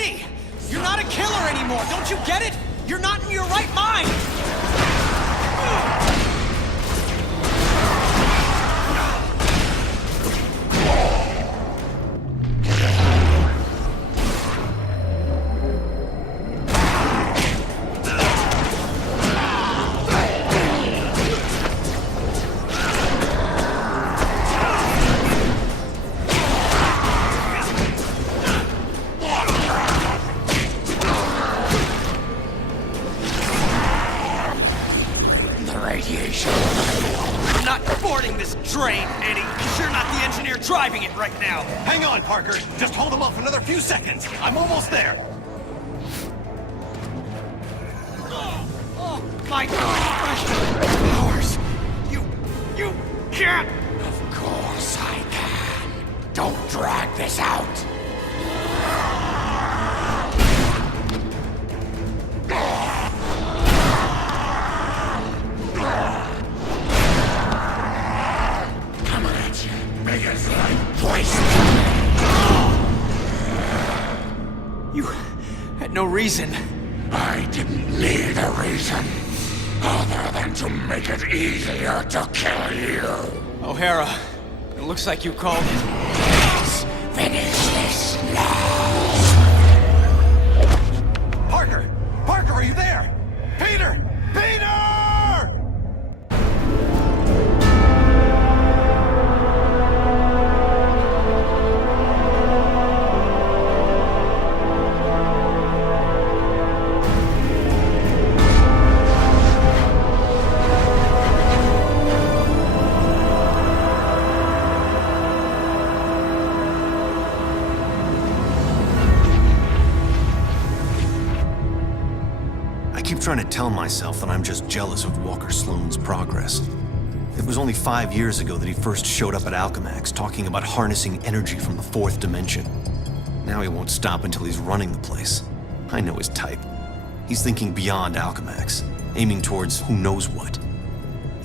already! You're not a killer anymore, don't you get it? You're not in your right mind! Driving it right now. Hang on, Parker. Just hold him off another few seconds. I'm almost there. Oh my powers! You can't. Of course I can. Don't drag this out. You had no reason. I didn't need a reason, other than to make it easier to kill you. O'Hara, it looks like you called it. Let's finish this now. Parker! Parker, are you there? Peter! Peter! Trying to tell myself that I'm just jealous of Walker Sloan's progress. It was only 5 years ago that he first showed up at Alchemax talking about harnessing energy from the fourth dimension. Now he won't stop until he's running the place. I know his type. He's thinking beyond Alchemax, aiming towards who knows what.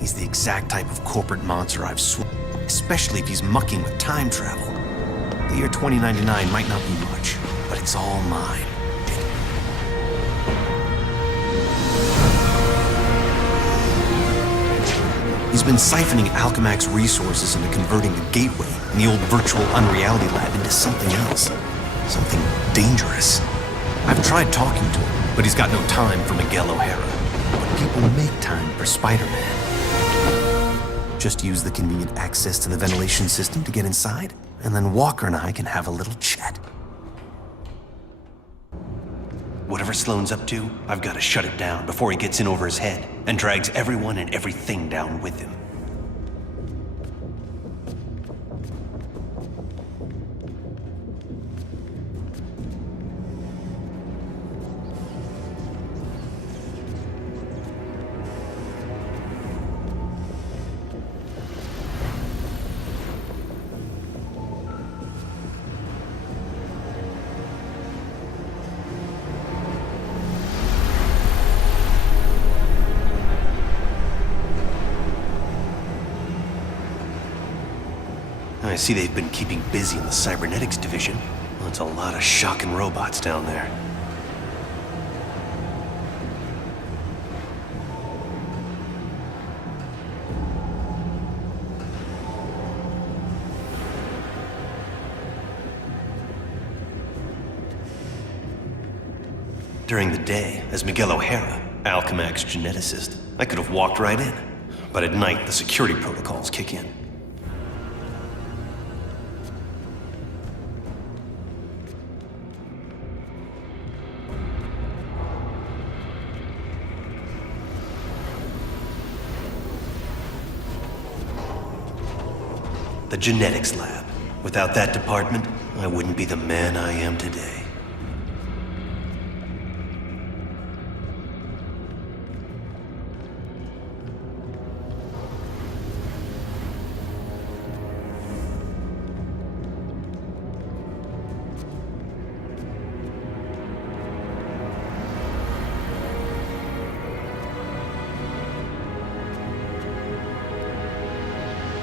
He's the exact type of corporate monster I've sworn, especially if he's mucking with time travel. The year 2099 might not be much, but it's all mine. He's been siphoning Alchemax resources into converting the gateway and the old virtual unreality lab into something else. Something dangerous. I've tried talking to him, but he's got no time for Miguel O'Hara. But people make time for Spider-Man. Just use the convenient access to the ventilation system to get inside, and then Walker and I can have a little chat. Whatever Sloan's up to, I've got to shut it down before he gets in over his head and drags everyone and everything down with him. I see they've been keeping busy in the cybernetics division. Well, it's a lot of shocking robots down there. During the day, as Miguel O'Hara, Alchemax geneticist, I could have walked right in. But at night, the security protocols kick in. The genetics lab. Without that department, I wouldn't be the man I am today.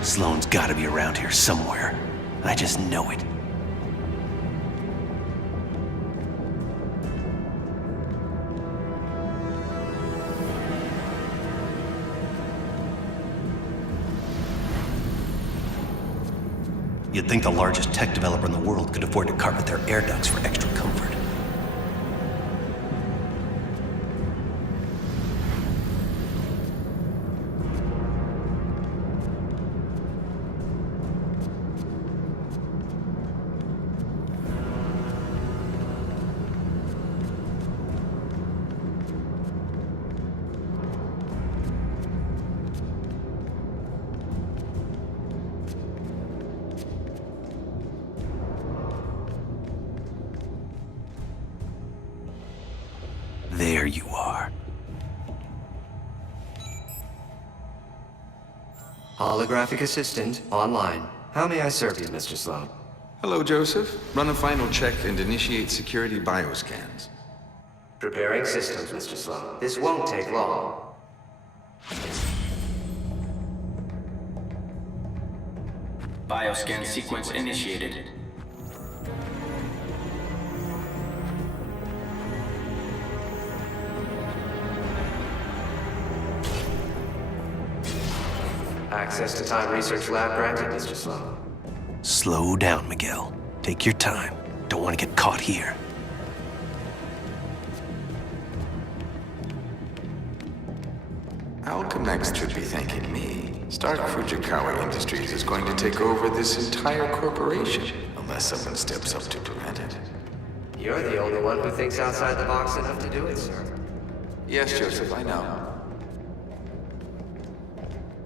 Sloan's gotta be around here somewhere. I just know it. You'd think the largest tech developer in the world could afford to carpet their air ducts for extra comfort. There you are. Holographic assistant online. How may I serve you, Mr. Sloan? Hello, Joseph. Run a final check and initiate security bioscans. Preparing systems, Mr. Sloan. This won't take long. Bioscan sequence initiated. Access to Time Research Lab granted, Mr. Sloan. Slow down, Miguel. Take your time. Don't want to get caught here. Alchemax should be thanking me. Stark Fujikawa Industries is going to take over this entire corporation, unless someone steps up to prevent it. You're the only one who thinks outside the box enough to do it, sir. Yes, Joseph, I know.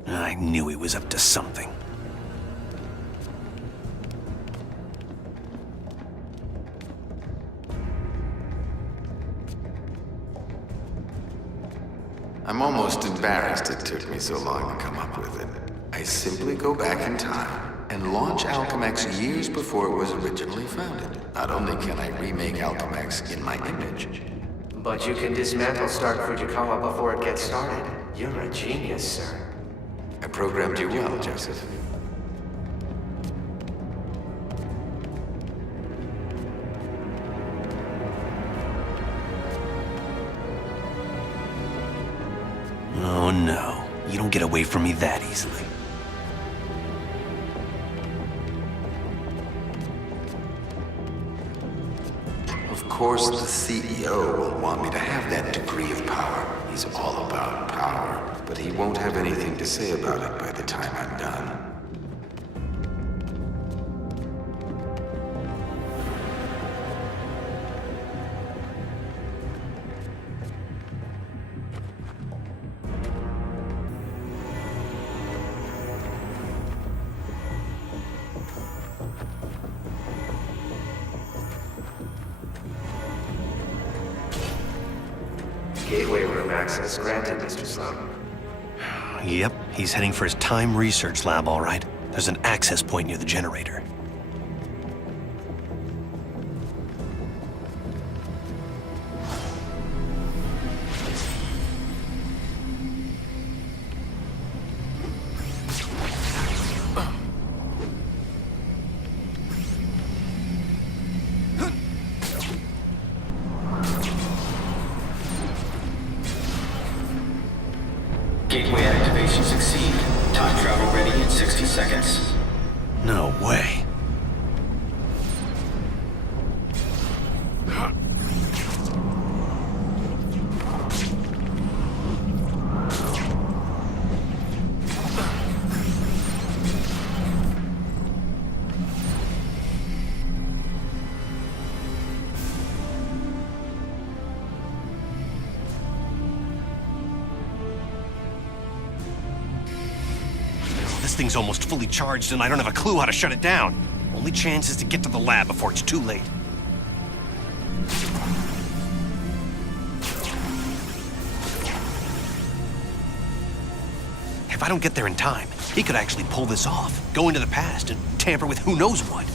I knew he was up to something. I'm almost embarrassed it took me so long to come up with it. I simply go back in time and launch Alchemax years before it was originally founded. Not only can I remake Alchemax in my image, But you can dismantle Stark Fujikawa before it gets started. You're a genius, sir. I programmed you well, Joseph. Oh no, you don't get away from me that easily. Of course, the CEO will want me to have that degree of power. He's all about power, but he won't have anything to say about it by the time I'm done. Gateway room access granted, Mr. Sloan. Yep, he's heading for his time research lab, all right. There's an access point near the generator. Gateway activation succeed. Time travel ready in 60 seconds. No way. This thing's almost fully charged and I don't have a clue how to shut it down. Only chance is to get to the lab before it's too late. If I don't get there in time, he could actually pull this off, go into the past and tamper with who knows what.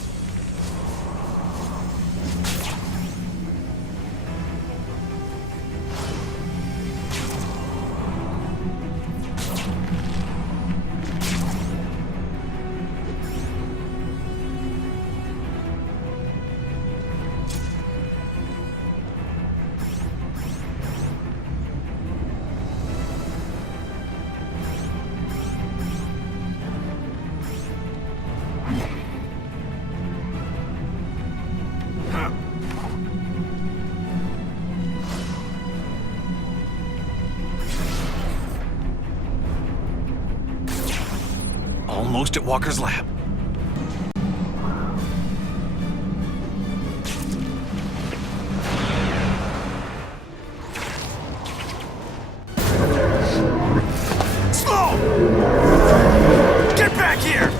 most at Walker's lab. Slow! Get back here!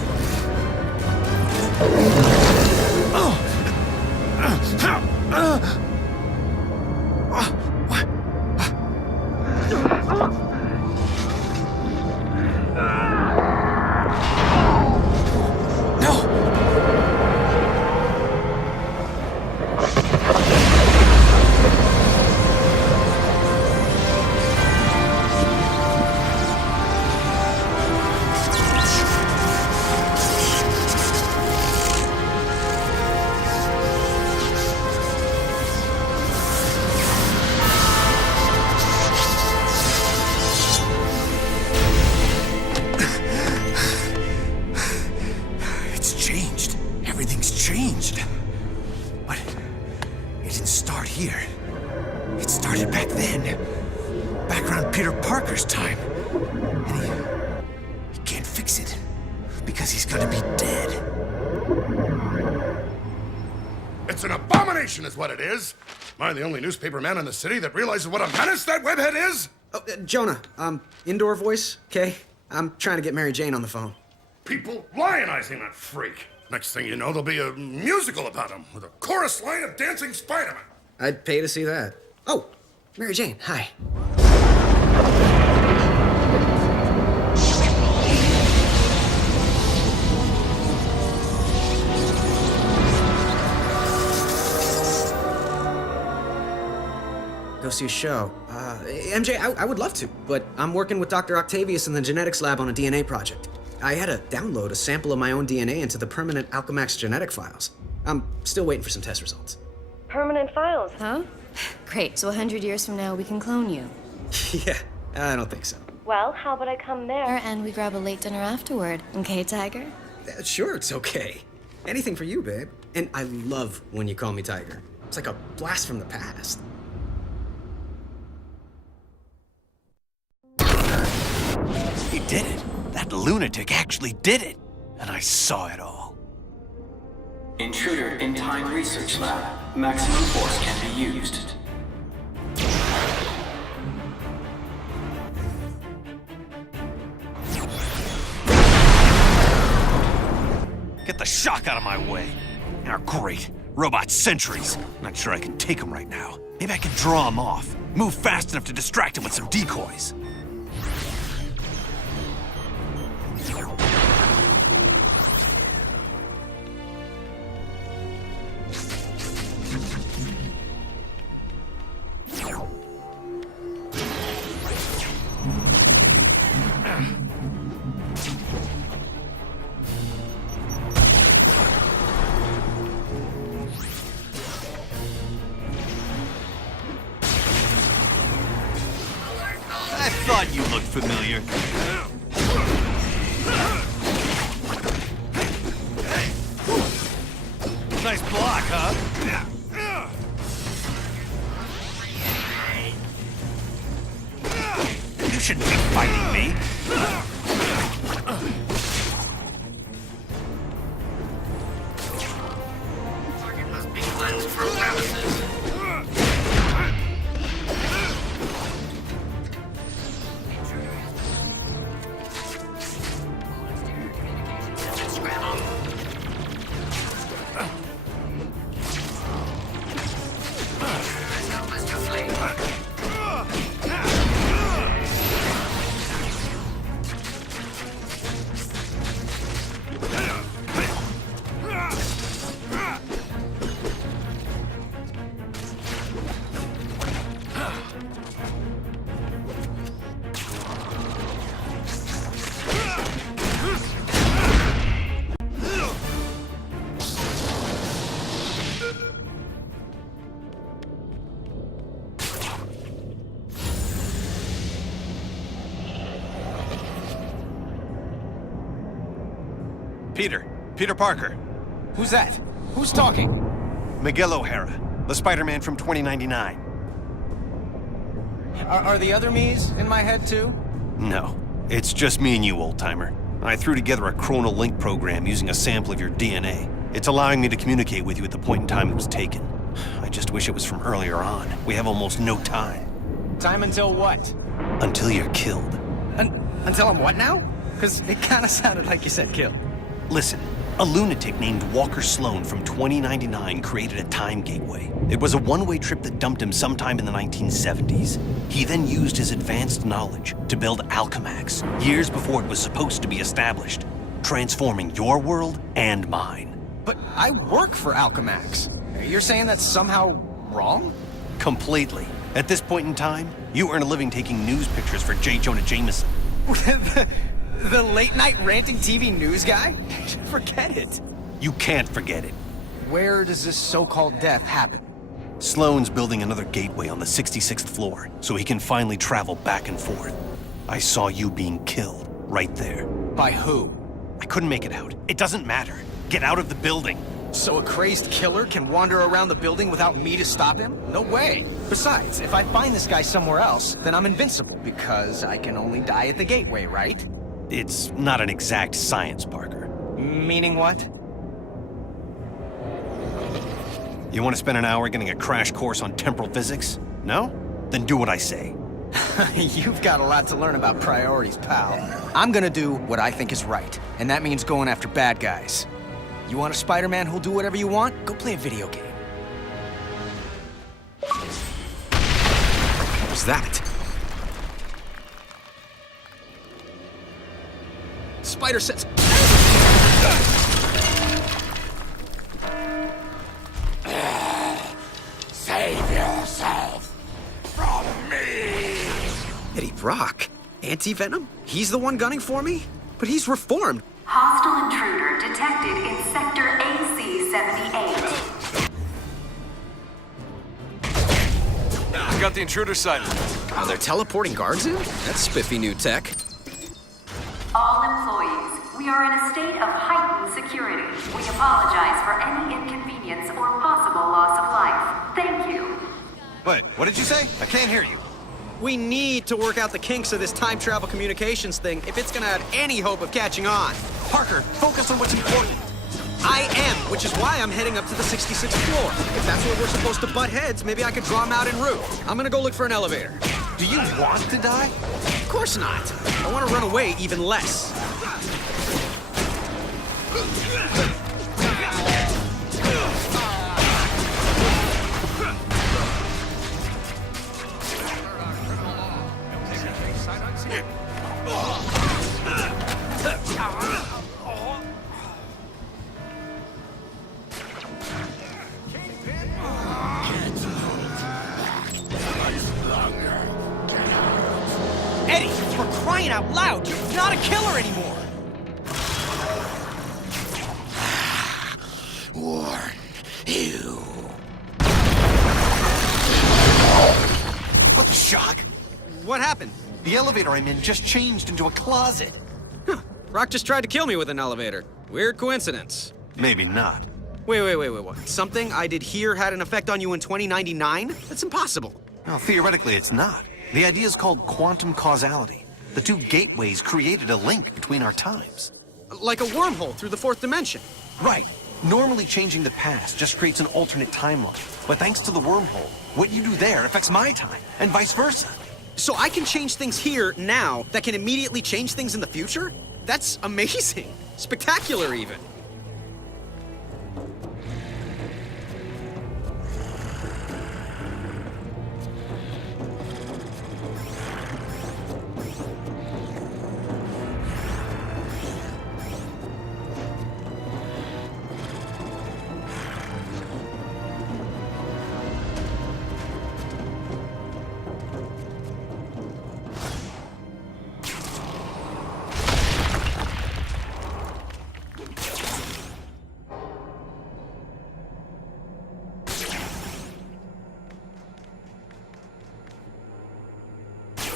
It's an abomination is what it is. Am I the only newspaper man in the city that realizes what a menace that webhead is? Oh, Jonah, indoor voice, okay? I'm trying to get Mary Jane on the phone. People lionizing that freak. Next thing you know, there'll be a musical about him with a chorus line of dancing Spider-Man. I'd pay to see that. Oh, Mary Jane, hi. Go see a show. MJ, I would love to, but I'm working with Dr. Octavius in the genetics lab on a DNA project. I had to download a sample of my own DNA into the permanent Alchemax genetic files. I'm still waiting for some test results. Permanent files, huh? Great, so 100 years from now we can clone you. Yeah, I don't think so. Well, how about I come there and we grab a late dinner afterward, okay, Tiger? Sure, it's okay. Anything for you, babe. And I love when you call me Tiger. It's like a blast from the past. He did it. That lunatic actually did it. And I saw it all. Intruder in Time Research Lab. Maximum force can be used. Get the shock out of my way. Now, great. Robot sentries. Not sure I can take them right now. Maybe I can draw them off. Move fast enough to distract them with some decoys. I thought you looked familiar. Nice block, huh? You shouldn't be fighting me. Target must be cleansed from premises. Peter Parker. Who's that? Who's talking? Miguel O'Hara, the Spider-Man from 2099. Are the other me's in my head too? No, it's just me and you, old-timer. I threw together a chronal link program using a sample of your DNA. It's allowing me to communicate with you at the point in time it was taken. I just wish it was from earlier on. We have almost no time. Time until what? Until you're killed. Until I'm what now? Because it kind of sounded like you said kill. Listen, a lunatic named Walker Sloan from 2099 created a time gateway. It was a one-way trip that dumped him sometime in the 1970s. He then used his advanced knowledge to build Alchemax, years before it was supposed to be established, transforming your world and mine. But I work for Alchemax. You're saying that's somehow wrong? Completely. At this point in time, you earn a living taking news pictures for J. Jonah Jameson. The late-night ranting TV news guy? Forget it. You can't forget it. Where does this so-called death happen? Sloan's building another gateway on the 66th floor, so he can finally travel back and forth. I saw you being killed, right there. By who? I couldn't make it out. It doesn't matter. Get out of the building. So a crazed killer can wander around the building without me to stop him? No way. Besides, if I find this guy somewhere else, then I'm invincible, because I can only die at the gateway, right? It's not an exact science, Parker. Meaning what? You want to spend an hour getting a crash course on temporal physics? No? Then do what I say. You've got a lot to learn about priorities, pal. I'm gonna do what I think is right, and that means going after bad guys. You want a Spider-Man who'll do whatever you want? Go play a video game. What was that? Spider sense. Save yourself from me! Eddie Brock? Anti-Venom? He's the one gunning for me? But he's reformed. Hostile intruder detected in Sector AC-78. I got the intruder sighted. Are there teleporting guards in? That's spiffy new tech. All employees, we are in a state of heightened security. We apologize for any inconvenience or possible loss of life. Thank you. Wait, what did you say? I can't hear you. We need to work out the kinks of this time travel communications thing if it's gonna have any hope of catching on. Parker, focus on what's important. I am, which is why I'm heading up to the 66th floor. If that's where we're supposed to butt heads, maybe I could draw them out en route. I'm gonna go look for an elevator. Do you want to die? Of course not. I want to run away even less. Eddie, for crying out loud, you're not a killer anymore! Warn you. What the shock? What happened? The elevator I'm in just changed into a closet. Huh. Brock just tried to kill me with an elevator. Weird coincidence. Maybe not. Wait, what? Something I did here had an effect on you in 2099? That's impossible. Well, theoretically, it's not. The idea is called quantum causality. The two gateways created a link between our times. Like a wormhole through the fourth dimension. Right. Normally changing the past just creates an alternate timeline. But thanks to the wormhole, what you do there affects my time, and vice versa. So I can change things here, now, that can immediately change things in the future? That's amazing. Spectacular, even.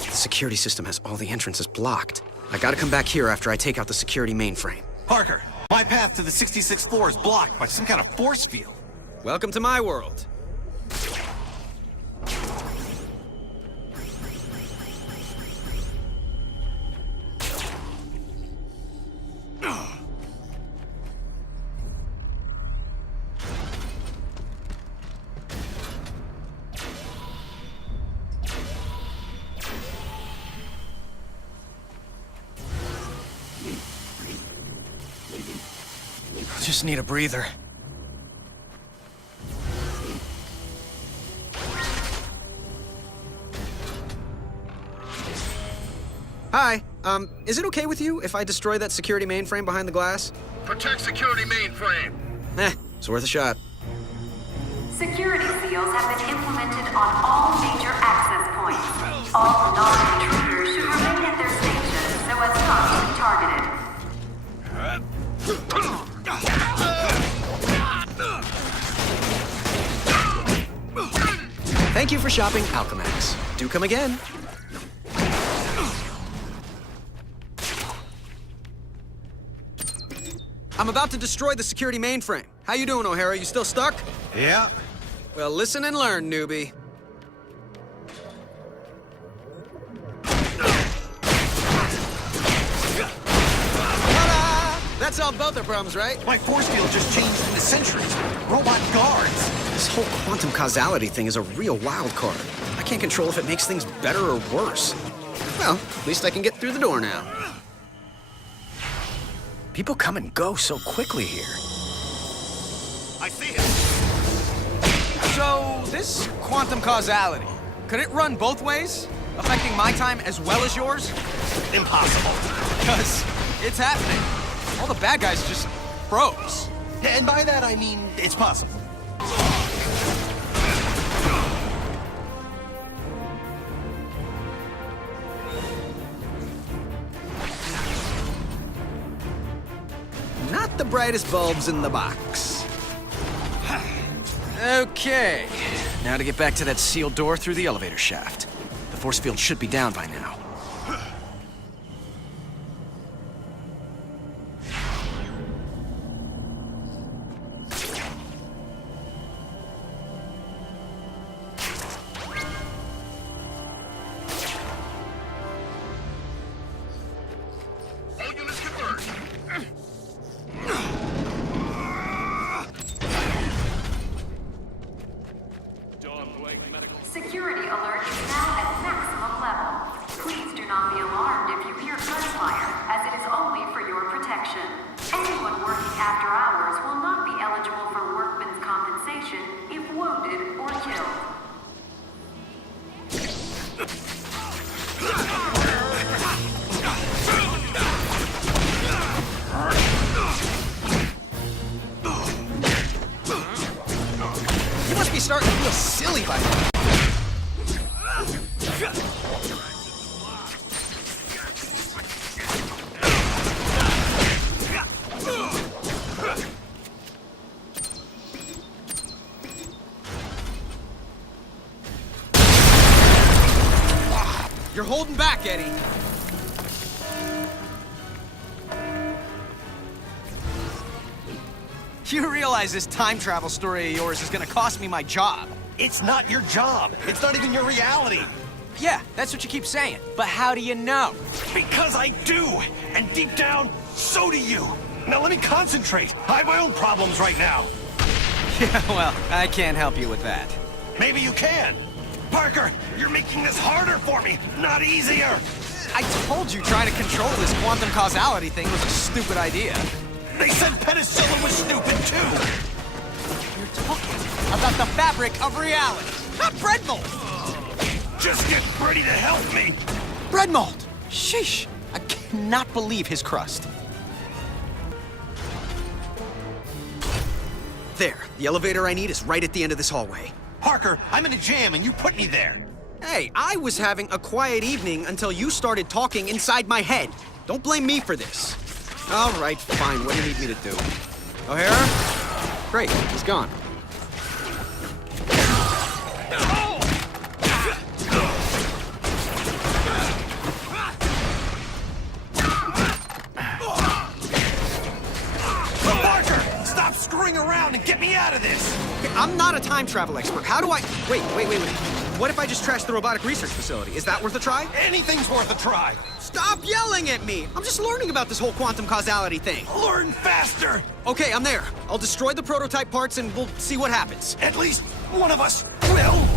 The security system has all the entrances blocked. I gotta come back here after I take out the security mainframe. Parker, my path to the 66th floor is blocked by some kind of force field. Welcome to my world. just need a breather. Hi, is it okay with you if I destroy that security mainframe behind the glass? Protect security mainframe. It's worth a shot. Security seals have been implemented on all major access points. All non-intruders should remain at their stations so as not to be targeted. Thank you for shopping Alchemax. Do come again. I'm about to destroy the security mainframe. How you doing, O'Hara? You still stuck? Yeah. Well, listen and learn, newbie. Ta-da! That solved both our problems, right? My force field just changed into sentries. Robot guards. This whole quantum causality thing is a real wild card. I can't control if it makes things better or worse. Well, at least I can get through the door now. People come and go so quickly here. I see it. So, this quantum causality, could it run both ways? Affecting my time as well as yours? Impossible. Because it's happening. All the bad guys just froze. And by that I mean it's possible. Not the brightest bulbs in the box. Okay, now to get back to that sealed door through the elevator shaft. The force field should be down by now. All units converge. Security alert is now at maximum level. Please do not be alarmed if you hear gunfire, as it is only for your protection. Anyone working after hours will not be eligible for workman's compensation if wounded or killed. You must be starting to feel silly by now. You're holding back, Eddie. You realize this time travel story of yours is gonna cost me my job. It's not your job. It's not even your reality. Yeah, that's what you keep saying. But how do you know? Because I do. And deep down, so do you. Now let me concentrate. I have my own problems right now. Yeah, well, I can't help you with that. Maybe you can. Parker, you're making this harder for me, not easier. I told you trying to control this quantum causality thing was a stupid idea. They said penicillin was stupid too. You're talking about the fabric of reality, not bread mold. Just get ready to help me. Bread mold. Sheesh. I cannot believe his crust. There. The elevator I need is right at the end of this hallway. Parker, I'm in a jam and you put me there. Hey, I was having a quiet evening until you started talking inside my head. Don't blame me for this. All right, fine. What do you need me to do? O'Hara? Great, he's gone. Parker, stop screwing around and get me out of this. I'm not a time travel expert. How do I... Wait. What if I just trash the robotic research facility? Is that worth a try? Anything's worth a try. Stop yelling at me! I'm just learning about this whole quantum causality thing. Learn faster. Okay, I'm there. I'll destroy the prototype parts and we'll see what happens. At least one of us will.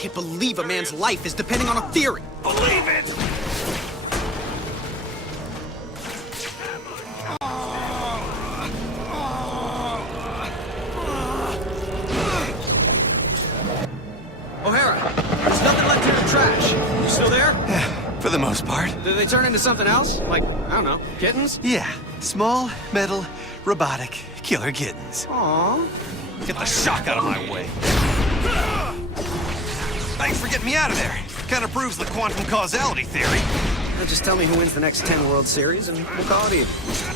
can't believe a man's life is depending on a theory. Believe it! O'Hara, there's nothing left here to trash. You still there? Yeah, for the most part. Did they turn into something else? Like, I don't know, kittens? Yeah, small, metal, robotic, killer kittens. Aww. Get the shock out of my way. Thanks for getting me out of there. Kind of proves the quantum causality theory. Now just tell me who wins the next 10 World Series and we'll call it even.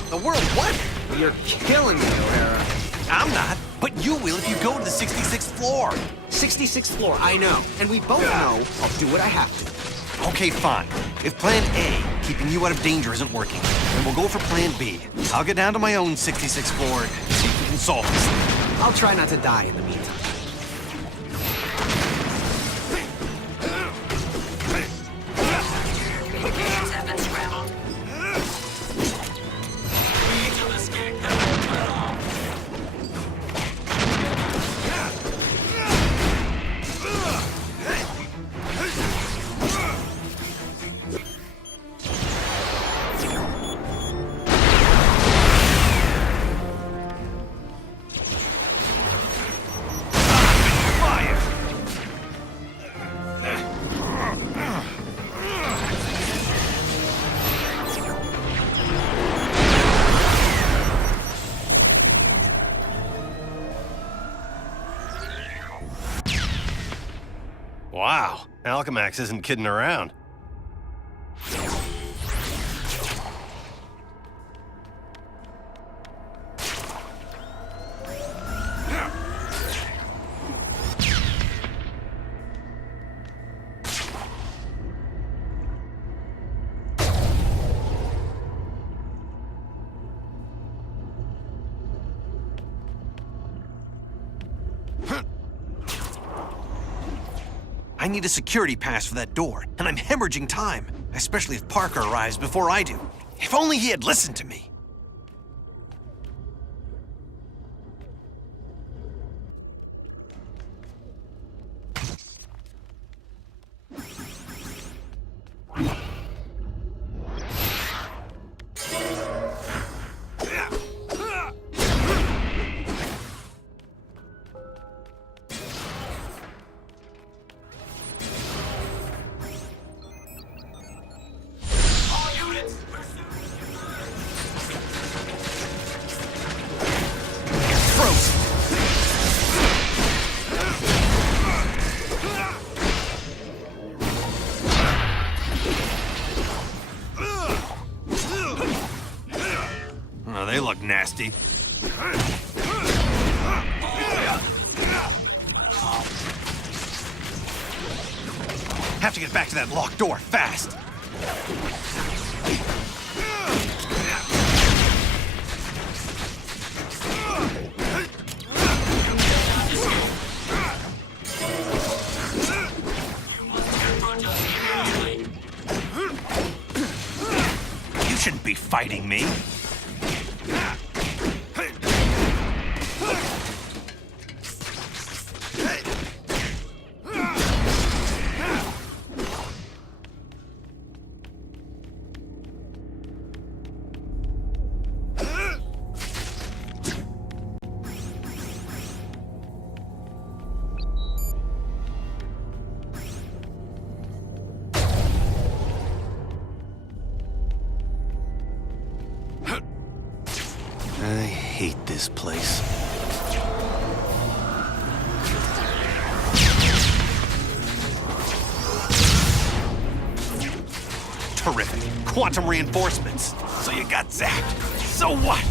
The world what? Well, you're killing me, O'Hara. I'm not, but you will if you go to the 66th floor. 66th floor, I know. And we both know I'll do what I have to. Okay, fine. If plan A, keeping you out of danger, isn't working, then we'll go for plan B. I'll get down to my own 66th floor and see if we can solve this thing. I'll try not to die in the meantime. Wow, Alchemax isn't kidding around. I need a security pass for that door, and I'm hemorrhaging time, especially if Parker arrives before I do. If only he had listened to me. They look nasty. Have to get back to that locked door fast. You shouldn't be fighting me. I hate this place. Terrific. Quantum reinforcements. So you got zapped. So what?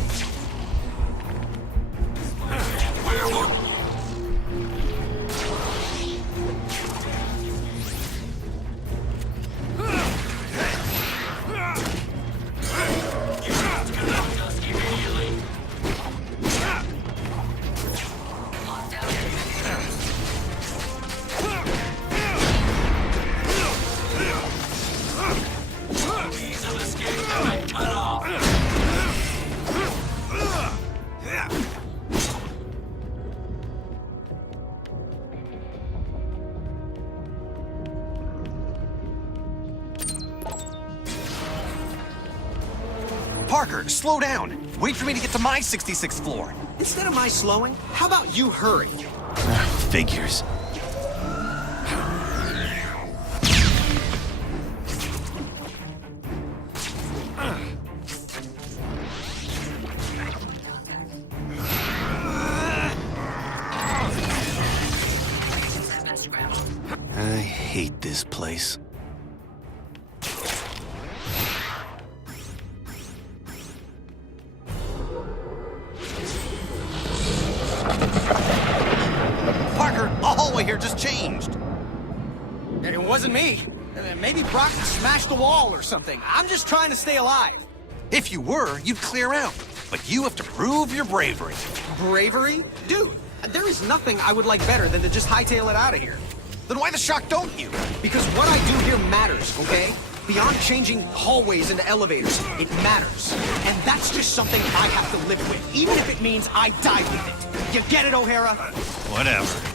Parker, slow down. Wait for me to get to my 66th floor. Instead of my slowing, how about you hurry? Figures. I hate this place. Parker, the hallway here just changed. It wasn't me. Maybe Brock smashed the wall or something. I'm just trying to stay alive. If you were, you'd clear out. But you have to prove your bravery. Bravery? Dude, there is nothing I would like better than to just hightail it out of here. Then why the shock don't you? Because what I do here matters, okay? Beyond changing hallways into elevators, it matters. And that's just something I have to live with, even if it means I die with it. You get it, O'Hara? Whatever.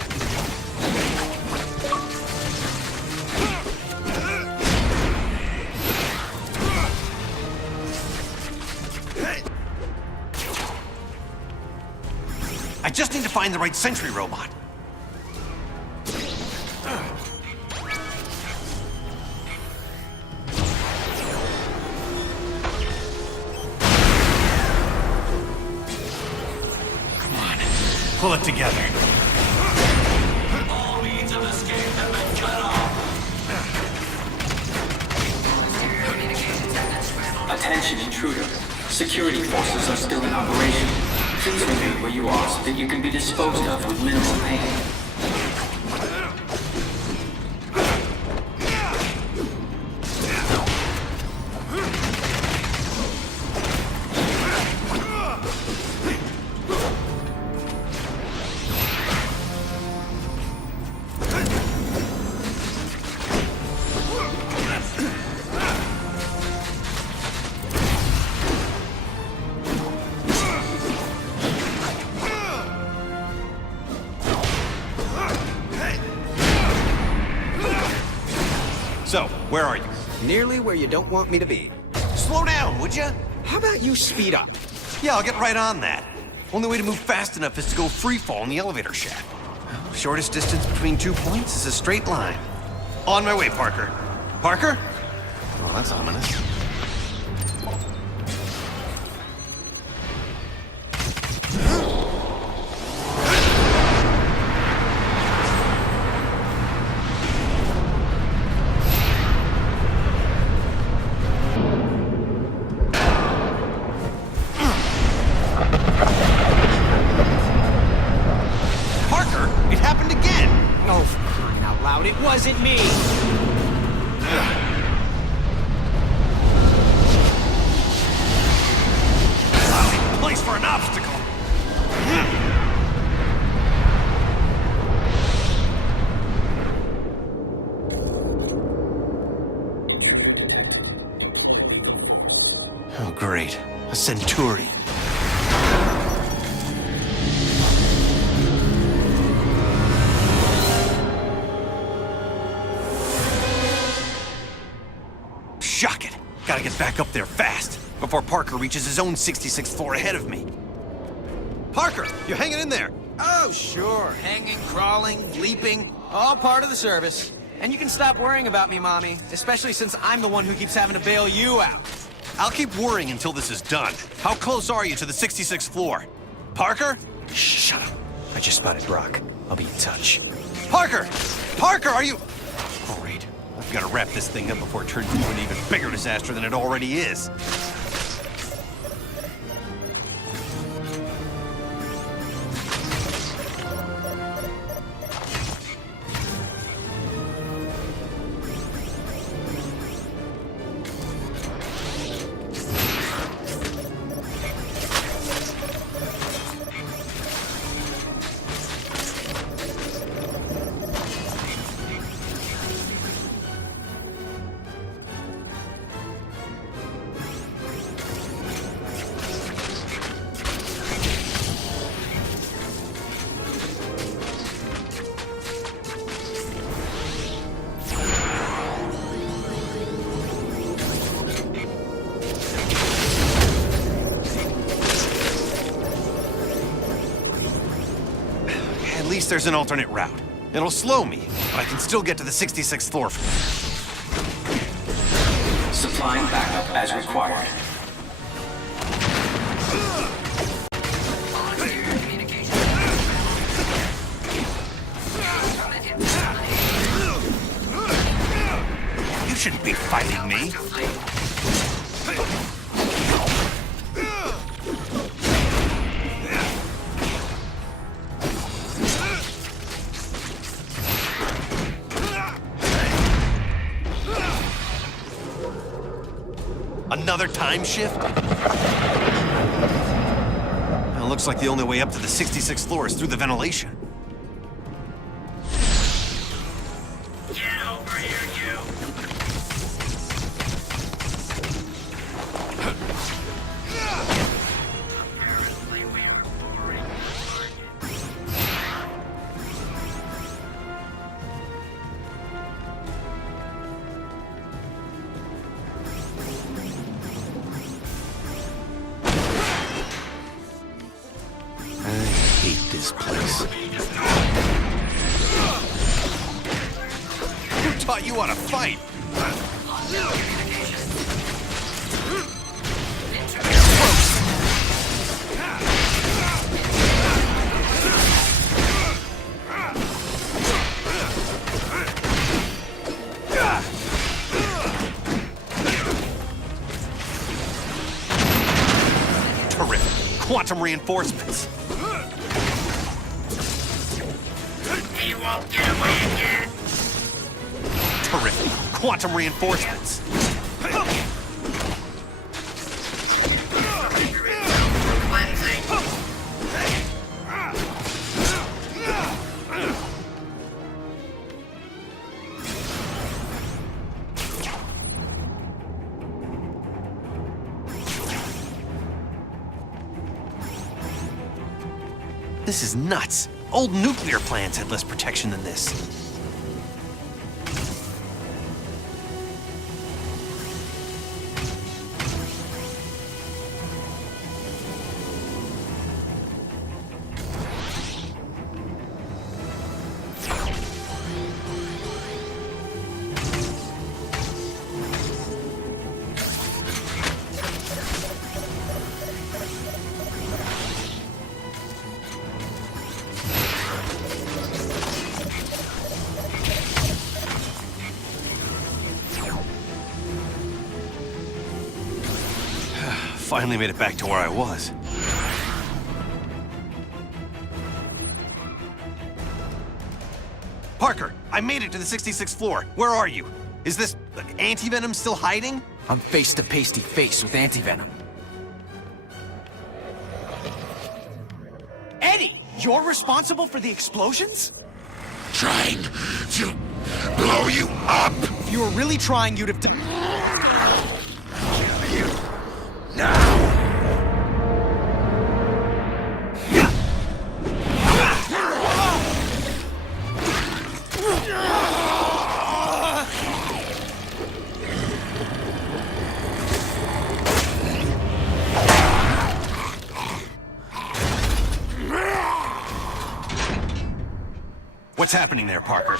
I just need to find the right sentry robot. Come on, pull it together. All means of escape have been cut off. Attention, intruder. Security forces are still in operation. Please remain where you are so that you can be disposed of with minimal pain. So, where are you? Nearly where you don't want me to be. Slow down, would you? How about you speed up? Yeah, I'll get right on that. Only way to move fast enough is to go free fall in the elevator shaft. Shortest distance between 2 points is a straight line. On my way, Parker. Parker? Well, that's ominous. Parker, it happened again! Oh, for crying out loud, it wasn't me! Place for an obstacle! Oh, great. A Centurion. Shock it! Gotta get back up there fast, before Parker reaches his own 66th floor ahead of me. Parker, you hanging in there? Oh, sure. Hanging, crawling, leaping, all part of the service. And you can stop worrying about me, Mommy, especially since I'm the one who keeps having to bail you out. I'll keep worrying until this is done. How close are you to the 66th floor? Parker? Shut up. I just spotted Brock. I'll be in touch. Parker! Parker, are you... Great. I've got to wrap this thing up before it turns into an even bigger disaster than it already is. First, there's an alternate route. It'll slow me, but I can still get to the 66th floor. Supplying backup as required. You shouldn't be fighting me. Another time shift? Well, looks like the only way up to the 66th floor is through the ventilation. Get over here, you! This place. Who taught you how to fight? Terrific. Quantum reinforcements. He won't get away again! Terrific. Quantum reinforcements. Cleansing! This is nuts. Old nuclear plants had less protection than this. Finally made it back to where I was. Parker, I made it to the 66th floor. Where are you? Is this anti-venom still hiding? I'm face to face with anti-venom. Eddie, you're responsible for the explosions? Trying to blow you up! If you were really trying, you'd have Now! What's happening there, Parker?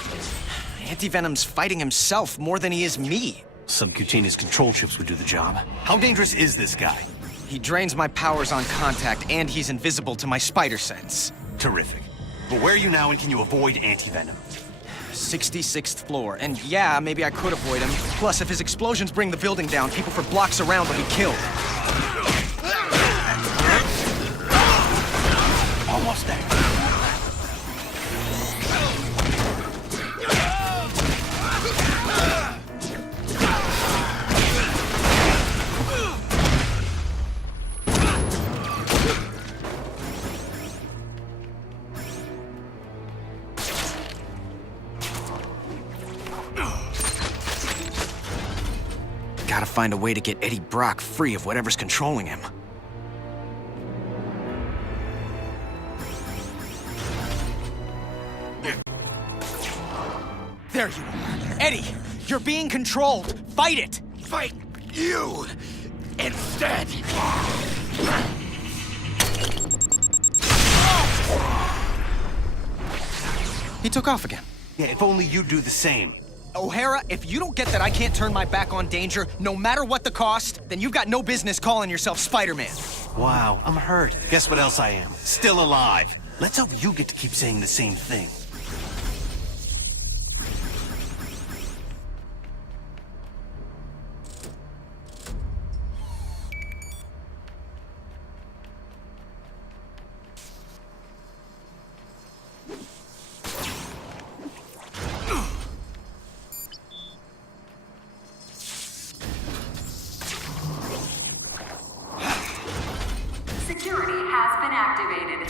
Anti-venom's fighting himself more than he is me. Subcutaneous control chips would do the job. How dangerous is this guy? He drains my powers on contact, and he's invisible to my spider sense. Terrific. But where are you now, and can you avoid anti-venom? 66th floor, and yeah, maybe I could avoid him. Plus, if his explosions bring the building down, people for blocks around will be killed. Almost there. Gotta find a way to get Eddie Brock free of whatever's controlling him. There you are. Eddie, you're being controlled. Fight it! Fight you instead! He took off again. Yeah, if only you'd do the same. O'Hara, if you don't get that I can't turn my back on danger, no matter what the cost, then you've got no business calling yourself Spider-Man. Wow, I'm hurt. Guess what else I am? Still alive. Let's hope you get to keep saying the same thing. Security has been activated.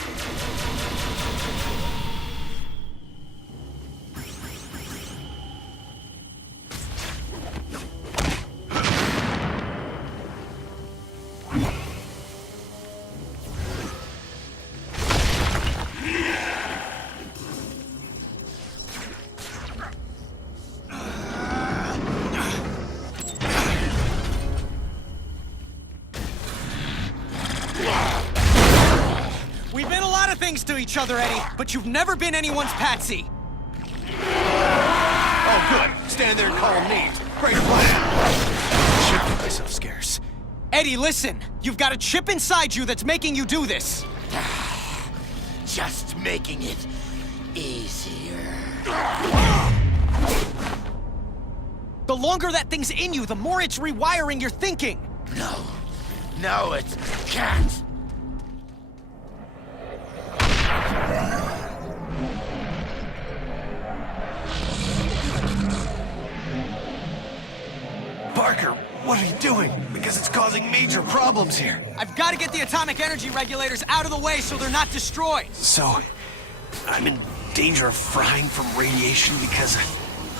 We've been a lot of things to each other, Eddie, but you've never been anyone's patsy. Oh, good. Stand there and call them names. Great plan. Should get myself scarce. Eddie, listen. You've got a chip inside you that's making you do this. Just making it easier. The longer that thing's in you, the more it's rewiring your thinking. No, it can't. Parker, what are you doing? Because it's causing major problems here. I've got to get the atomic energy regulators out of the way so they're not destroyed. So, I'm in danger of frying from radiation because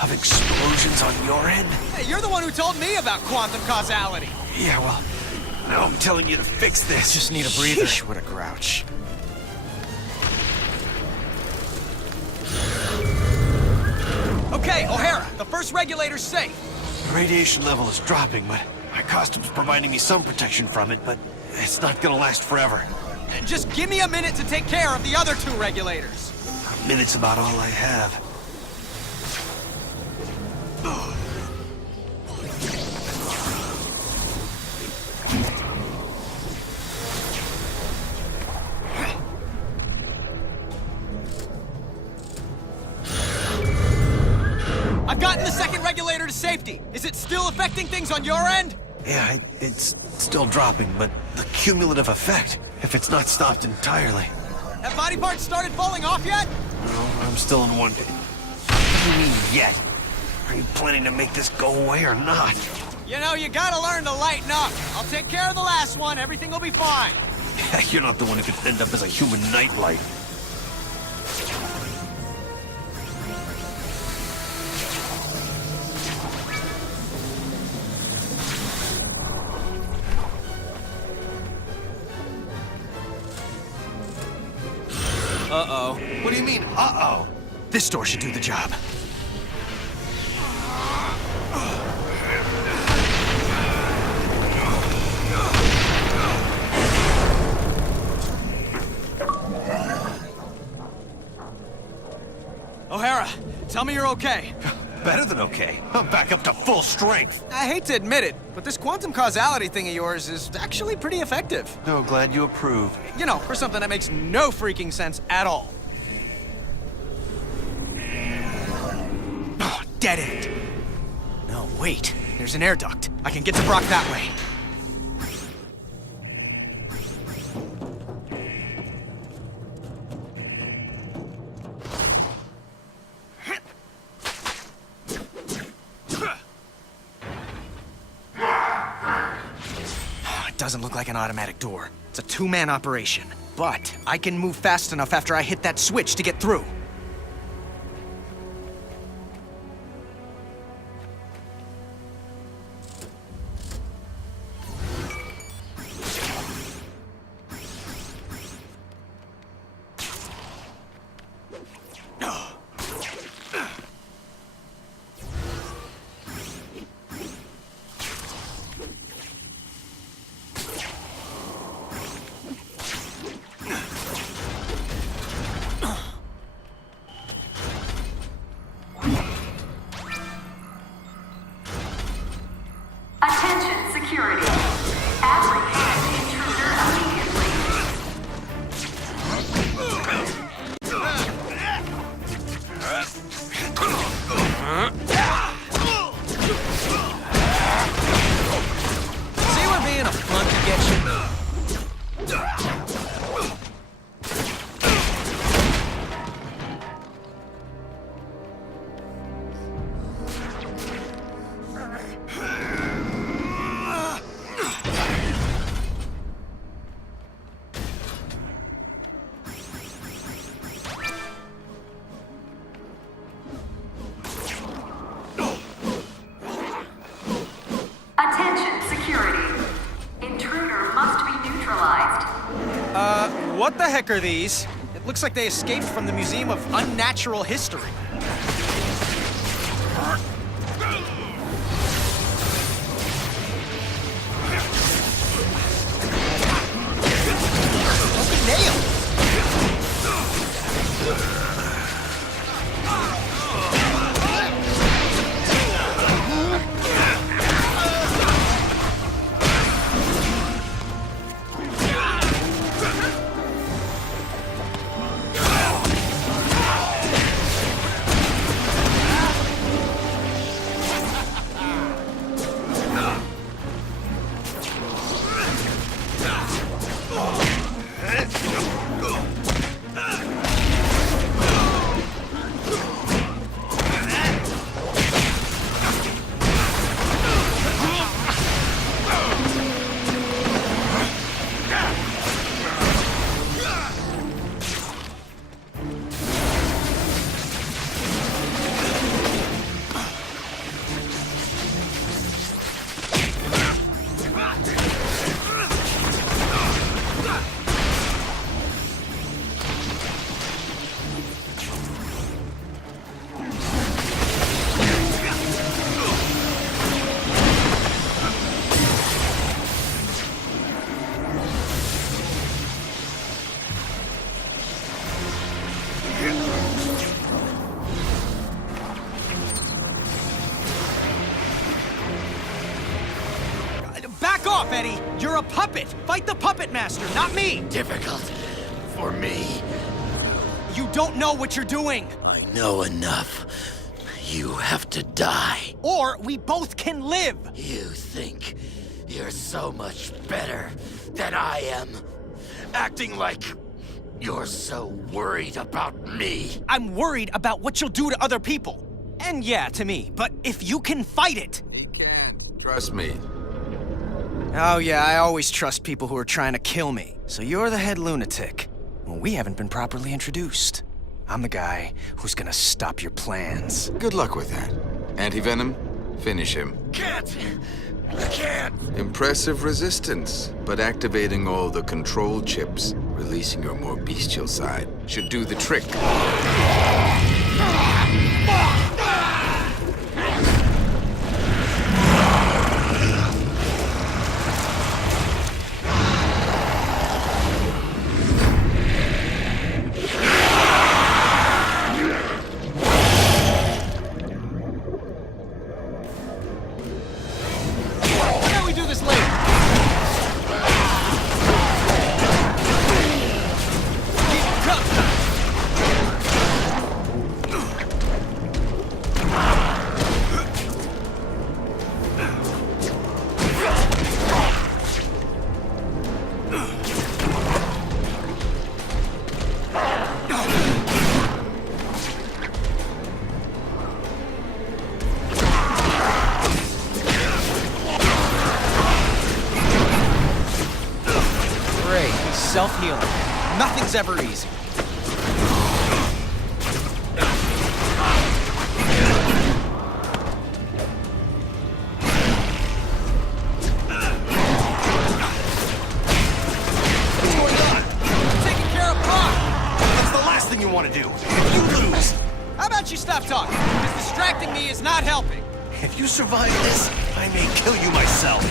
of explosions on your end? Hey, you're the one who told me about quantum causality. Yeah, well, now I'm telling you to fix this. Just need a breather. Sheesh. What a grouch. Okay, O'Hara, the first regulator's safe. The radiation level is dropping, but my costume's providing me some protection from it, but it's not gonna last forever. Just give me a minute to take care of the other two regulators. A minute's about all I have. I've gotten the second regulator to safety. Is it still affecting things on your end? Yeah, it's still dropping, but the cumulative effect, if it's not stopped entirely. Have body parts started falling off yet? No, I'm still in one. What do you mean, yet? Are you planning to make this go away or not? You know, you gotta learn to lighten up. I'll take care of the last one. Everything will be fine. You're not the one who could end up as a human nightlight. Uh-oh. What do you mean, uh-oh? This door should do the job. O'Hara, tell me you're okay. Better than okay. I'm back up to full strength. I hate to admit it, but this quantum causality thing of yours is actually pretty effective. No, glad you approve. You know, for something that makes no freaking sense at all. Oh, dead end. No, wait. There's an air duct. I can get to Brock that way. Doesn't look like an automatic door. It's a two-man operation. But I can move fast enough after I hit that switch to get through. See where being a flunky gets you? Attention, security. Intruder must be neutralized. What the heck are these? It looks like they escaped from the Museum of Unnatural History. Nailed! Back off, Eddie! You're a puppet! Fight the puppet master, not me! Difficult for me. You don't know what you're doing! I know enough. You have to die. Or we both can live! You think you're so much better than I am. Acting like you're so worried about me. I'm worried about what you'll do to other people. And yeah, to me. But if you can fight it... He can't. Trust me. Oh yeah, I always trust people who are trying to kill me. So you're the head lunatic. Well, we haven't been properly introduced. I'm the guy who's gonna stop your plans. Good luck with that. Anti-venom, finish him. Can't. Impressive resistance, but activating all the control chips, releasing your more bestial side, should do the trick. Self-healing. Nothing's ever easy. What's going on? Taking care of Brock! That's the last thing you want to do. If you lose, How about you stop talking? Because distracting me is not helping. if you survive this, I may kill you myself.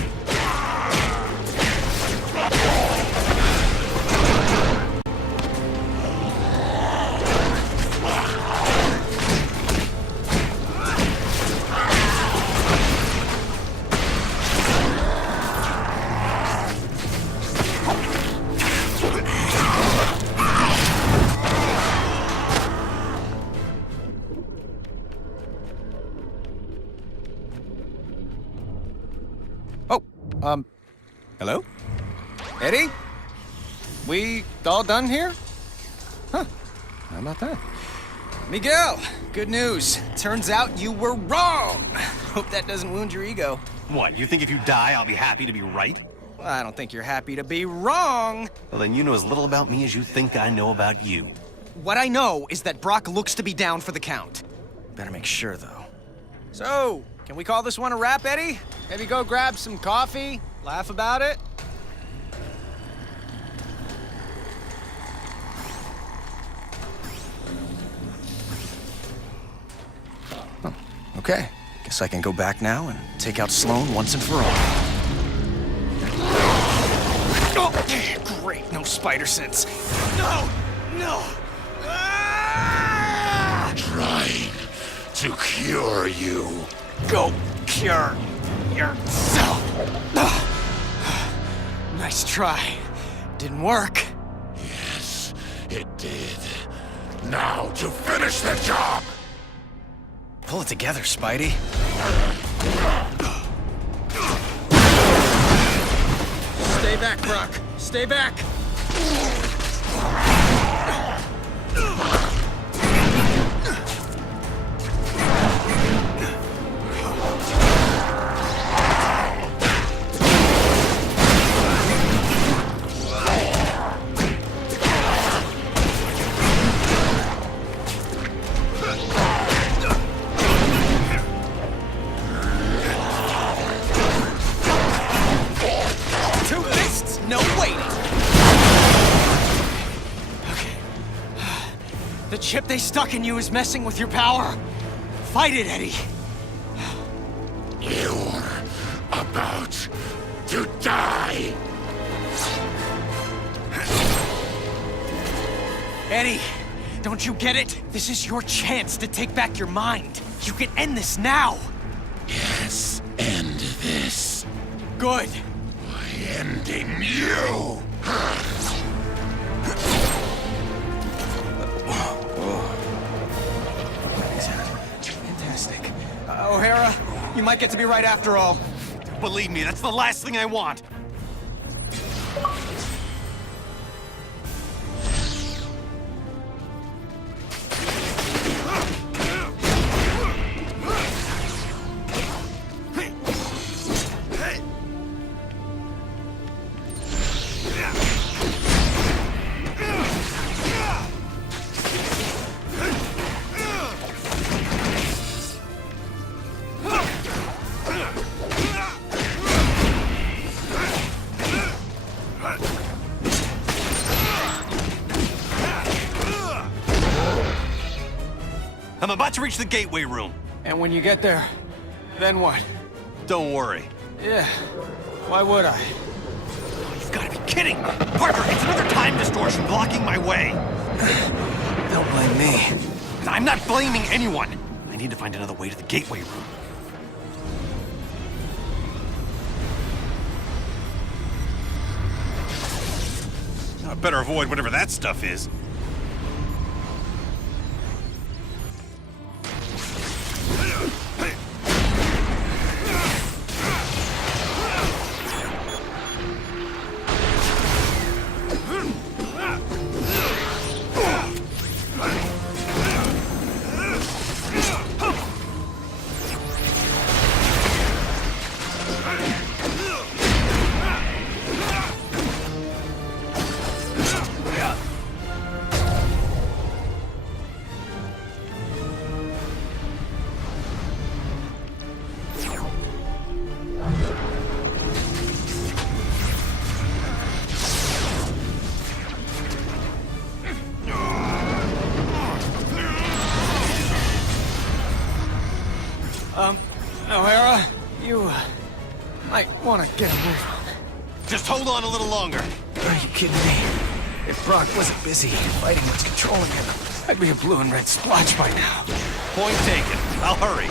Hello? Eddie? We all done here? Huh. How about that? Miguel, good news. Turns out you were wrong. Hope that doesn't wound your ego. What, you think if you die, I'll be happy to be right? Well, I don't think you're happy to be wrong. Well, then you know as little about me as you think I know about you. What I know is that Brock looks to be down for the count. Better make sure, though. So, can we call this one a wrap, Eddie? Maybe go grab some coffee, laugh about it? Oh, okay. Guess I can go back now and take out Sloan once and for all. Oh, great, no spider sense. No! No! Ah! Trying to cure you. Go cure yourself. Nice try. Didn't work. Yes, it did. Now to finish the job! Pull it together, Spidey. Stay back, Brock. Stay back. Two fists, no waiting. Okay. The chip they stuck in you is messing with your power. Fight it, Eddie. You're about to die! Eddie, don't you get it? This is your chance to take back your mind. You can end this now. Yes, end this. Good. By ending you! Fantastic. O'Hara, you might get to be right after all. Believe me, that's the last thing I want. I'm about to reach the gateway room. And when you get there, then what? Don't worry. Yeah, why would I? You've got to be kidding! Parker, it's another time distortion blocking my way! Don't blame me. I'm not blaming anyone! I need to find another way to the gateway room. I better avoid whatever that stuff is. O'Hara, you might want to get a move on. Just hold on a little longer. Are you kidding me? If Brock wasn't busy fighting what's controlling him, I'd be a blue and red splotch by now. Point taken. I'll hurry.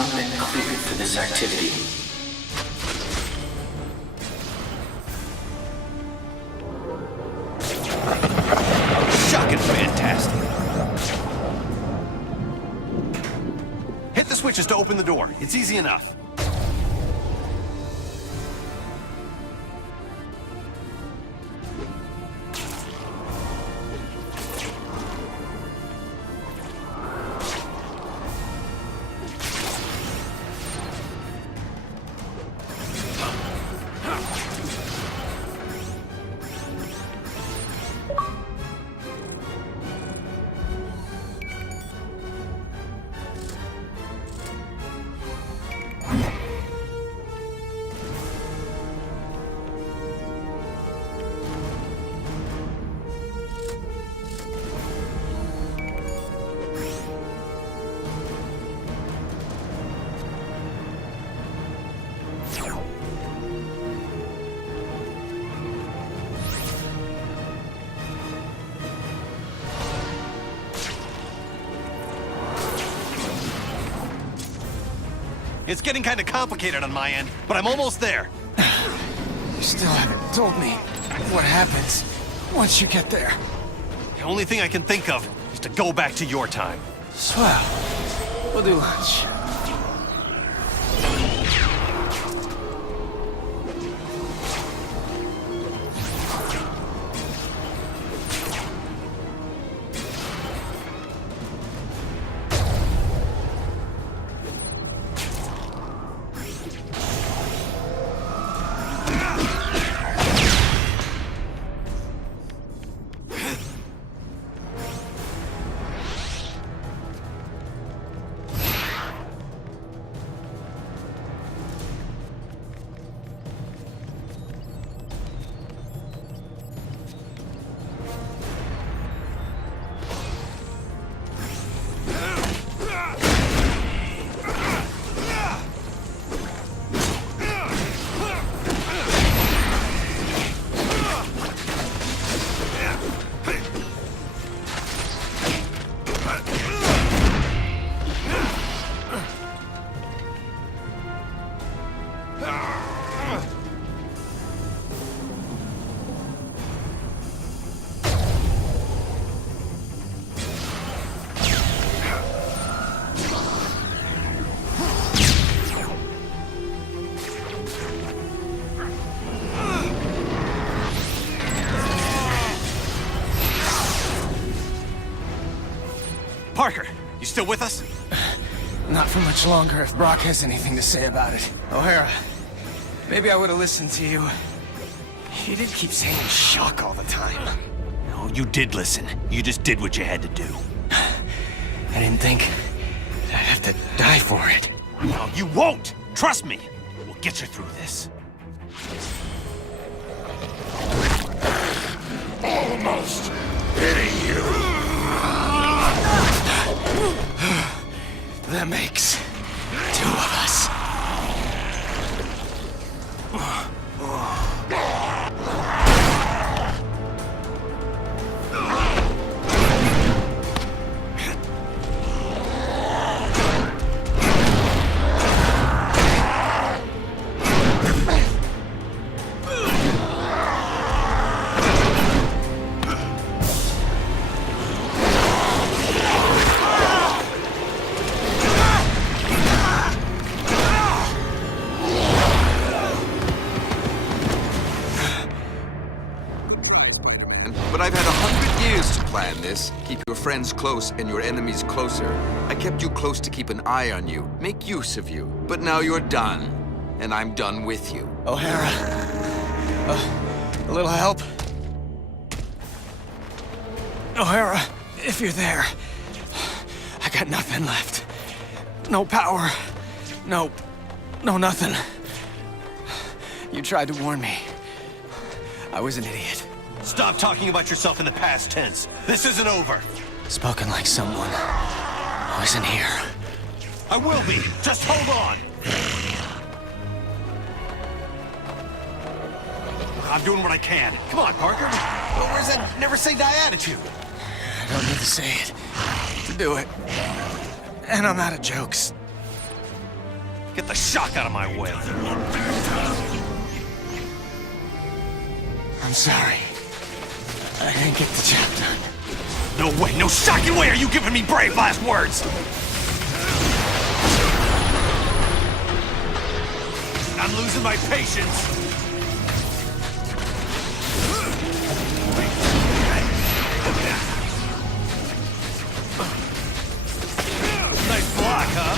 not been cleared for this activity. Shocking fantastic. Hit the switches to open the door. It's easy enough. It's getting kind of complicated on my end, but I'm almost there. You still haven't told me what happens once you get there. The only thing I can think of is to go back to your time. Swell. We'll do lunch. Parker, you still with us? Not for much longer if Brock has anything to say about it. O'Hara, maybe I would have listened to you. You did keep saying shock all the time. No, you did listen. You just did what you had to do. I didn't think I'd have to die for it. No, you won't! Trust me! We'll get you through this. Almost hitting you. That makes two of us. But I've had 100 years to plan this. Keep your friends close and your enemies closer. I kept you close to keep an eye on you, make use of you. But now you're done, and I'm done with you. O'Hara, a little help? O'Hara, if you're there, I got nothing left. No power, no nothing. You tried to warn me. I was an idiot. Stop talking about yourself in the past tense. This isn't over. Spoken like someone who isn't here. I will be. Just hold on. I'm doing what I can. Come on, Parker. Well, where's that never say die attitude? I don't need to say it to do it. And I'm out of jokes. Get the shock out of my way. I'm sorry. I didn't get the job done. No way, no shocking way are you giving me brave last words! I'm losing my patience. Nice block, huh?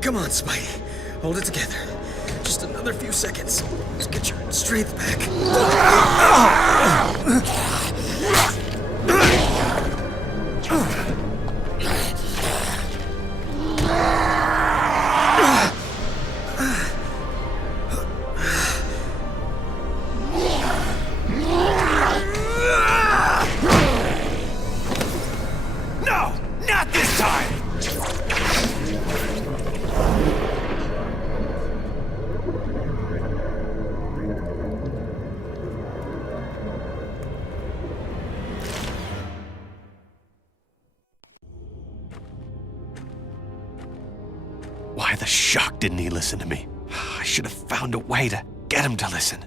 Come on, Spidey. Hold it together. Just another few seconds. Just get your strength back. No! Not this time! Why the shuck didn't he listen to me? I should have found a way to get him to listen.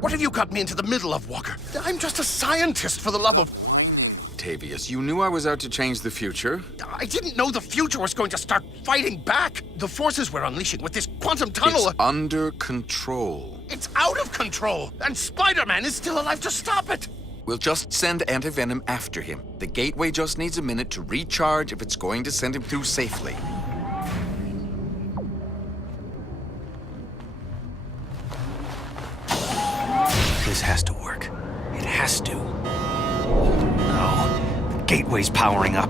What have you got me into the middle of, Walker? I'm just a scientist, for the love of... Octavius, you knew I was out to change the future. I didn't know the future was going to start fighting back. The forces we're unleashing with this quantum tunnel... It's under control. It's out of control, and Spider-Man is still alive to stop it. We'll just send Anti-Venom after him. The gateway just needs a minute to recharge if it's going to send him through safely. This has to work. It has to. No. The gateway's powering up.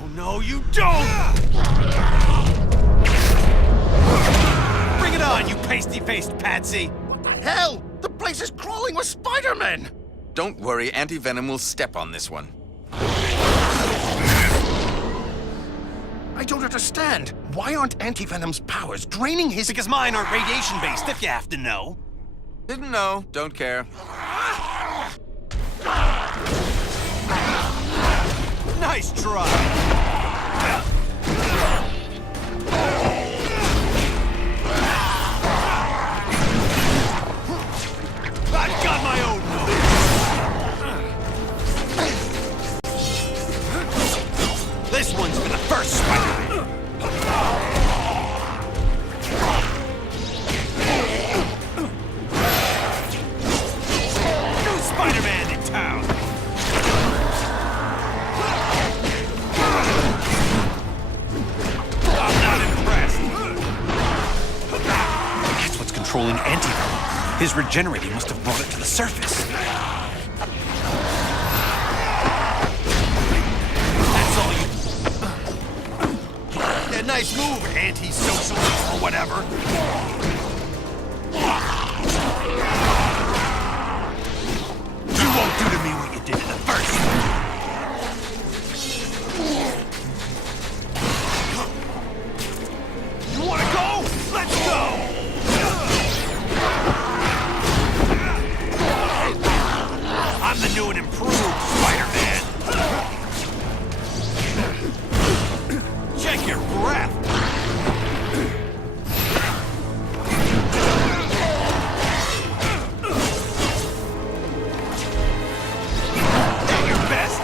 Oh no, you don't! Bring it on, you pasty-faced patsy! What the hell? The place is crawling with Spider-Men! Don't worry, Anti-Venom will step on this one. I don't understand. Why aren't Anti-Venom's powers draining his... Because mine aren't radiation-based, if you have to know. Didn't know, don't care. Nice try! I've got my own move! This one's for the first Spider-Man! New Spider-Man in town! I'm not impressed! That's what's controlling Anti-Venom. His regenerating must have brought it to the surface. That's all you... Nice move, anti-socialist or whatever. You won't do to me what you did to the first. You wanna go? Let's go! I'm the new and improved Spider-Man. Check your breath. At your best.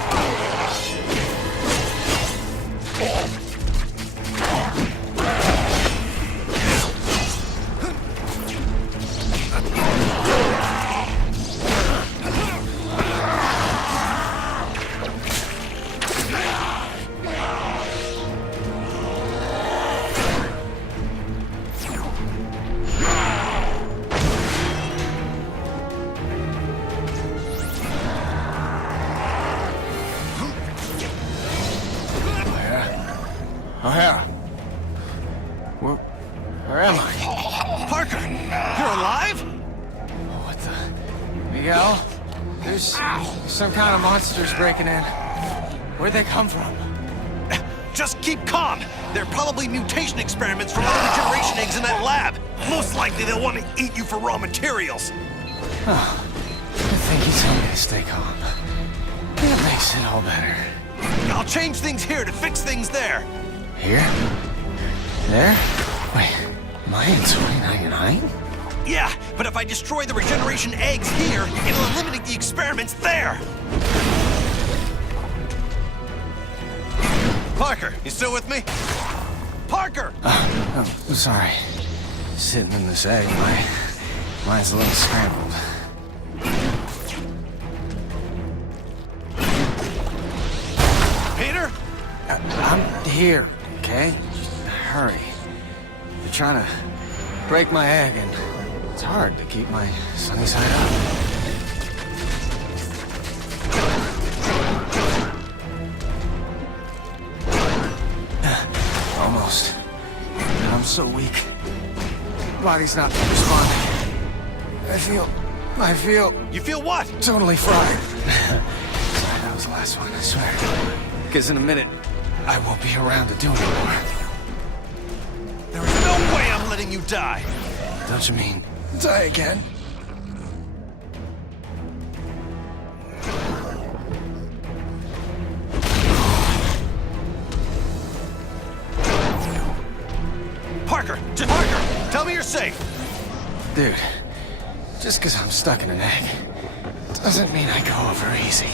O'Hara. Where am I? Parker, you're alive? What the? Miguel? There's some kind of monsters breaking in. Where'd they come from? Just keep calm. They're probably mutation experiments from other regeneration eggs in that lab. Most likely they'll want to eat you for raw materials. Oh, I think you told me to stay calm. It makes it all better. I'll change things here to fix things there. Here? There? Wait, am I in 2099? Yeah, but if I destroy the regeneration eggs here, it'll eliminate the experiments there. Parker, you still with me? Parker! I'm sorry. Sitting in this egg, my mind's a little scrambled. Peter? I'm here, okay? Just hurry. They're trying to break my egg, and it's hard to keep my sunny side up. Almost. I'm so weak. Body's not responding. I feel... You feel what? Totally fried. Sorry, that was the last one, I swear. Because in a minute, I won't be around to do anymore. There is no way I'm letting you die. Don't you mean die again? Parker! Parker! Tell me you're safe! Dude, just because I'm stuck in an egg doesn't mean I go over easy.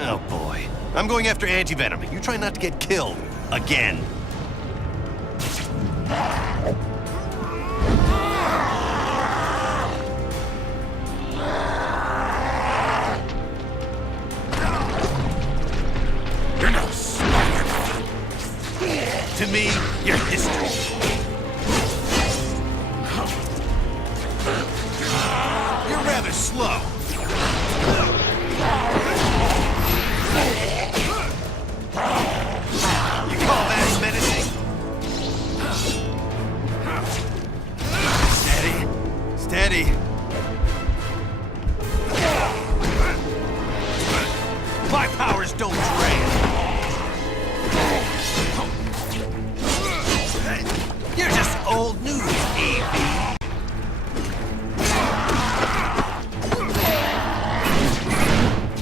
Oh boy. I'm going after anti-venom. You try not to get killed. Again. You're no Spider-Man. To me, you're history. You're rather slow. You call that menacing? Steady. Steady. My powers don't drain. You're just old news, A.V.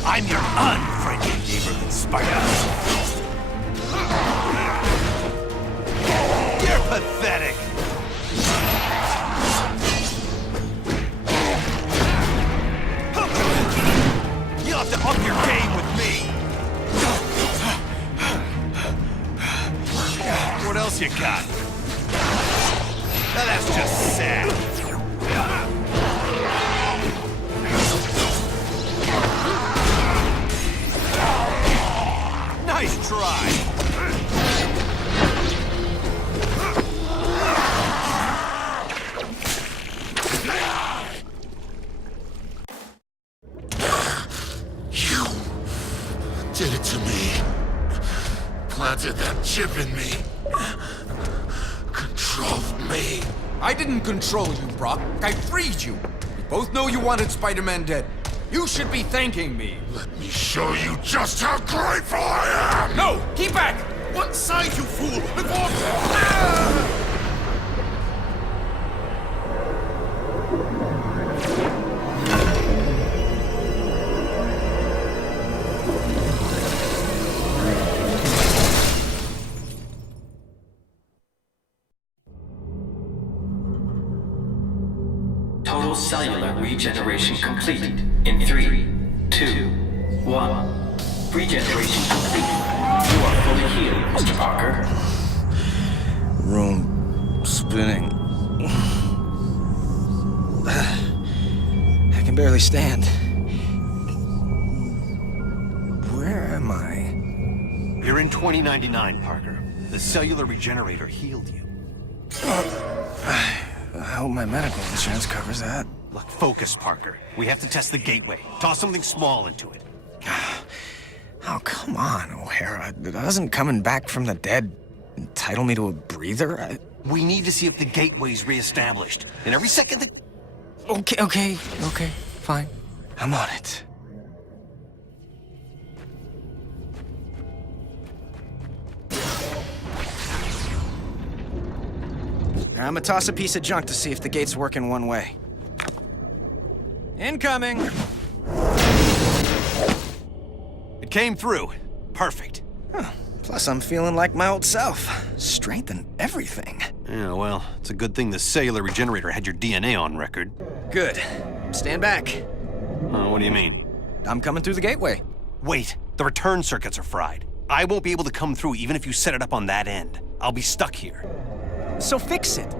I'm your unfriendly neighborhood spider. You're pathetic. You'll have to up your game with me. What else you got? Now that's just sad. Nice try. You did it to me. Planted that chip in me. controlled me. I didn't control you, Brock. I freed you. We both know you wanted Spider-Man dead. You should be thanking me. Let me show you just how grateful I am! No! Keep back! One side, you fool! Before... Total cellular regeneration completed in 3, 2, 1. Regeneration complete. You are fully healed, Mr. Parker. Room spinning. I can barely stand. Where am I? You're in 2099, Parker. The cellular regenerator healed you. I hope my medical insurance covers that. Look, focus, Parker. We have to test the gateway. Toss something small into it. Oh, come on, O'Hara. Doesn't coming back from the dead entitle me to a breather? We need to see if the gateway's reestablished. And every second that... Okay, fine. I'm on it. I'm gonna toss a piece of junk to see if the gate's working one way. Incoming! It came through. Perfect. Huh. Plus, I'm feeling like my old self. Strength and everything. Yeah, well, it's a good thing the cellular regenerator had your DNA on record. Good. Stand back. What do you mean? I'm coming through the gateway. Wait, the return circuits are fried. I won't be able to come through even if you set it up on that end. I'll be stuck here. So fix it.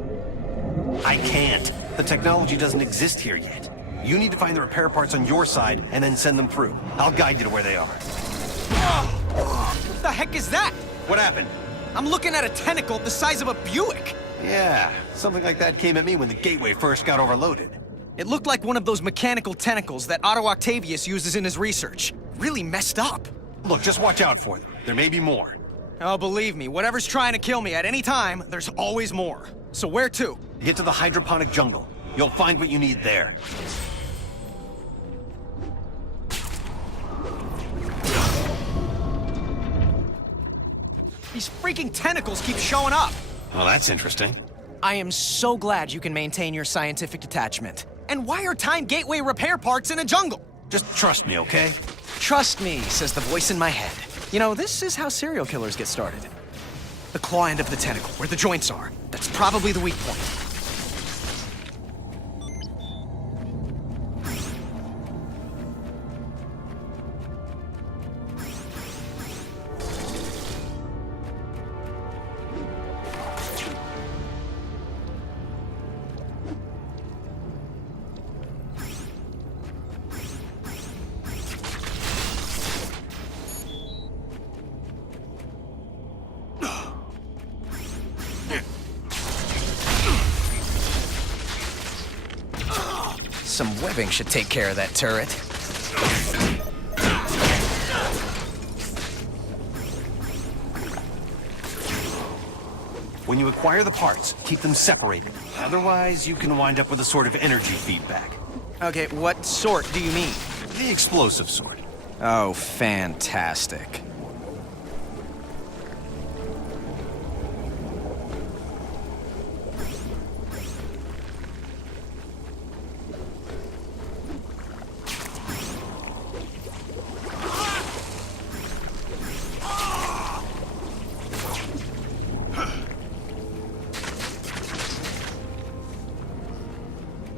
I can't. The technology doesn't exist here yet. You need to find the repair parts on your side and then send them through. I'll guide you to where they are. What the heck is that? What happened? I'm looking at a tentacle the size of a Buick. Yeah, something like that came at me when the gateway first got overloaded. It looked like one of those mechanical tentacles that Otto Octavius uses in his research. Really messed up. Look, just watch out for them. There may be more. Oh, believe me, whatever's trying to kill me at any time, there's always more. So where to? Get to the hydroponic jungle. You'll find what you need there. These freaking tentacles keep showing up. Well, that's interesting. I am so glad you can maintain your scientific detachment. And why are time gateway repair parts in a jungle? Just trust me, okay? Trust me, says the voice in my head. You know, this is how serial killers get started. The claw end of the tentacle, where the joints are. That's probably the weak point. Some webbing should take care of that turret. When you acquire the parts, keep them separated. Otherwise, you can wind up with a sort of energy feedback. Okay, what sort do you mean? The explosive sort. Oh, fantastic.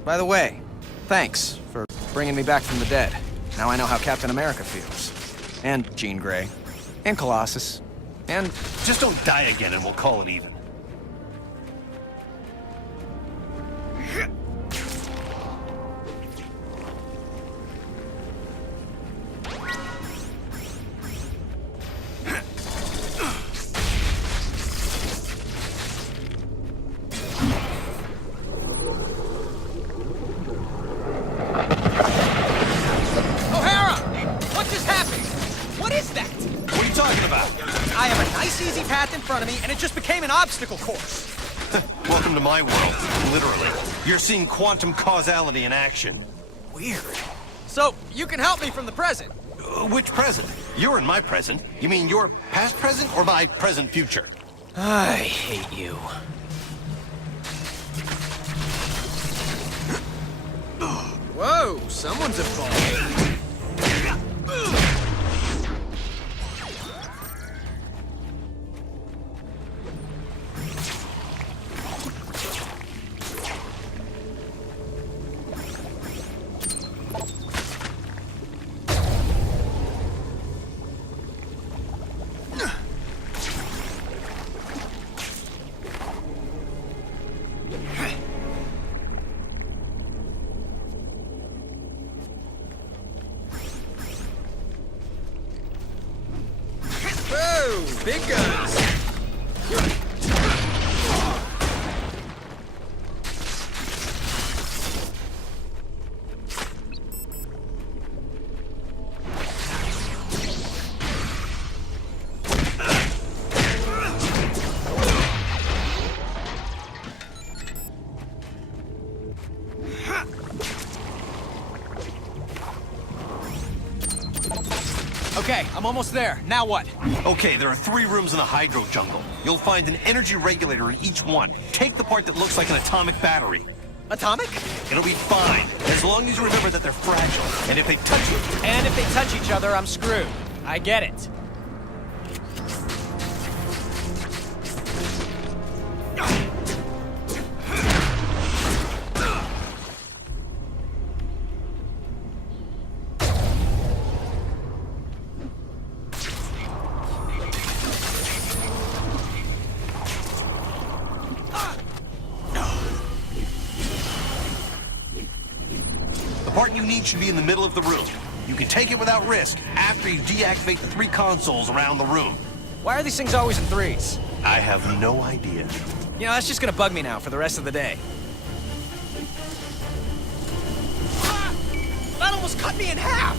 By the way, thanks for bringing me back from the dead. Now I know how Captain America feels. And Jean Grey. And Colossus. And... Just don't die again and we'll call it even. I have a nice, easy path in front of me, and it just became an obstacle course. Welcome to my world, literally. You're seeing quantum causality in action. Weird. So, you can help me from the present. Which present? You're in my present. You mean your past present or my present future? I hate you. Whoa, someone's involved. Whoa, big guns. Okay, I'm almost there. Now what? Okay, there are 3 rooms in the hydro jungle. You'll find an energy regulator in each one. Take the part that looks like an atomic battery. Atomic? It'll be fine, as long as you remember that they're fragile. And if they touch you... And if they touch each other, I'm screwed. I get it. The part you need should be in the middle of the room. You can take it without risk after you deactivate the 3 consoles around the room. Why are these things always in 3s? I have no idea. You know, that's just gonna bug me now for the rest of the day. Ah! That almost cut me in half!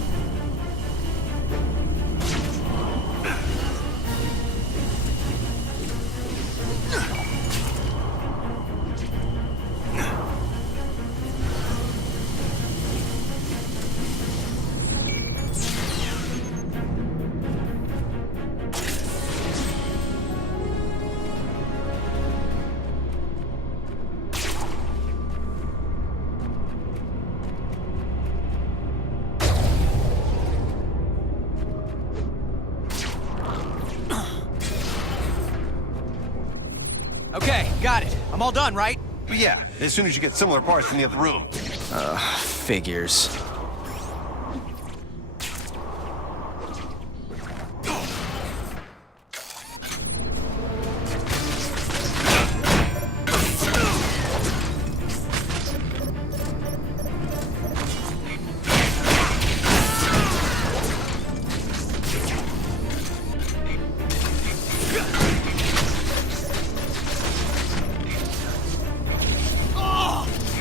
Okay, got it. I'm all done, right? But yeah, as soon as you get similar parts from the other room. Figures.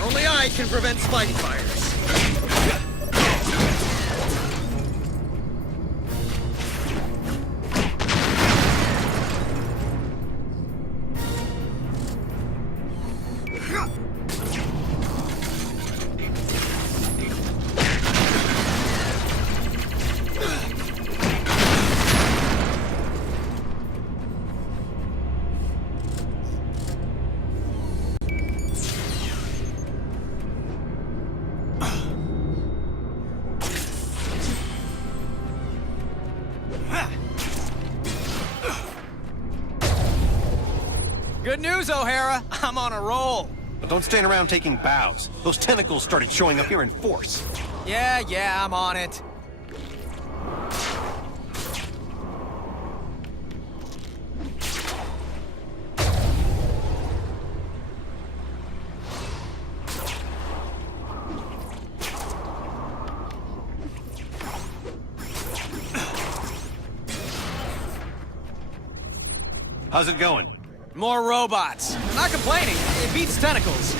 Only I can prevent spidey fires. Good news, O'Hara. I'm on a roll. But don't stand around taking bows. Those tentacles started showing up here in force. Yeah, I'm on it. How's it going? More robots. I'm not complaining. It beats tentacles.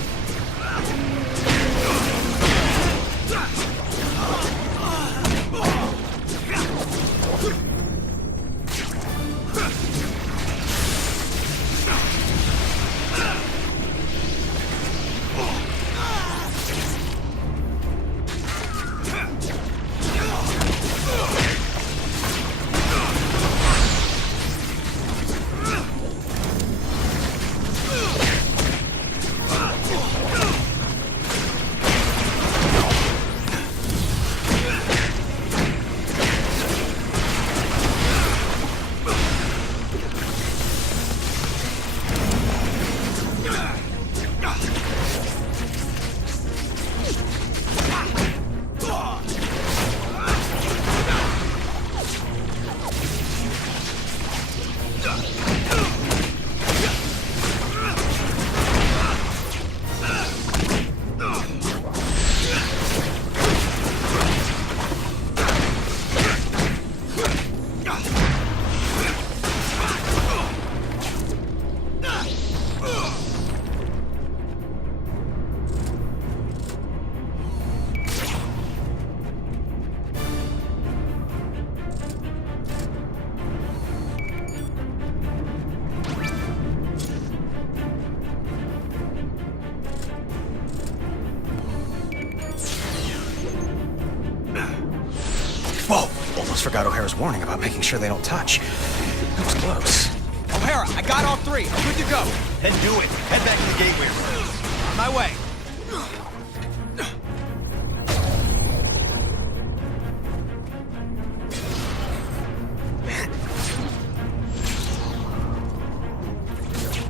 almost forgot O'Hara's warning about making sure they don't touch. That was close. O'Hara, I got all three. I'm good to go. Then do it. Head back to the gateway room. On my way.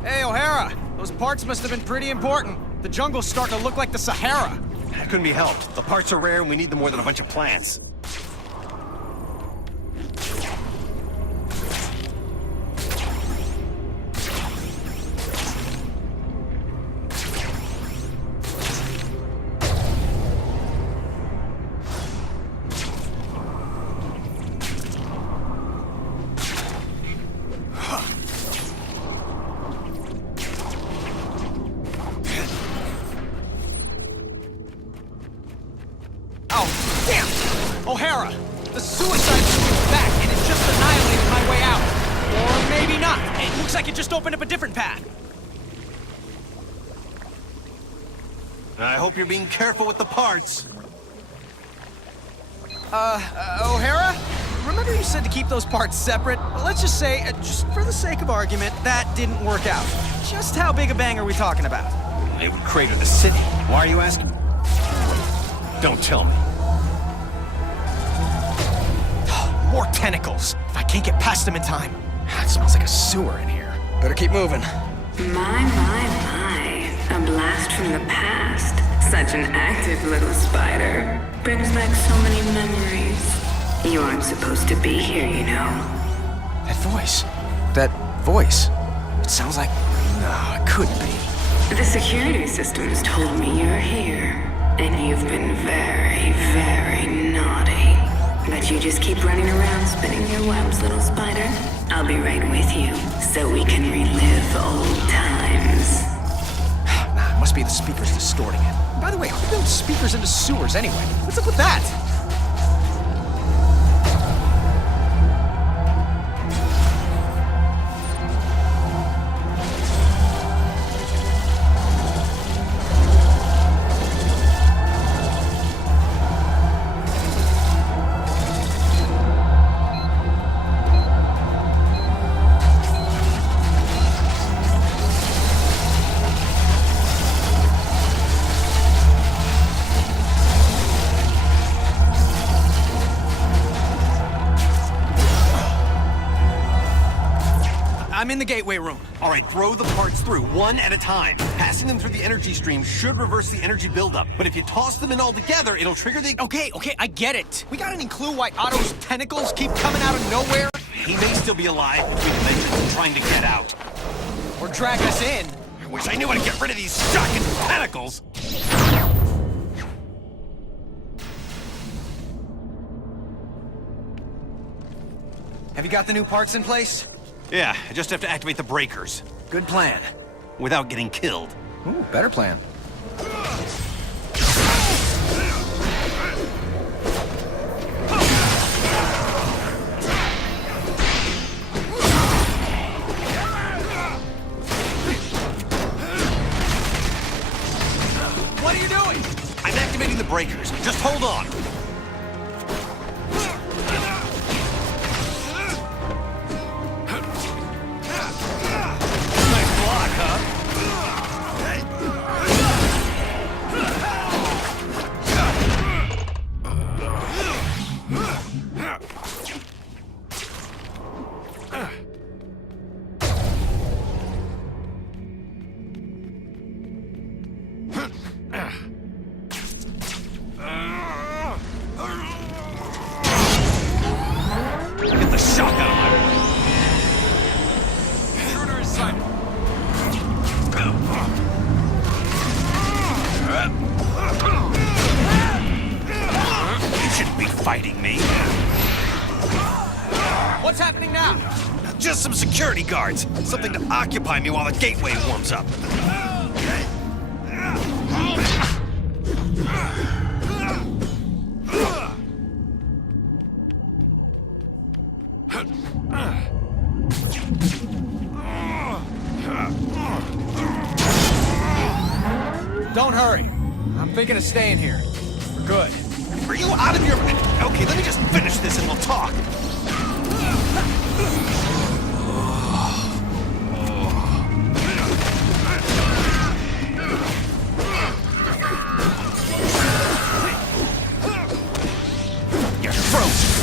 Hey, O'Hara. Those parts must have been pretty important. The jungle's starting to look like the Sahara. That couldn't be helped. The parts are rare and we need them more than a bunch of plants. O'Hara, the suicide suit's back, and it just annihilated my way out. Or maybe not. It looks like it just opened up a different path. I hope you're being careful with the parts. O'Hara? Remember you said to keep those parts separate? Well, let's just say, just for the sake of argument, that didn't work out. Just how big a bang are we talking about? It would crater the city. Why are you asking? Don't tell me. More tentacles. If I can't get past them in time. It smells like a sewer in here. Better keep moving. My. A blast from the past. Such an active little spider. Brings back so many memories. You aren't supposed to be here, you know. That voice. It sounds like... No, it couldn't be. The security systems told me you're here. And you've been very, very naughty. But you just keep running around spinning your webs, little spider. I'll be right with you, so we can relive old times. Nah, it must be the speakers distorting it. By the way, who builds speakers into sewers anyway? What's up with that? I'm in the gateway room. All right, throw the parts through, one at a time. Passing them through the energy stream should reverse the energy buildup, but if you toss them in all together, it'll trigger the... Okay, I get it. We got any clue why Otto's tentacles keep coming out of nowhere? He may still be alive between dimensions and trying to get out. Or drag us in. I wish I knew how to get rid of these shocking tentacles! Have you got the new parts in place? Yeah, I just have to activate the breakers. Good plan. Without getting killed. Ooh, better plan. What are you doing? I'm activating the breakers. Just hold on. Get the shock out of my way. Intruder is sighted. You shouldn't be fighting me. What's happening now? Just some security guards. Something to occupy me while the gateway warms up. Don't hurry. I'm thinking of staying here. For good. Are you out of your... Okay, let me just finish this and we'll talk. You're frozen.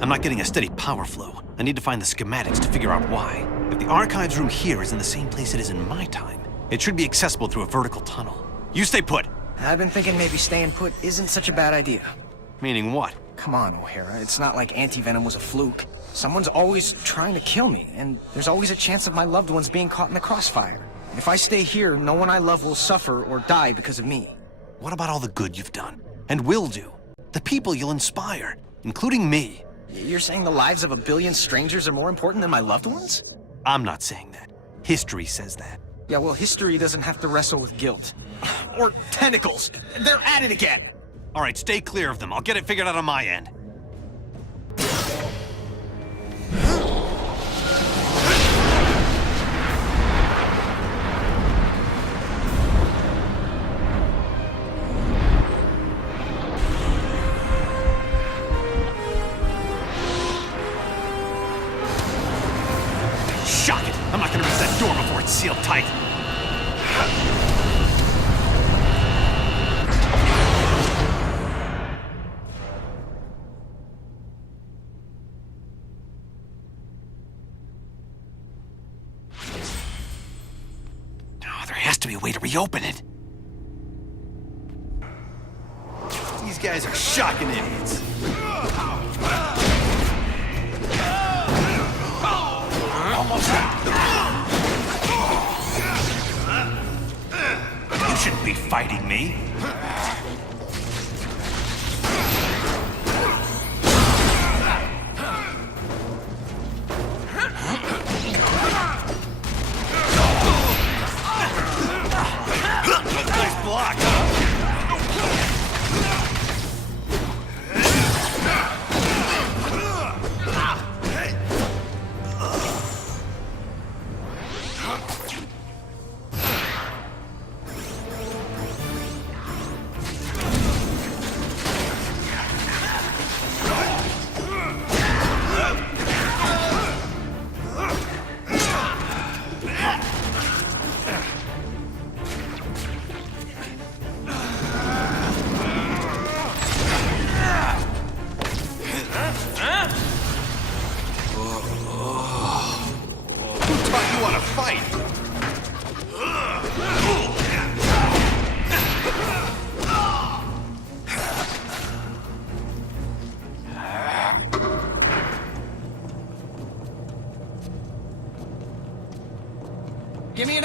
I'm not getting a steady power flow. I need to find the schematics to figure out why. If the archives room here is in the same place it is in my time, it should be accessible through a vertical tunnel. You stay put. I've been thinking maybe staying put isn't such a bad idea. Meaning what? Come on, O'Hara. It's not like anti-venom was a fluke. Someone's always trying to kill me, and there's always a chance of my loved ones being caught in the crossfire. If I stay here, no one I love will suffer or die because of me. What about all the good you've done? And will do? The people you'll inspire, including me. You're saying the lives of a billion strangers are more important than my loved ones? I'm not saying that. History says that. Yeah, well, history doesn't have to wrestle with guilt. Or tentacles. They're at it again. All right, stay clear of them. I'll get it figured out on my end. Shock it! I'm not gonna reach that door before it's sealed tight. Oh, there has to be a way to reopen it. These guys are shocking idiots. Almost out. You shouldn't be fighting me. Nice block, huh?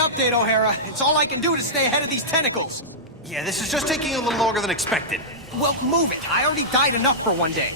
update, O'Hara. It's all I can do to stay ahead of these tentacles. Yeah, this is just taking a little longer than expected. Well, move it. I already died enough for one day.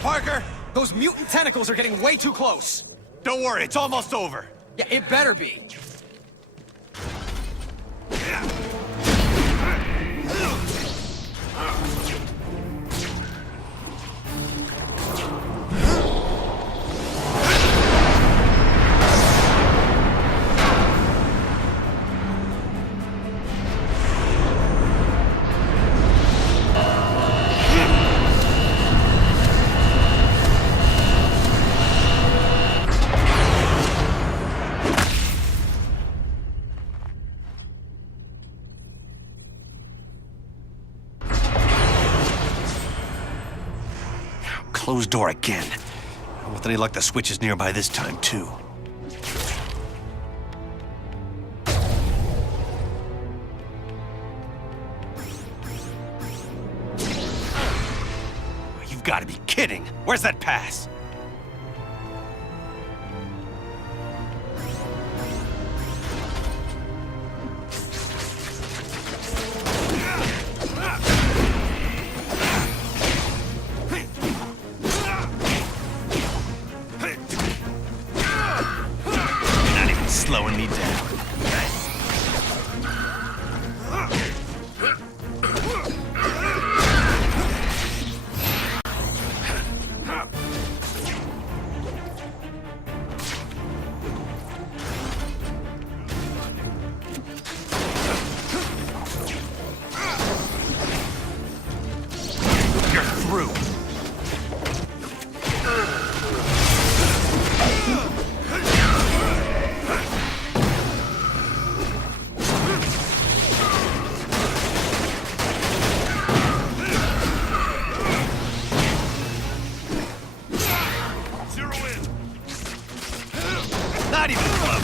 Parker? Those mutant tentacles are getting way too close. Don't worry, it's almost over. Yeah, it better be. Closed door again. With any luck, the switch is nearby this time, too. You've got to be kidding. Where's that pass? Slowing me down. You're through. Not even close.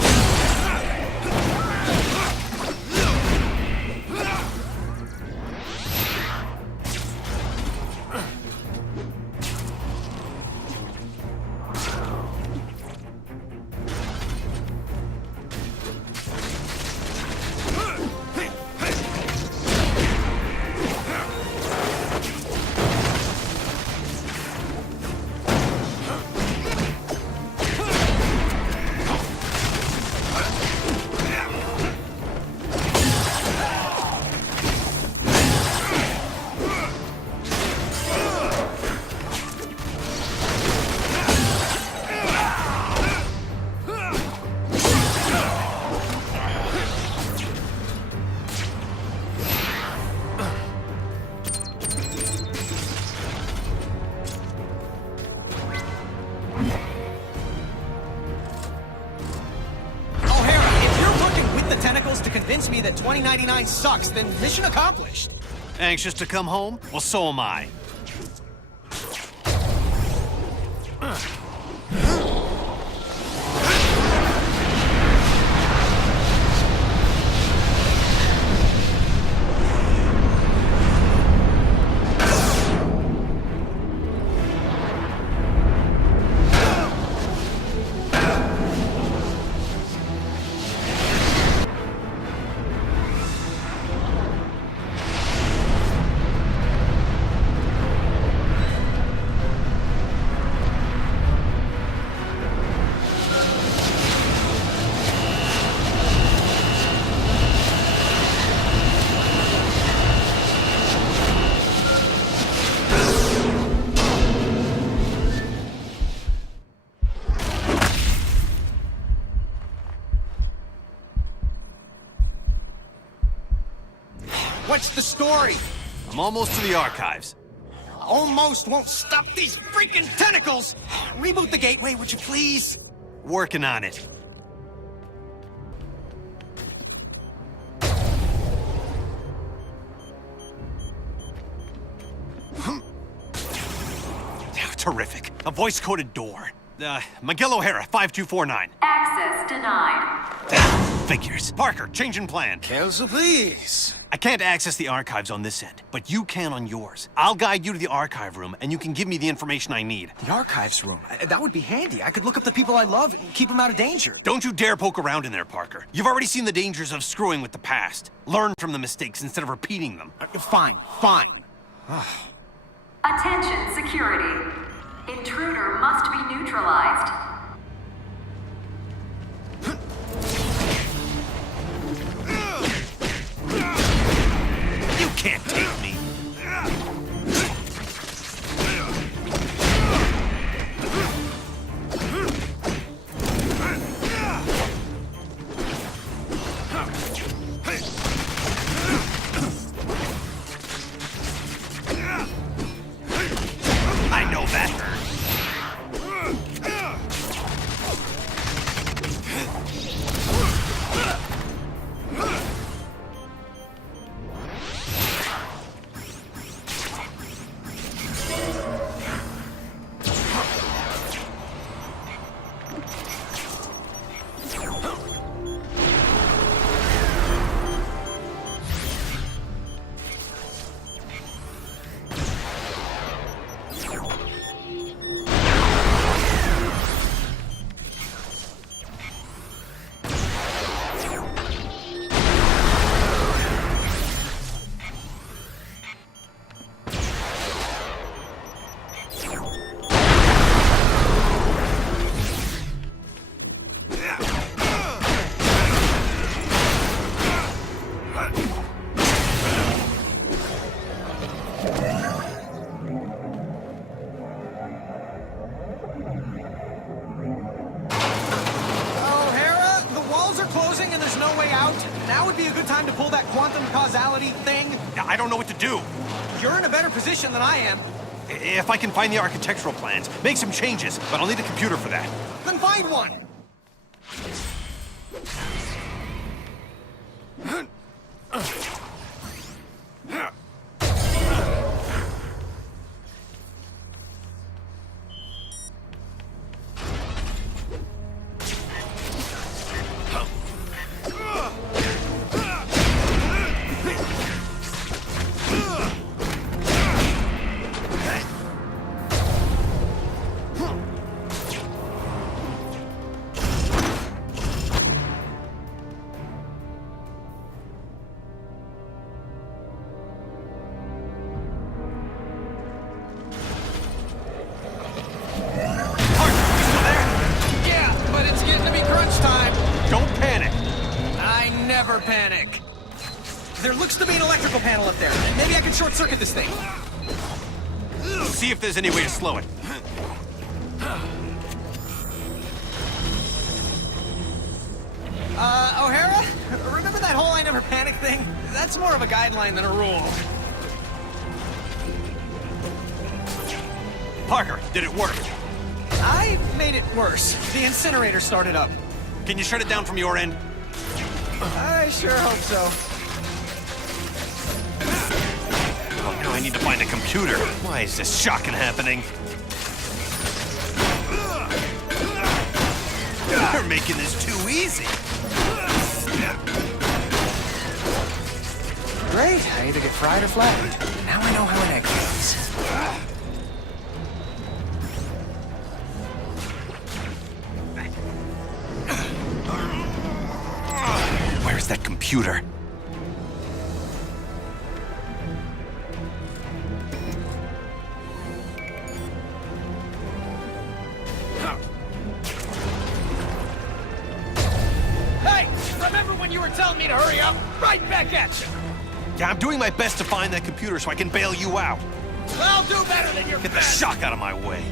To convince me that 2099 sucks, then mission accomplished. Anxious to come home? Well, so am I. What's the story? I'm almost to the archives. Almost won't stop these freaking tentacles! Reboot the gateway, would you please? Working on it. Terrific. A voice-coded door. Miguel O'Hara, 5249. Access denied. Figures. Parker, change in plan. Cancel, please. I can't access the archives on this end, but you can on yours. I'll guide you to the archive room, and you can give me the information I need. The archives room. That would be handy. I could look up the people I love and keep them out of danger. Don't you dare poke around in there, Parker. You've already seen the dangers of screwing with the past. Learn from the mistakes instead of repeating them. Fine, fine. Attention, security. Intruder must be neutralized. You can't take me. I know that hurt. Now would be a good time to pull that quantum causality thing. I don't know what to do. You're in a better position than I am. If I can find the architectural plans, make some changes, but I'll need a computer for that. Then find one. Panic. There looks to be an electrical panel up there. Maybe I can short-circuit this thing. See if there's any way to slow it. O'Hara? Remember that whole I never panic thing? That's more of a guideline than a rule. Parker, did it work? I made it worse. The incinerator started up. Can you shut it down from your end? I sure hope so. Oh, now I need to find a computer. Why is this shocking happening? You're making this too easy. Great. I either get fried or flattened. Now I know how an egg feels. Where's that computer? Hey! Remember when you were telling me to hurry up? Right back at you! Yeah, I'm doing my best to find that computer so I can bail you out. I'll do better than your Get the best. shock out of my way.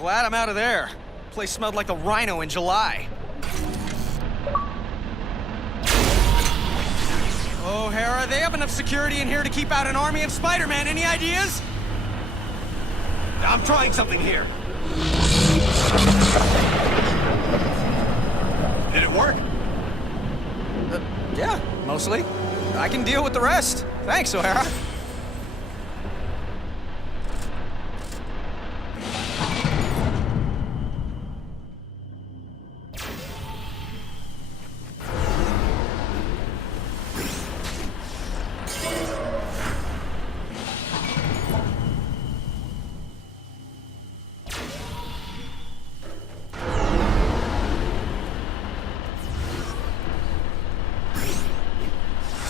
Glad I'm out of there. Place smelled like the rhino in July. Oh, Hera, they have enough security in here to keep out an army of Spider-Man. Any ideas? I'm trying something here. Did it work? Yeah, mostly. I can deal with the rest. Thanks, O'Hara.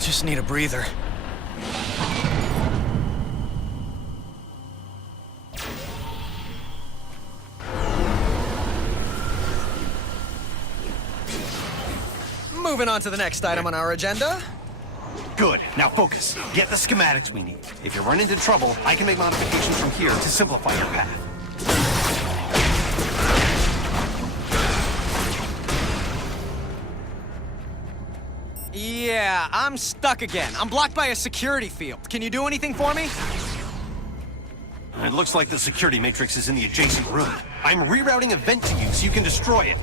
Just need a breather. Moving on to the next item on our agenda. Good. Now focus. Get the schematics we need. If you run into trouble, I can make modifications from here to simplify your path. Yeah, I'm stuck again. I'm blocked by a security field. Can you do anything for me? It looks like the security matrix is in the adjacent room. I'm rerouting a vent to you so you can destroy it.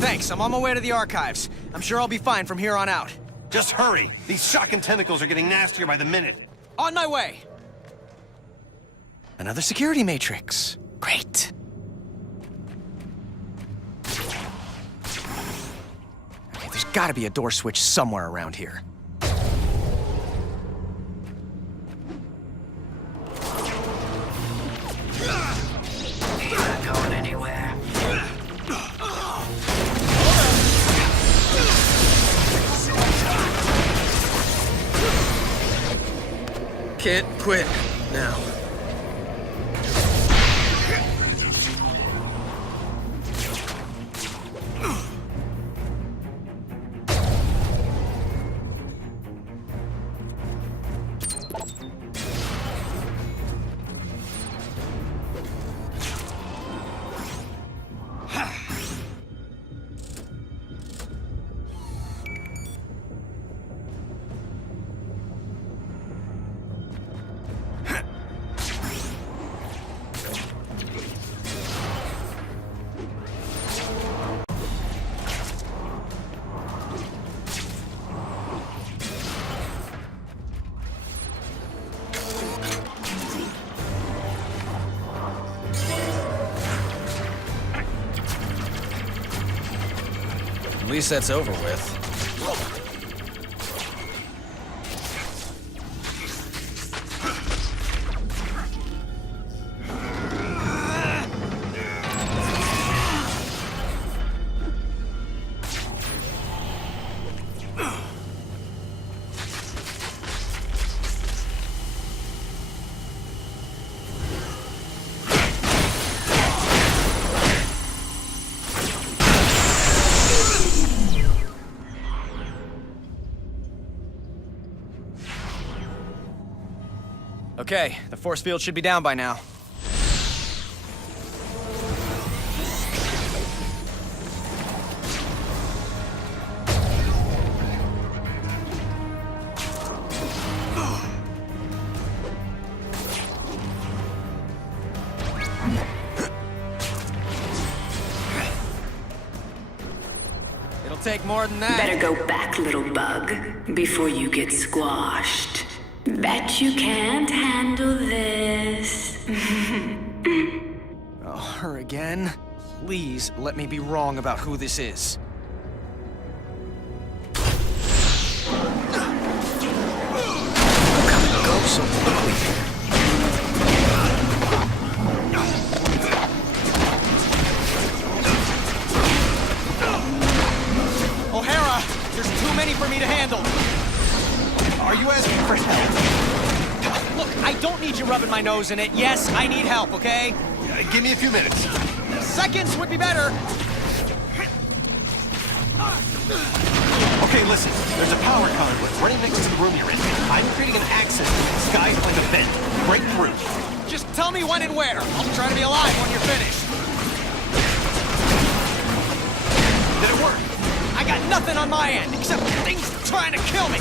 Thanks, I'm on my way to the archives. I'm sure I'll be fine from here on out. Just hurry. These shocking tentacles are getting nastier by the minute. On my way! Another security matrix. Great. Okay, there's gotta be a door switch somewhere around here. Not going anywhere. Can't quit now. At least that's over with. Okay, the force field should be down by now. It'll take more than that. Better go back, little bug, before you get squashed. Bet you can't handle this. Oh, her again? Please let me be wrong about who this is. Go so quickly. O'Hara, there's too many for me to handle. Are you asking for help? Look, I don't need you rubbing my nose in it. Yes, I need help, okay? Give me a few minutes. Seconds would be better. Okay, listen. There's a power conduit running next to the room you're in. I'm creating an access to the disguised like a vent. Break through. Just tell me when and where. I'll try to be alive when you're finished. Did it work? I got nothing on my end, except things trying to kill me.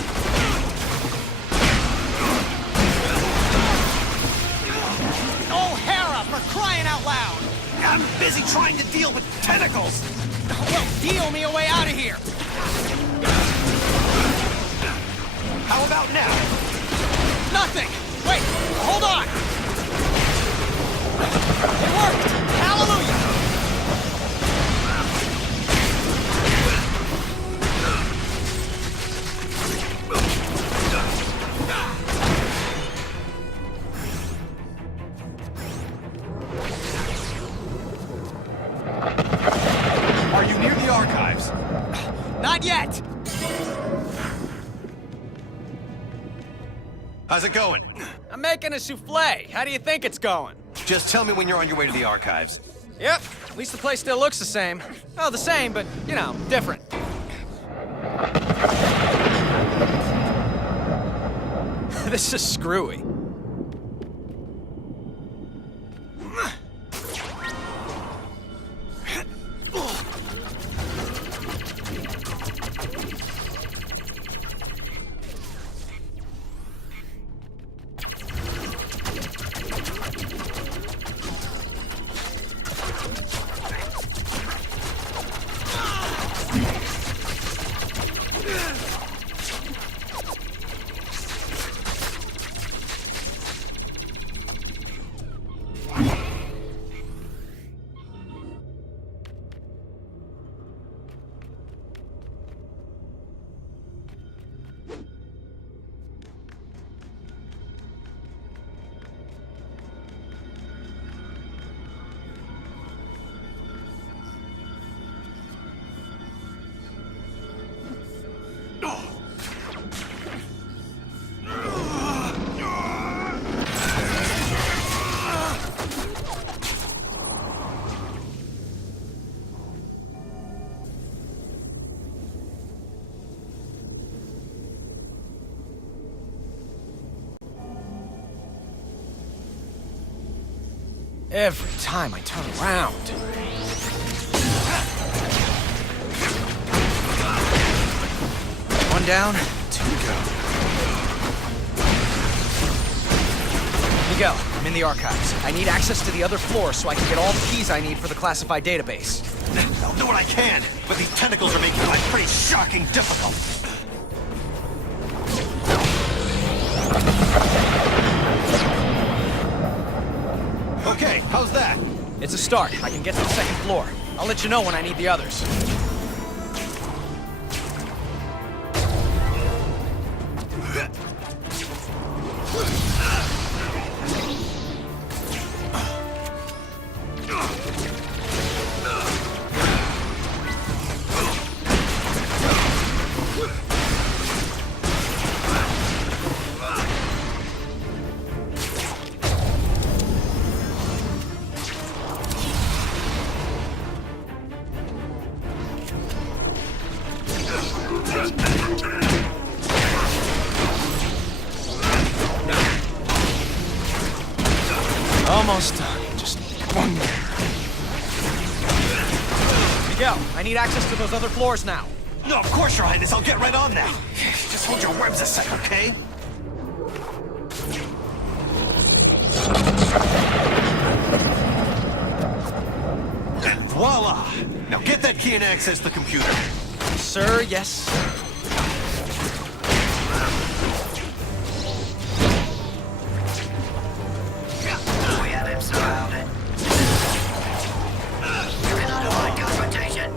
Oh, Hera, for crying out loud! I'm busy trying to deal with tentacles! Well, deal me a way out of here! How about now? Nothing! Wait, hold on! It worked! Hallelujah! Are you near the archives? Not yet! How's it going? I'm making a souffle. How do you think it's going? Just tell me when you're on your way to the archives. Yep, at least the place still looks the same. Oh, the same, but, you know, different. This is screwy. Every time I turn around. One down, two to go. Miguel, I'm in the archives. I need access to the other floor so I can get all the keys I need for the classified database. I'll do what I can, but these tentacles are making life pretty shocking difficult. Okay, how's that? It's a start. I can get to the second floor. I'll let you know when I need the others. Almost done. Just one more. Miguel, I need access to those other floors now. No, of course, Your Highness. I'll get right on that. Just hold your webs a sec, okay? And voila! Now get that key and access the computer. Sir, yes. We have him surrounded. You cannot avoid confrontation.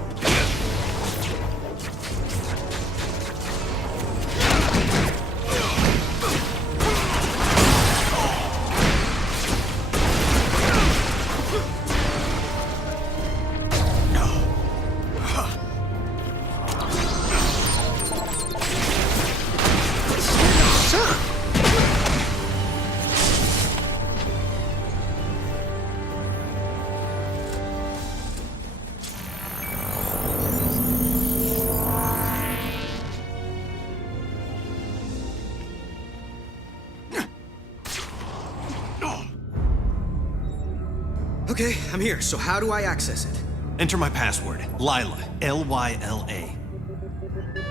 Okay, I'm here. So how do I access it? Enter my password. Lila. L-Y-L-A.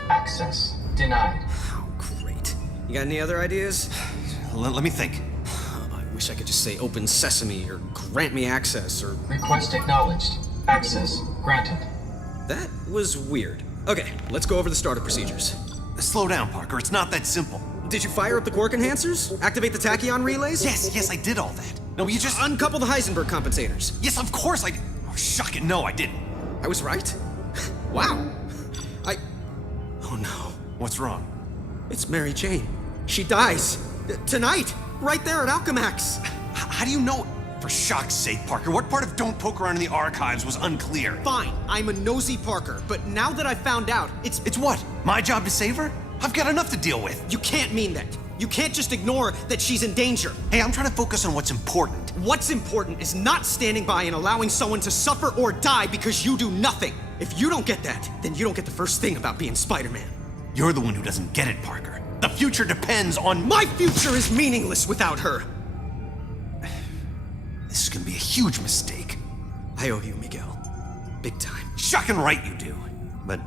Access denied. Oh, great. You got any other ideas? Let me think. I wish I could just say open sesame or grant me access or... Request acknowledged. Access granted. That was weird. Okay, let's go over the startup procedures. Slow down, Parker. It's not that simple. Did you fire up the quark enhancers? Activate the tachyon relays? Yes, I did all that. No, you just... Uncouple the Heisenberg compensators. Yes, of course I did. Oh, shuck it. No, I didn't. I was right? Wow. Oh no. What's wrong? It's Mary Jane. She dies. Tonight. Right there at Alchemax. How do you know? For shock's sake, Parker, what part of Don't Poke Around in the Archives was unclear? Fine, I'm a nosy Parker, but now that I've found out, it's what? My job to save her? I've got enough to deal with. You can't mean that. You can't just ignore that she's in danger. Hey, I'm trying to focus on what's important. What's important is not standing by and allowing someone to suffer or die because you do nothing. If you don't get that, then you don't get the first thing about being Spider-Man. You're the one who doesn't get it, Parker. The future depends on... My future is meaningless without her. This is gonna be a huge mistake. I owe you, Miguel. Big time. Shocking right you do. But,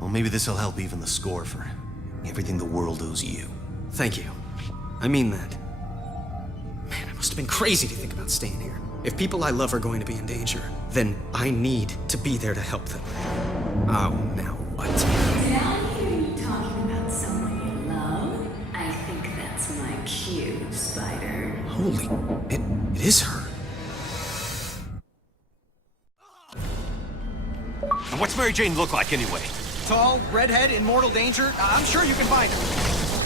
well, maybe this'll help even the score for everything the world owes you. Thank you. I mean that. Man, I must have been crazy to think about staying here. If people I love are going to be in danger, then I need to be there to help them. Oh, now what? Did I hear you talking about someone you love? I think that's my cue, Spider. Holy, it is her. And what's Mary Jane look like anyway? Tall, redhead, in mortal danger. I'm sure you can find her.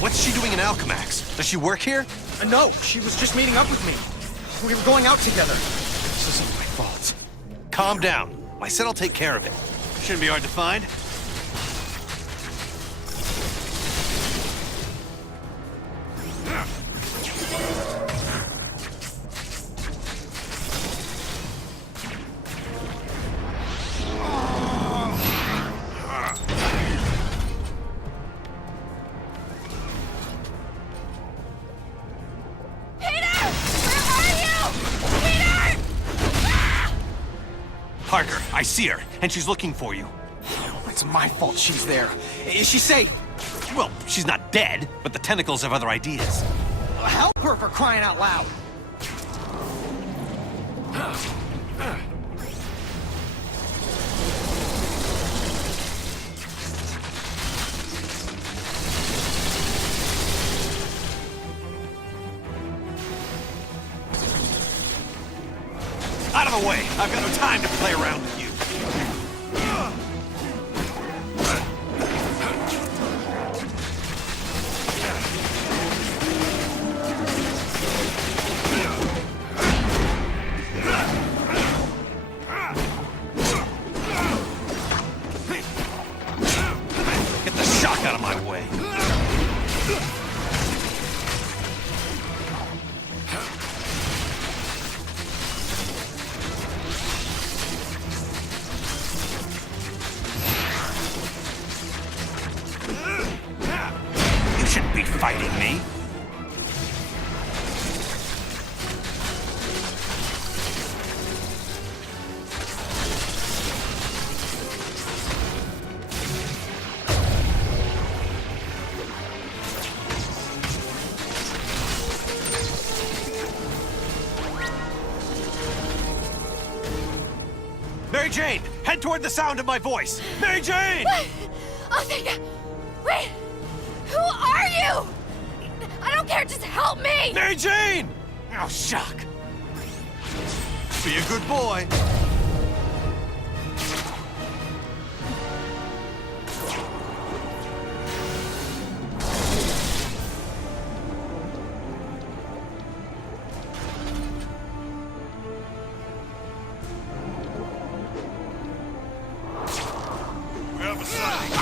What's she doing in Alchemax? Does she work here? No, she was just meeting up with me. We were going out together. This isn't my fault. Calm down. I said I'll take care of it. Shouldn't be hard to find. Parker, I see her, and she's looking for you. It's my fault she's there. Is she safe? Well, she's not dead, but the tentacles have other ideas. Help her for crying out loud. Out of the way! I've got no time to play around with you. Get the shock out of my way. You shouldn't be fighting me. Mary Jane, head toward the sound of my voice. Mary Jane! What? Oh, thank God. Wait! Who are you? I don't care, just help me! Mary Jane! Oh, shock. Be a good boy. We have a sighting.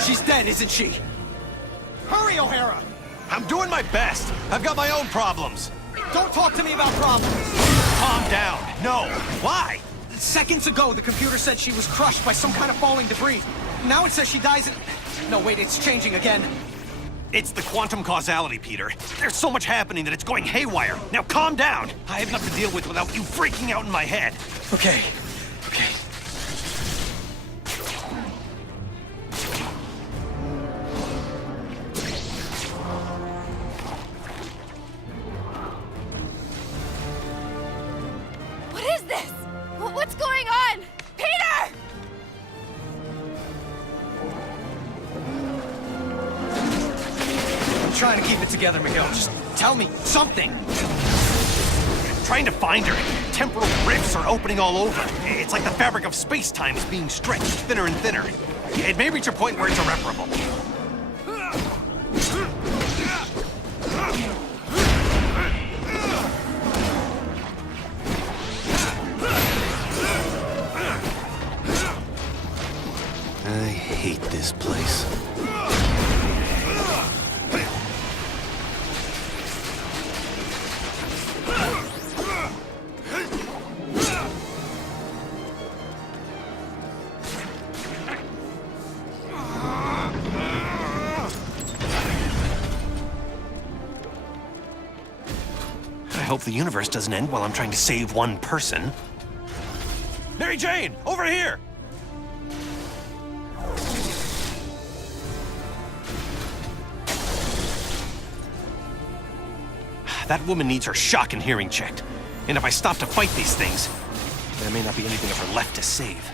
She's dead, isn't she? Hurry, O'Hara! I'm doing my best. I've got my own problems. Don't talk to me about problems. Calm down. No. Why? Seconds ago, the computer said she was crushed by some kind of falling debris. Now it says she dies in... No, wait, it's changing again. It's the quantum causality, Peter. There's so much happening that it's going haywire. Now calm down. I have enough to deal with without you freaking out in my head. Okay. Okay. What is this? What's going on? Peter! I'm trying to keep it together, Miguel. Just tell me something. I'm trying to find her. Temporal rifts are opening all over. It's like the fabric of space-time is being stretched thinner and thinner. It may reach a point where it's irreparable. I hate this place. I hope the universe doesn't end while I'm trying to save one person. Mary Jane, over here! That woman needs her shock and hearing checked. And if I stop to fight these things, there may not be anything of her left to save.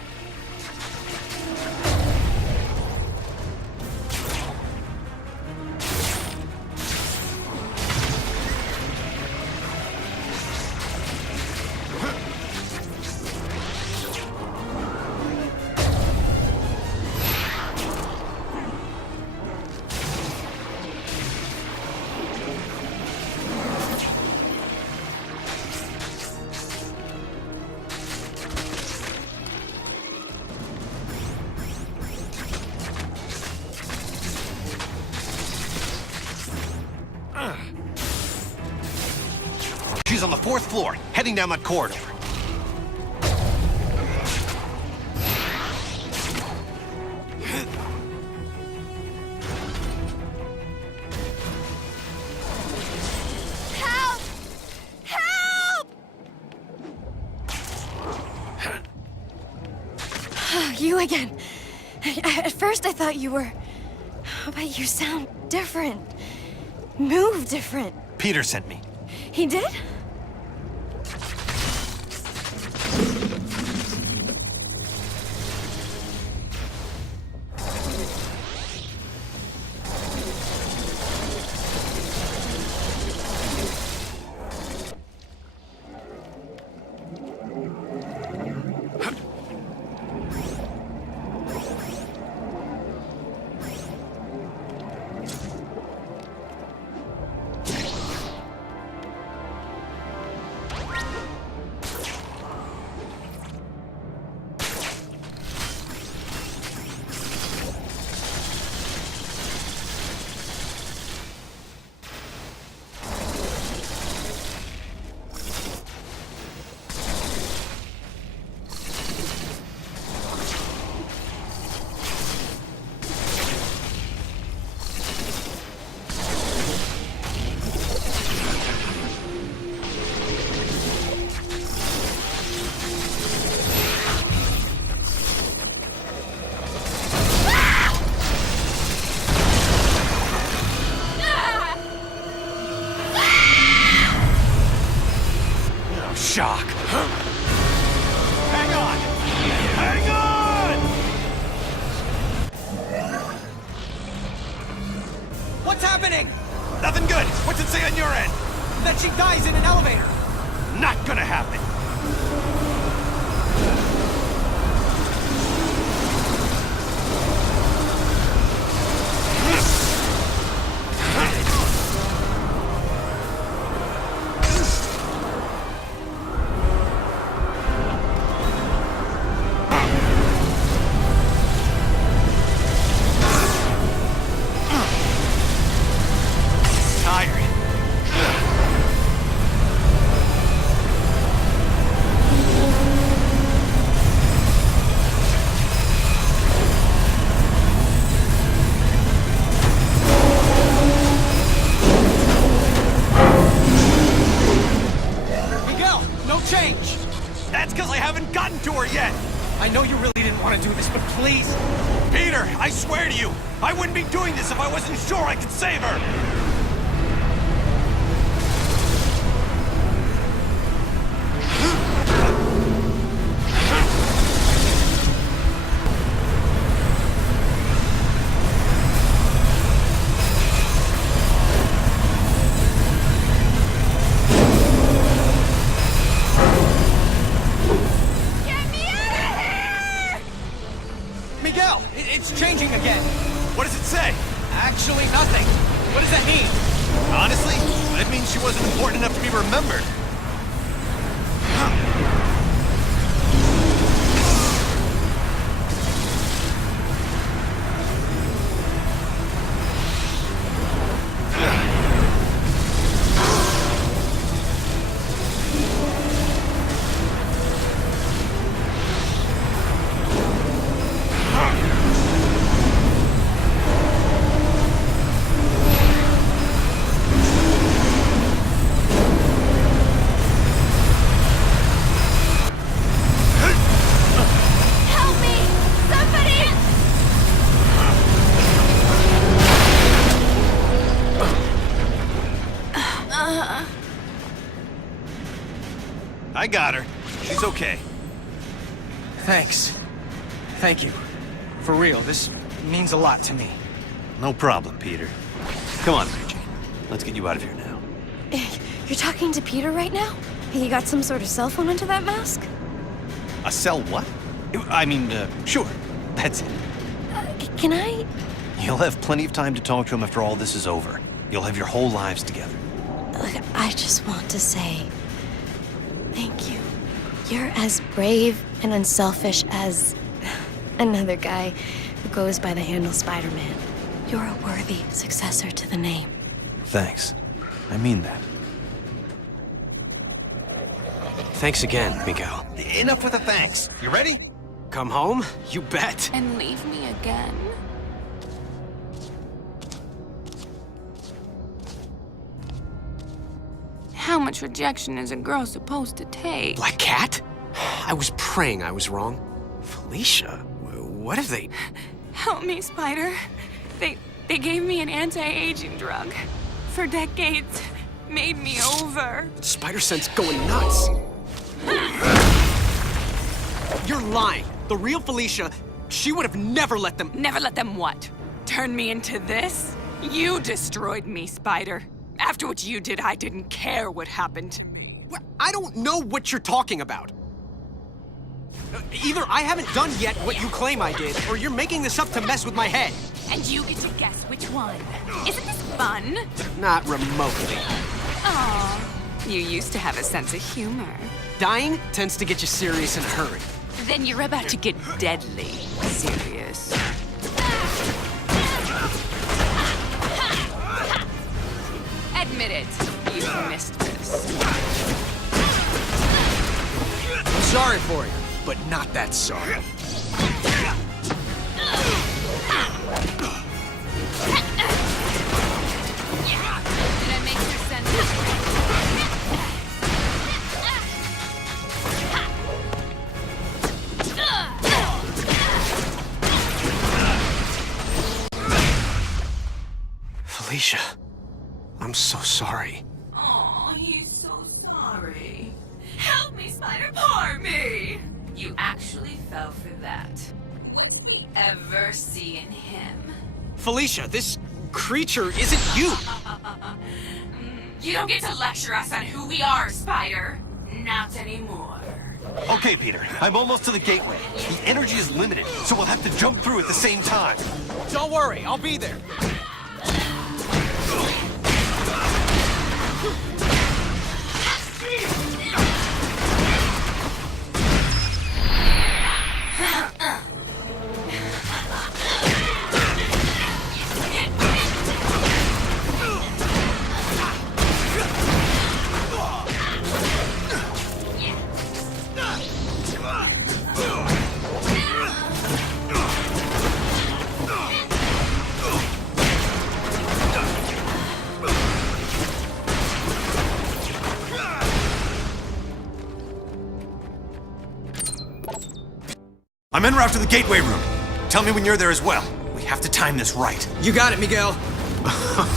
She's on the 4th floor, heading down that corridor. Help! Help! You again. At first I thought you were... But you sound different. Move different. Peter sent me. He did? Shock. Hang on! Hang on! What's happening? Nothing good. What's it say on your end? That she dies in an elevator. Not gonna happen. happened to her yet. I know you really didn't want to do this, but please. Peter, I swear to you, I wouldn't be doing this if I wasn't sure I could save her. Miguel, it's changing again. What does it say? Actually, nothing. What does that mean? Honestly, that means she wasn't important enough to be remembered. I got her. She's okay. Thanks. Thank you. For real, this means a lot to me. No problem, Peter. Come on, Mary Jane. Let's get you out of here now. You're talking to Peter right now? You got some sort of cell phone under that mask? A cell what? Sure. That's it. Can I? You'll have plenty of time to talk to him after all this is over. You'll have your whole lives together. Look, I just want to say thank you. You're as brave and unselfish as another guy who goes by the handle Spider-Man. You're a worthy successor to the name. Thanks. I mean that. Thanks again, Miguel. Enough with the thanks. You ready? Come home? You bet. And leave me again? How much rejection is a girl supposed to take? Black Cat? I was praying I was wrong. Felicia, what have they... Help me, Spider. They gave me an anti-aging drug. For decades, made me over. Spider-Sense going nuts. You're lying. The real Felicia, she would have never let them... Never let them what? Turn me into this? You destroyed me, Spider. After what you did, I didn't care what happened to me. I don't know what you're talking about. Either I haven't done yet what you claim I did, or you're making this up to mess with my head. And you get to guess which one. Isn't this fun? Not remotely. Aw, you used to have a sense of humor. Dying tends to get you serious in a hurry. Then you're about to get deadly serious. Admit it, you missed this. I'm sorry for you, but not that sorry. Did I make your sense? Felicia, I'm so sorry. Oh, he's so sorry. Help me, Spider, poor me! You actually fell for that. We ever see in him? Felicia, this creature isn't you! You don't get to lecture us on who we are, Spider. Not anymore. Okay, Peter. I'm almost to the gateway. The energy is limited, so we'll have to jump through at the same time. Don't worry, I'll be there. I'm en route to the gateway room. Tell me when you're there as well. We have to time this right. You got it, Miguel.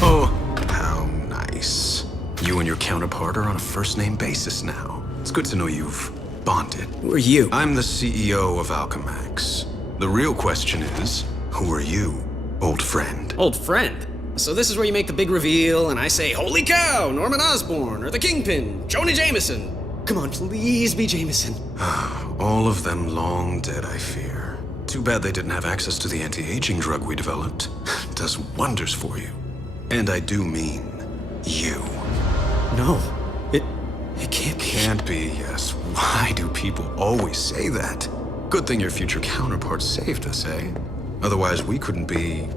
Oh, how nice. You and your counterpart are on a first-name basis now. It's good to know you've bonded. Who are you? I'm the CEO of Alchemax. The real question is, who are you, old friend? Old friend? So this is where you make the big reveal, and I say, holy cow, Norman Osborn, or the Kingpin, Jonah Jameson. Come on, please be Jameson. All of them long dead, I fear. Too bad they didn't have access to the anti-aging drug we developed. It does wonders for you. And I do mean you. No, it can't be. Can't be, yes. Why do people always say that? Good thing your future counterpart saved us, eh? Otherwise, we couldn't be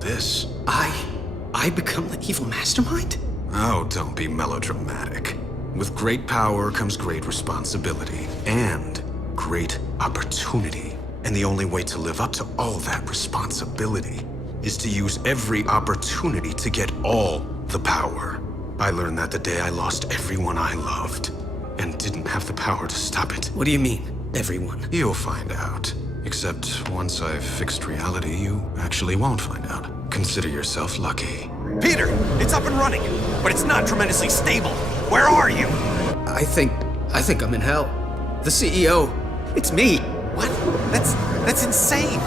this. I become the evil mastermind? Oh, don't be melodramatic. With great power comes great responsibility and great opportunity. And the only way to live up to all that responsibility is to use every opportunity to get all the power. I learned that the day I lost everyone I loved and didn't have the power to stop it. What do you mean, everyone? You'll find out. Except once I've fixed reality, you actually won't find out. Consider yourself lucky. Peter, it's up and running, but it's not tremendously stable. Where are you? I think I'm in hell. The CEO, it's me. What? That's insane.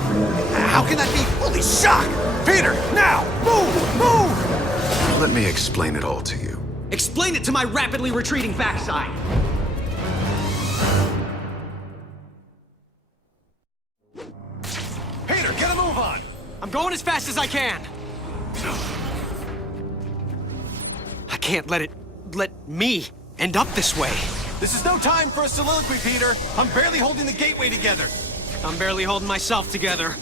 How can that be? Holy shock! Peter, now! Move! Let me explain it all to you. Explain it to my rapidly retreating backside. Peter, get a move on! I'm going as fast as I can. I can't let me end up this way. This is no time for a soliloquy, Peter. I'm barely holding the gateway together. I'm barely holding myself together.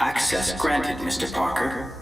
Access granted, Mr. Parker.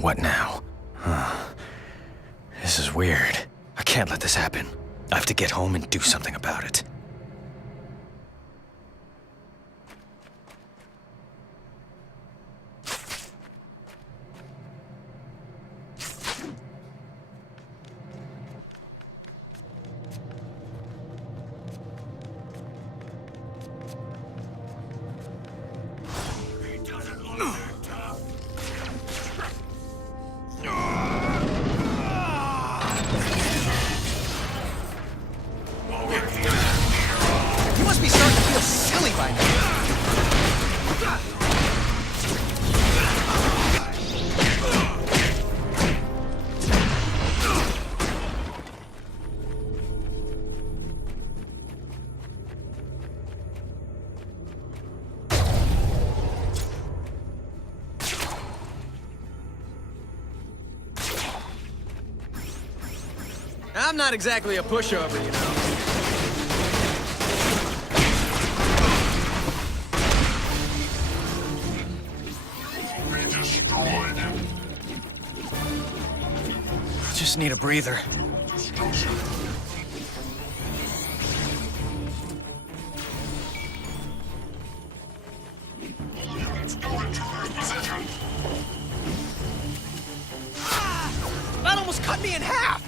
What now? This is weird. I can't let this happen. I have to get home and do something about it. I'm not exactly a pushover, you know. Just need a breather. That almost cut me in half!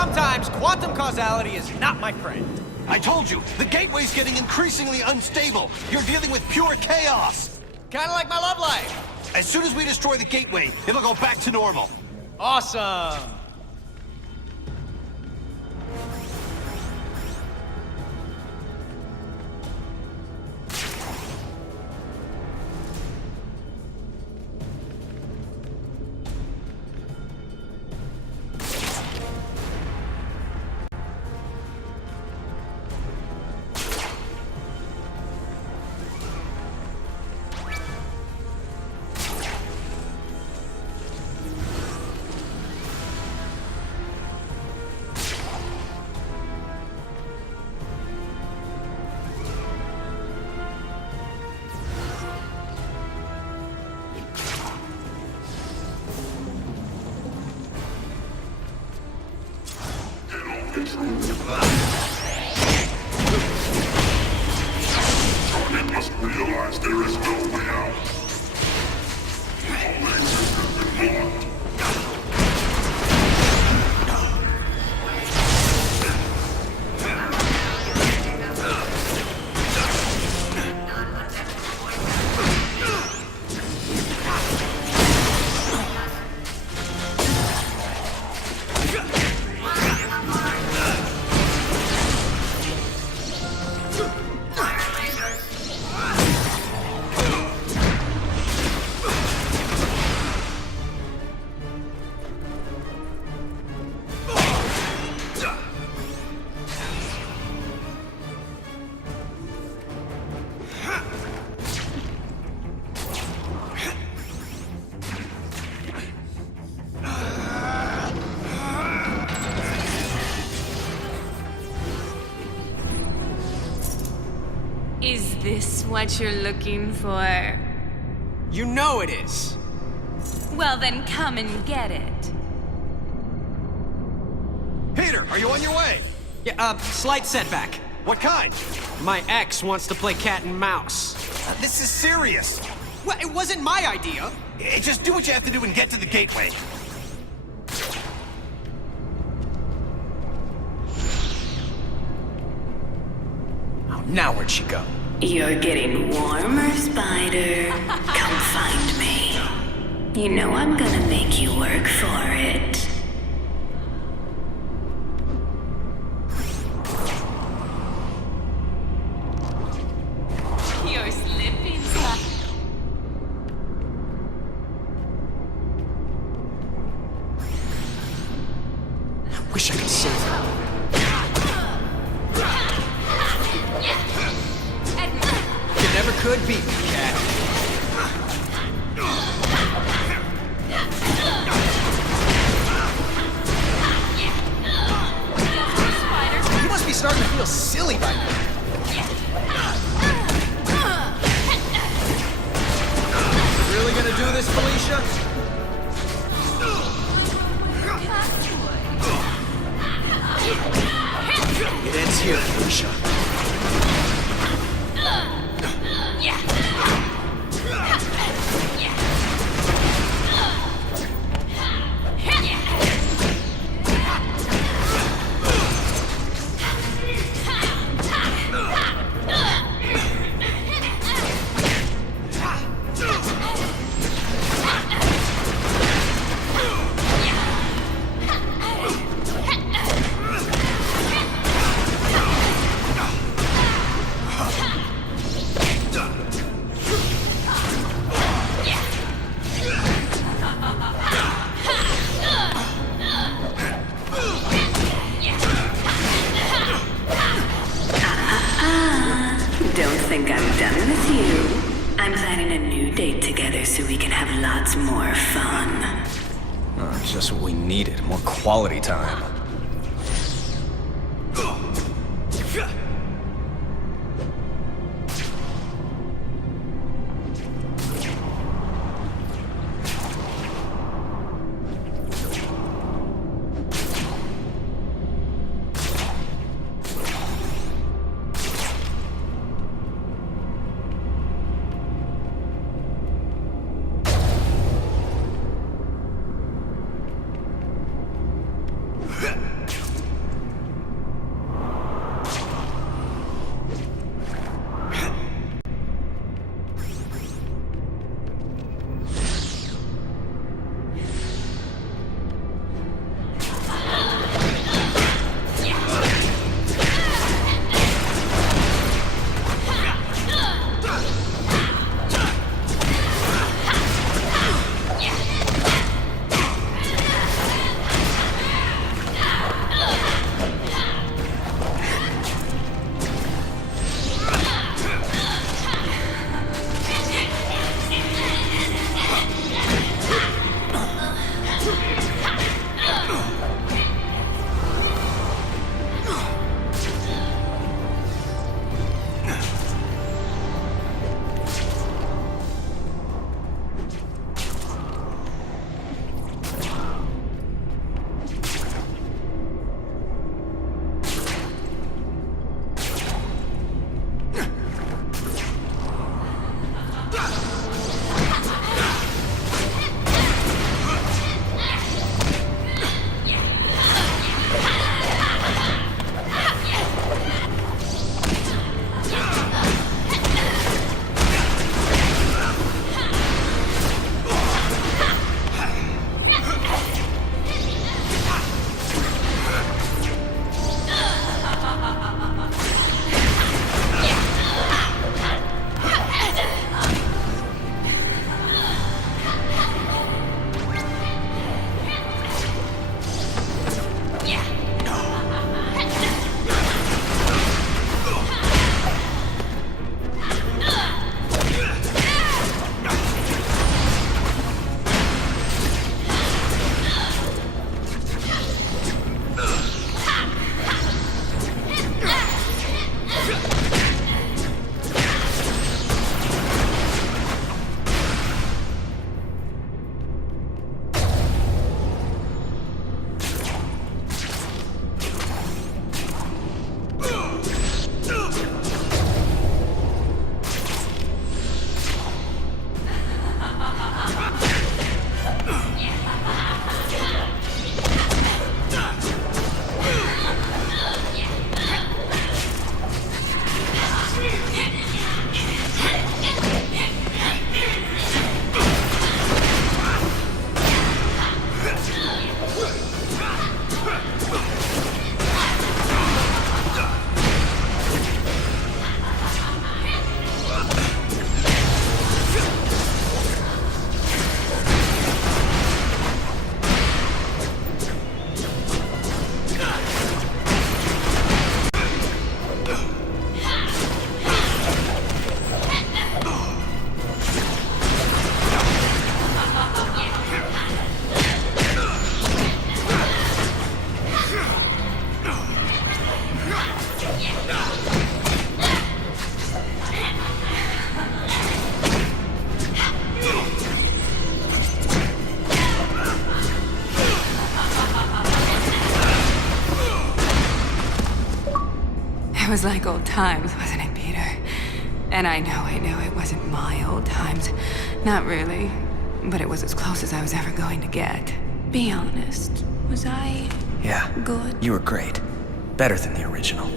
sometimes quantum causality is not my friend. I told you, the gateway's getting increasingly unstable. You're dealing with pure chaos. Kinda like my love life. As soon as we destroy the gateway, it'll go back to normal. Awesome. It must realize there is no way out. All exits have been blocked. Is this what you're looking for? You know it is. Well, then come and get it. Peter, are you on your way? Yeah, slight setback. What kind? My ex wants to play cat and mouse. This is serious. Well, it wasn't my idea. Just do what you have to do and get to the gateway. Oh, now where'd she go? You're getting warmer, Spider. Come find me. You know I'm gonna make you work for it. You're slipping, I wish I could save her. You never could beat me, cat. You must be starting to feel silly by now. Really gonna do this, Felicia? It ends here, Felicia. Just what we needed, more quality time. was like old times, wasn't it, Peter? And I know it wasn't my old times. Not really. But it was as close as I was ever going to get. Be honest. Was I... Yeah. Good? You were great. Better than the original.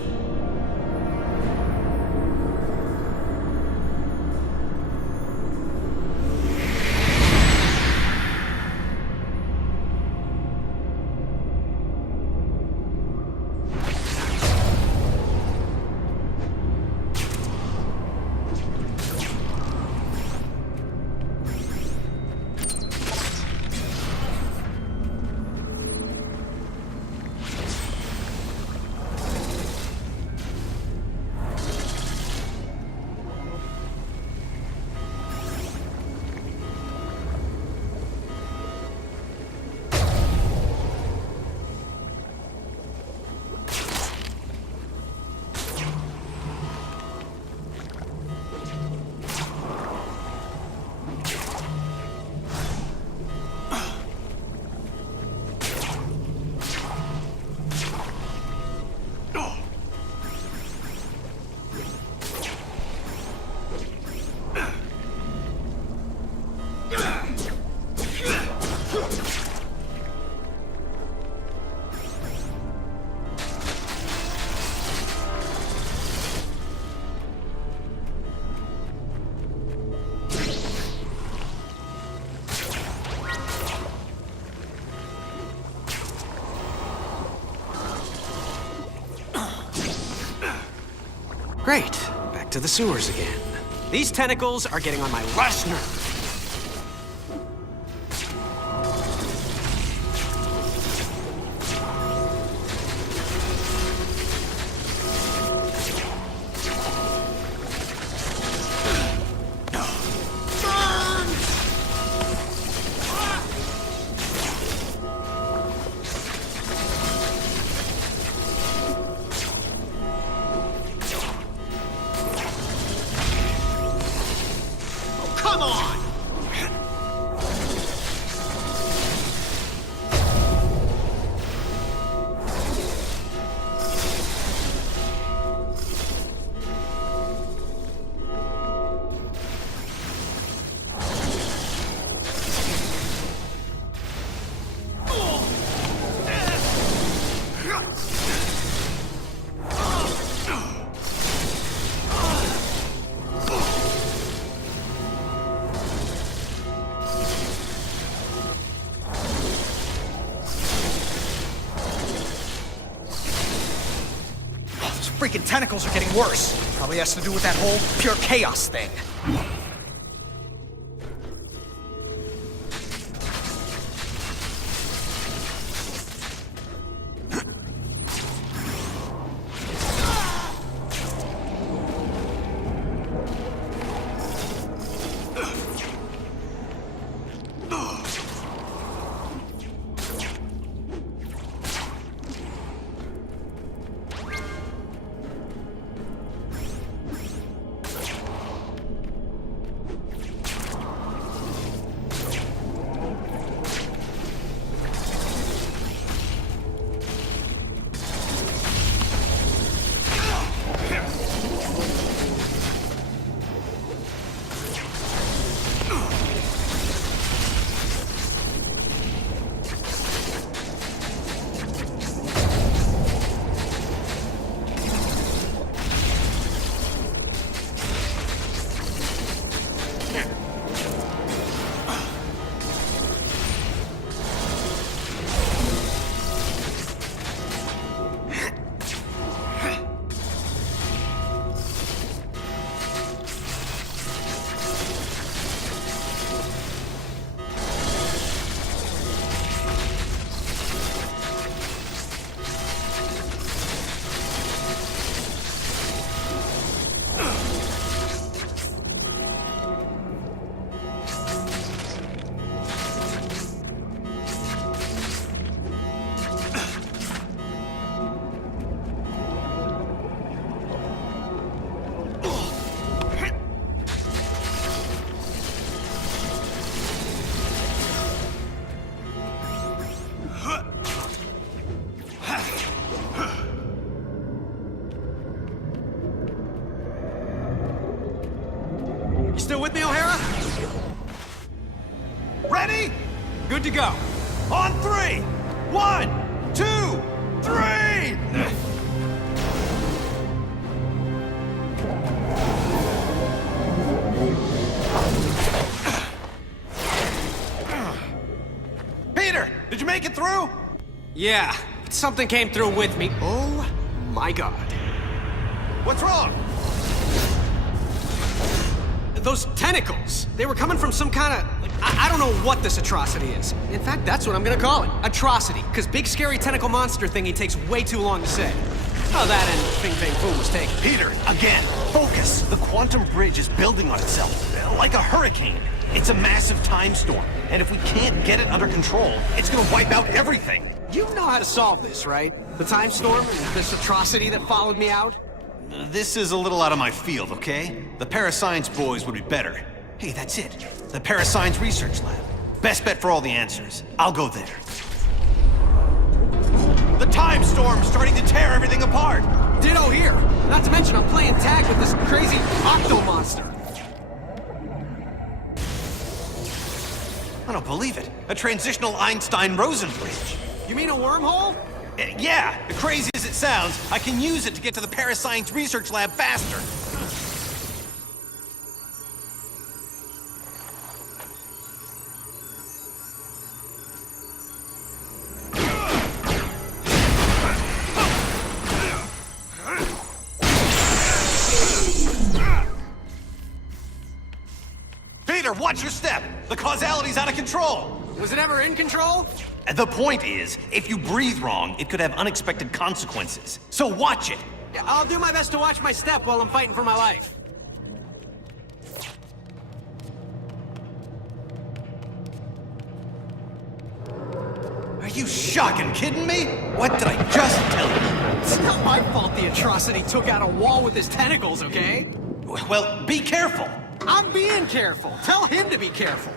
Great. Back to the sewers again. These tentacles are getting on my last nerve. Freaking tentacles are getting worse. Probably has to do with that whole pure chaos thing. Good to go. On 3! 1, 2, 3! Peter, did you make it through? Yeah, something came through with me. Oh my god. What's wrong? Those tentacles, they were coming from some kind of... I don't know what this atrocity is. In fact, that's what I'm gonna call it. Atrocity. Because big scary tentacle monster thingy takes way too long to say. Oh, that and Bing Bang Boom was taken. Peter, again, focus. The quantum bridge is building on itself, like a hurricane. It's a massive time storm, and if we can't get it under control, it's gonna wipe out everything. You know how to solve this, right? The time storm and this atrocity that followed me out? This is a little out of my field, okay? The parascience boys would be better. Hey, that's it. The parascience research lab. Best bet for all the answers. I'll go there. The time storm's starting to tear everything apart. Ditto here. Not to mention I'm playing tag with this crazy octo monster. I don't believe it. A transitional Einstein-Rosen bridge. You mean a wormhole? Yeah, crazy as it sounds, I can use it to get to the parascience research lab faster. Peter, watch your step! The causality's out of control! Was it ever in control? The point is, if you breathe wrong, it could have unexpected consequences. So watch it! I'll do my best to watch my step while I'm fighting for my life. Are you shocking kidding me? What did I just tell you? It's not my fault the atrocity took out a wall with his tentacles, okay? Well, be careful. I'm being careful. Tell him to be careful.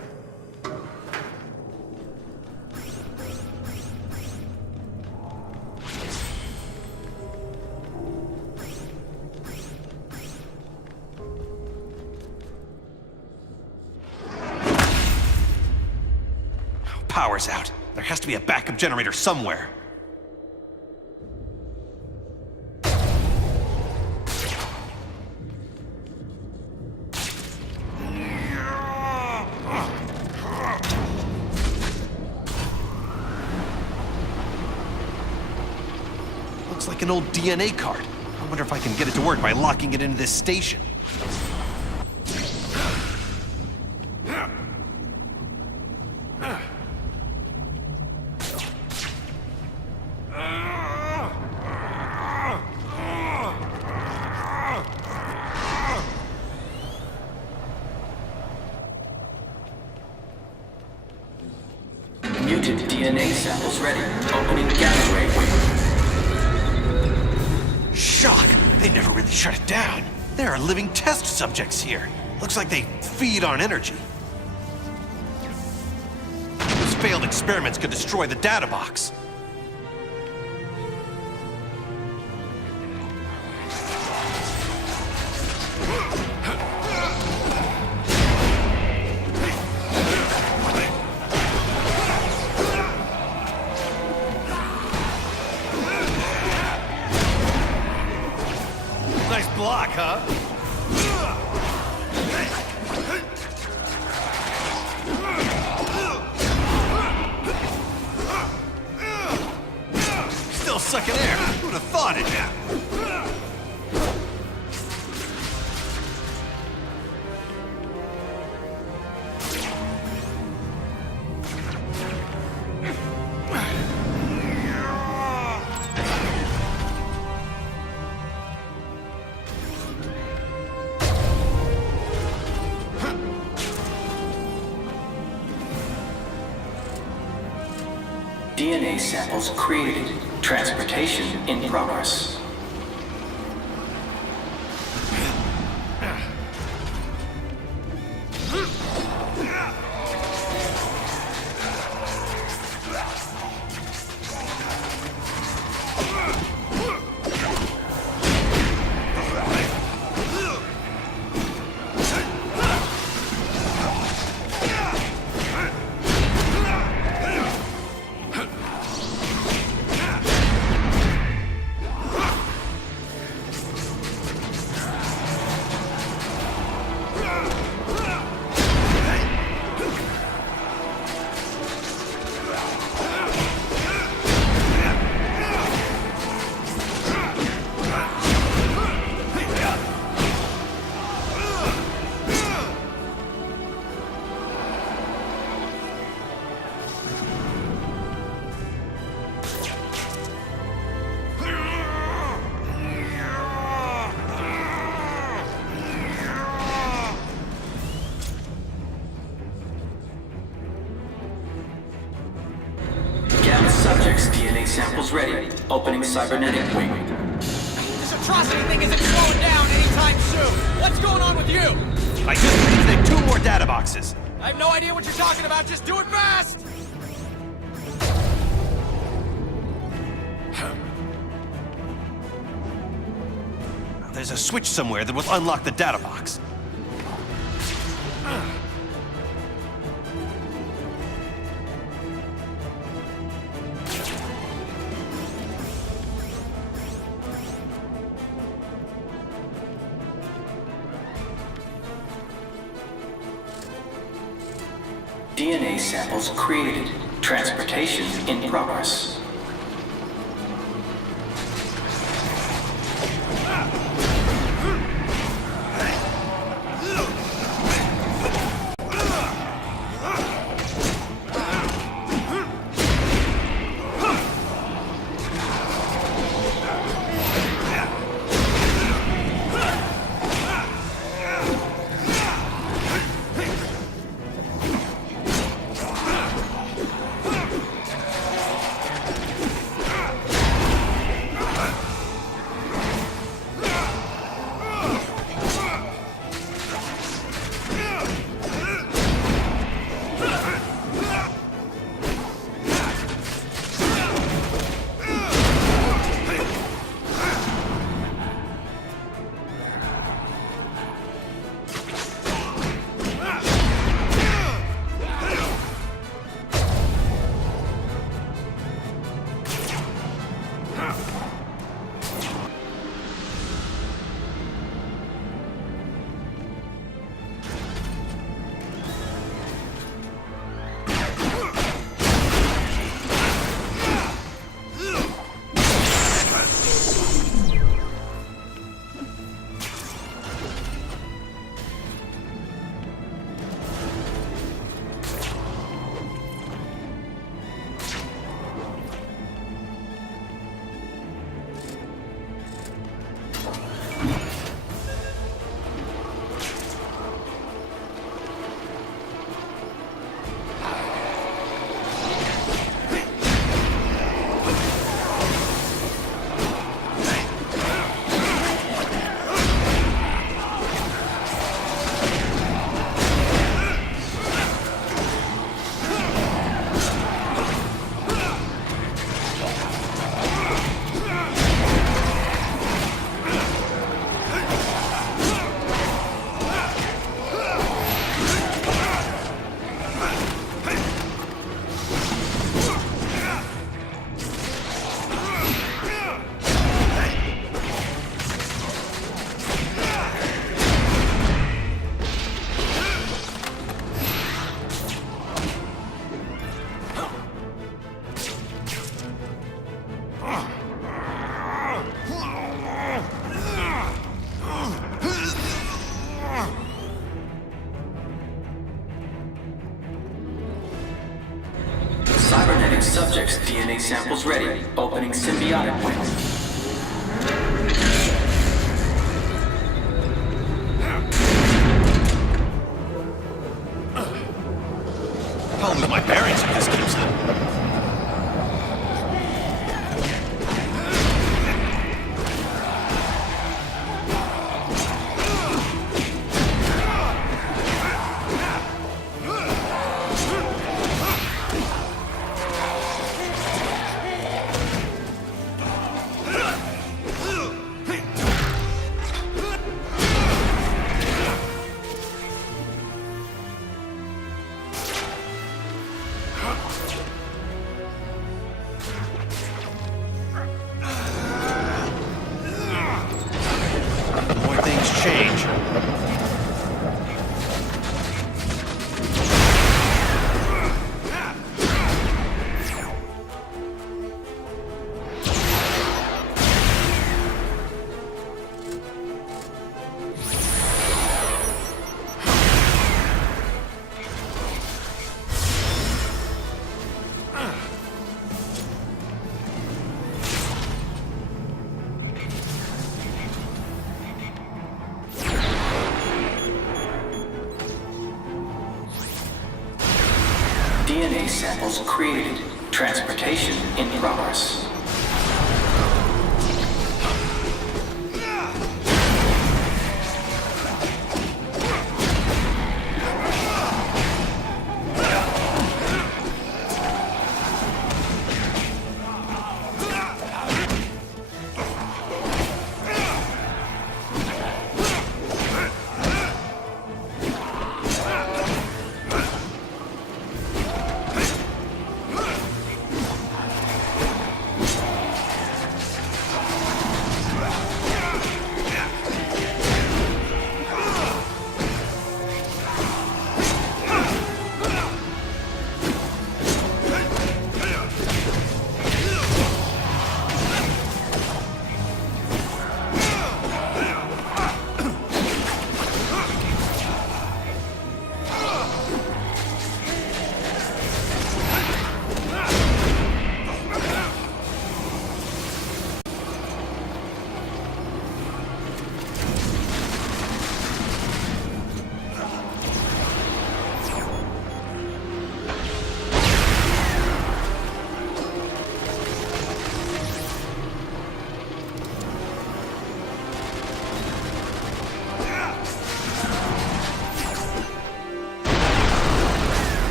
Power's out. There has to be a backup generator somewhere. Looks like an old DNA card. I wonder if I can get it to work by locking it into this station. Muted DNA samples ready. Opening gamma ray. Shock! They never really shut it down. There are living test subjects here. Looks like they feed on energy. Those failed experiments could destroy the data box. Nice block, huh? Still sucking air. Who'd have thought it? DNA samples created. Transportation in progress. samples ready. Opening cybernetic wing. This atrocity thing isn't slowing down anytime soon. What's going on with you? I just needed 2 more data boxes. I have no idea what you're talking about. Just do it fast! There's a switch somewhere that will unlock the data box. DNA samples created. Transportation in progress. Cybernetic subjects' DNA samples ready. Opening symbiotic wing. I'll lose my bearings if this keeps up. DNA samples created. Transportation in progress.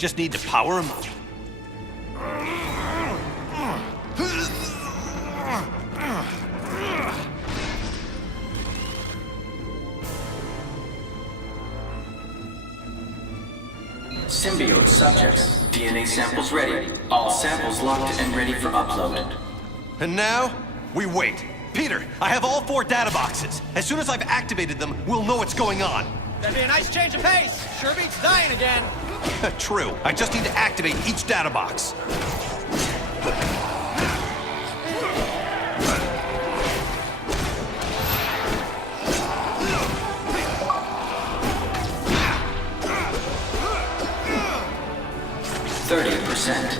Just need to power them up. Symbiote subjects. DNA samples ready. All samples locked and ready for upload. And now, we wait. Peter, I have all 4 data boxes. As soon as I've activated them, we'll know what's going on. That'd be a nice change of pace. Sure beats dying again. True. I just need to activate each data box. %.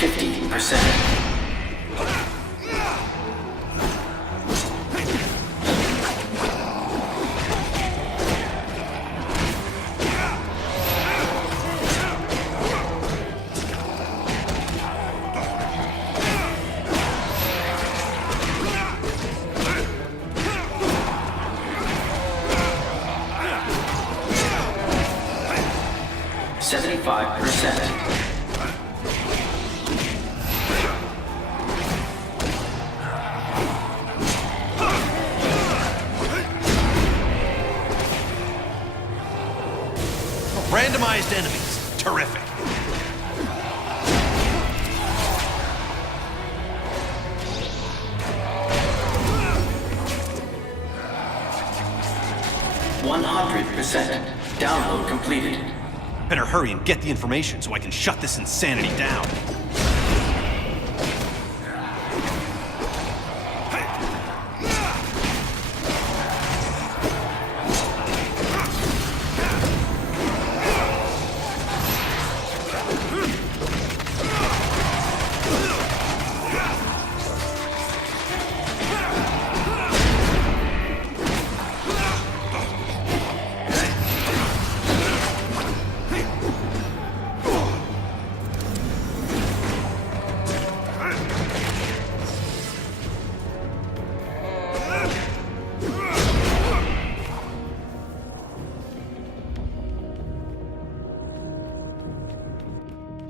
50%. 75%. Randomized enemies. Terrific. %. Download completed. Better hurry and get the information so I can shut this insanity down.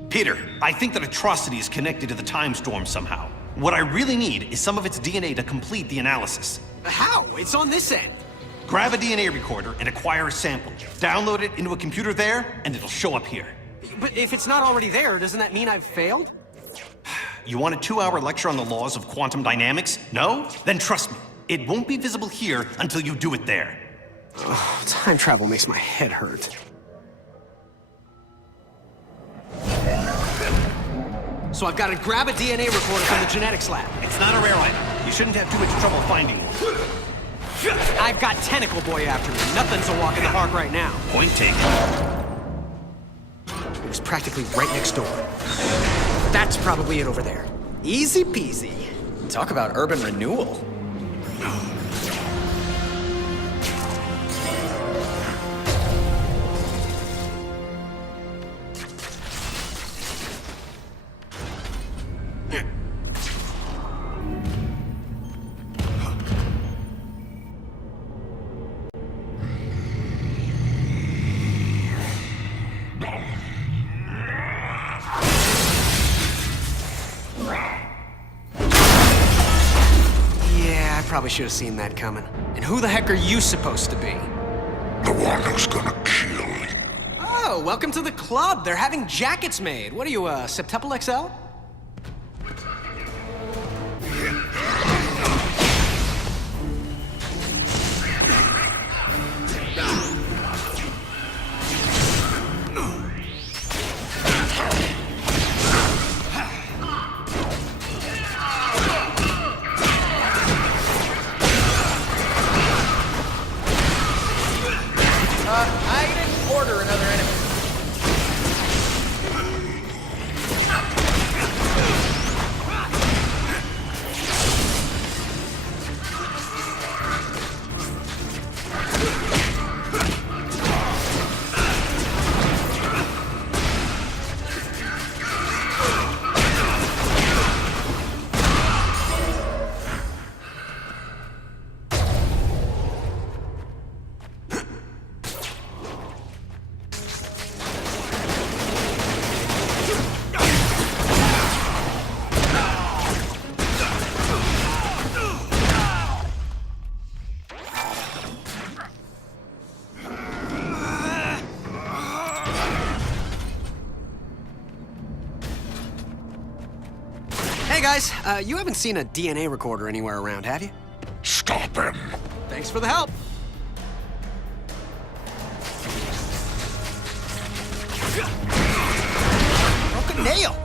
Peter, I think that Atrocity is connected to the Time Storm somehow. What I really need is some of its DNA to complete the analysis. How? It's on this end. Grab a DNA recorder and acquire a sample. Download it into a computer there, and it'll show up here. But if it's not already there, doesn't that mean I've failed? You want a 2-hour lecture on the laws of quantum dynamics? No? Then trust me, it won't be visible here until you do it there. Oh, time travel makes my head hurt. So I've got to grab a DNA recorder from the genetics lab. It's not a rare item. You shouldn't have too much trouble finding one. I've got Tentacle Boy after me. Nothing's a walk in the park right now. Point taken. It was practically right next door. That's probably it over there. Easy peasy. Talk about urban renewal. Probably should have seen that coming. And who the heck are you supposed to be? The one who's gonna kill you. Oh, welcome to the club. They're having jackets made. What are you, Septuple XL? I didn't order another enemy. Hey guys, you haven't seen a DNA recorder anywhere around, have you? Stop him. Thanks for the help. Broken nail!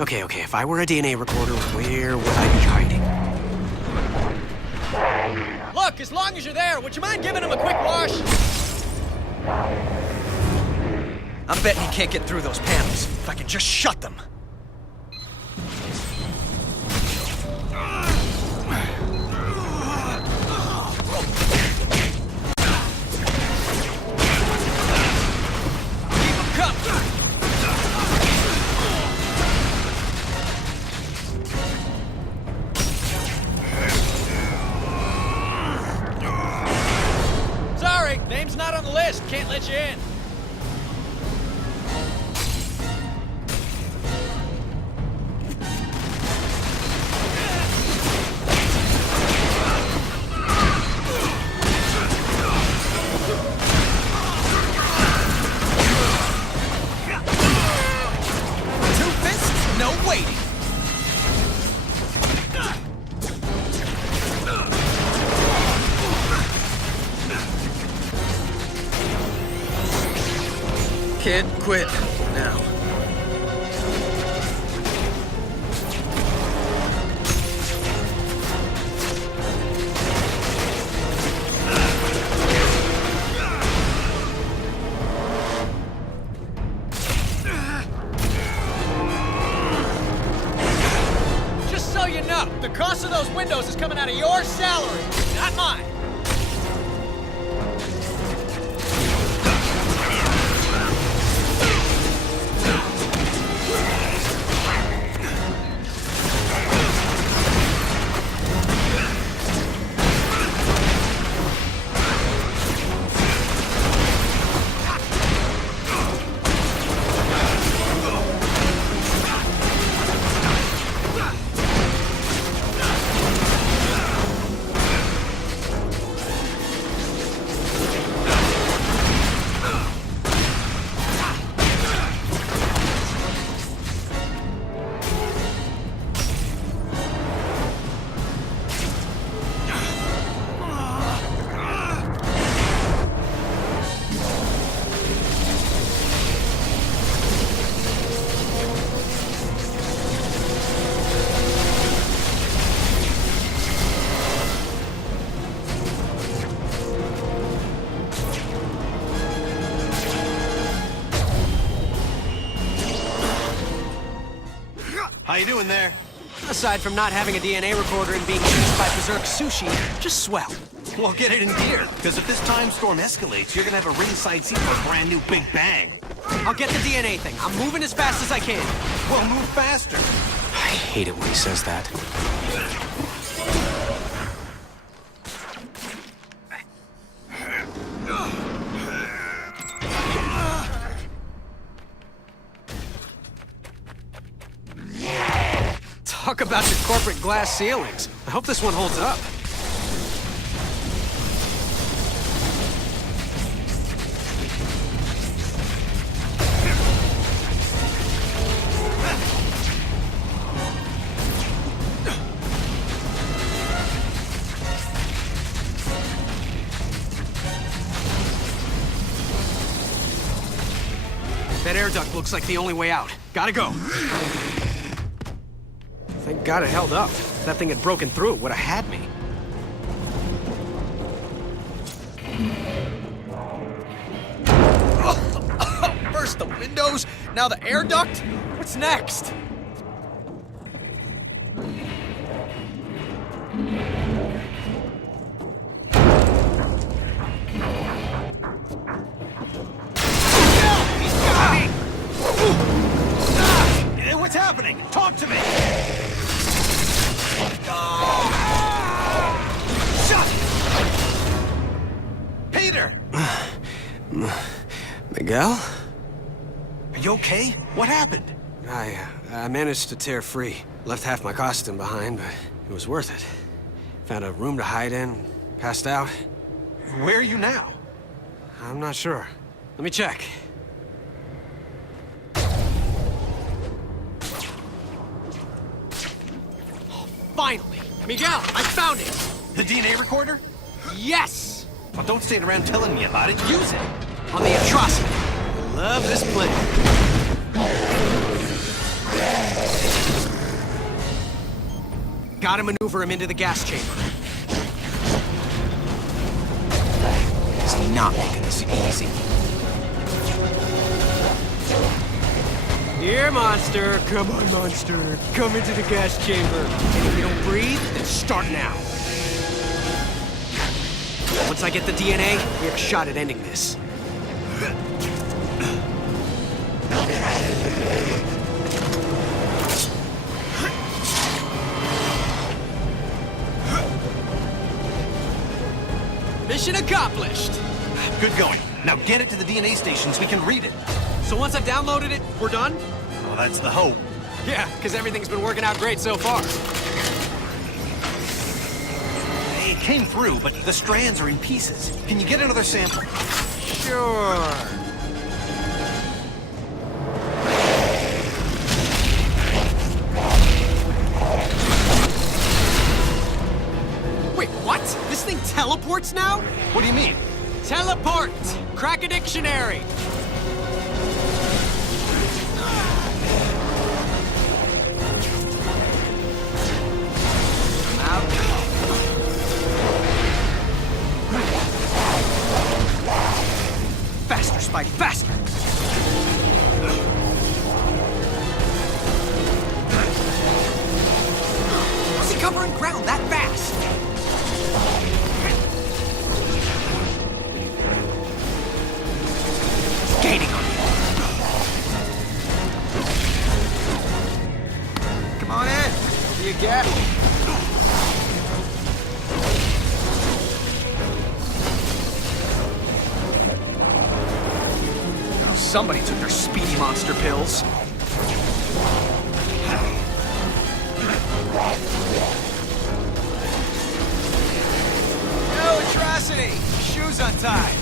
Okay, if I were a DNA recorder, where would I be hiding? Look, as long as you're there, would you mind giving him a quick wash? I'm betting he can't get through those panels. If I can just shut them. Keep him covered. Sorry, name's not on the list. Can't let you in. Two fists, no waiting. Kid, quit now. Just so you know, the cost of those windows is coming out of your salary, not mine. How you doing there? Aside from not having a DNA recorder and being chased by berserk sushi, just swell. Well, get it in gear, because if this time storm escalates, you're gonna have a ringside seat for a brand new Big Bang. I'll get the DNA thing. I'm moving as fast as I can. Well, move faster. I hate it when he says that. Talk about your corporate glass ceilings. I hope this one holds up. That air duct looks like the only way out. Gotta go. Thank God it held up. If that thing had broken through, it would have had me. First the windows, now the air duct? What's next? What's happening? Talk to me! Shut! Peter! Miguel? Are you okay? What happened? I managed to tear free. Left half my costume behind, but it was worth it. Found a room to hide in, passed out. Where are you now? I'm not sure. Let me check. Finally! Miguel, I found it! The DNA recorder? Yes! Well, don't stand around telling me about it. Use it! On the atrocity. Love this plan. Gotta maneuver him into the gas chamber. He's not making this easy. Here, monster. Come on, monster. Come into the gas chamber. And if you don't breathe, then start now. Once I get the DNA, we have a shot at ending this. Mission accomplished. Good going. Now get it to the DNA station so we can read it. So once I've downloaded it, we're done? Well, that's the hope. Yeah, because everything's been working out great so far. It came through, but the strands are in pieces. Can you get another sample? Sure. Wait, what? This thing teleports now? What do you mean? Teleport! Crack a dictionary! Faster, Spidey, faster! How's he covering ground that fast? He's gaining on you. Come on in. What do you get? Somebody took their speedy monster pills. No atrocity! Shoes untied.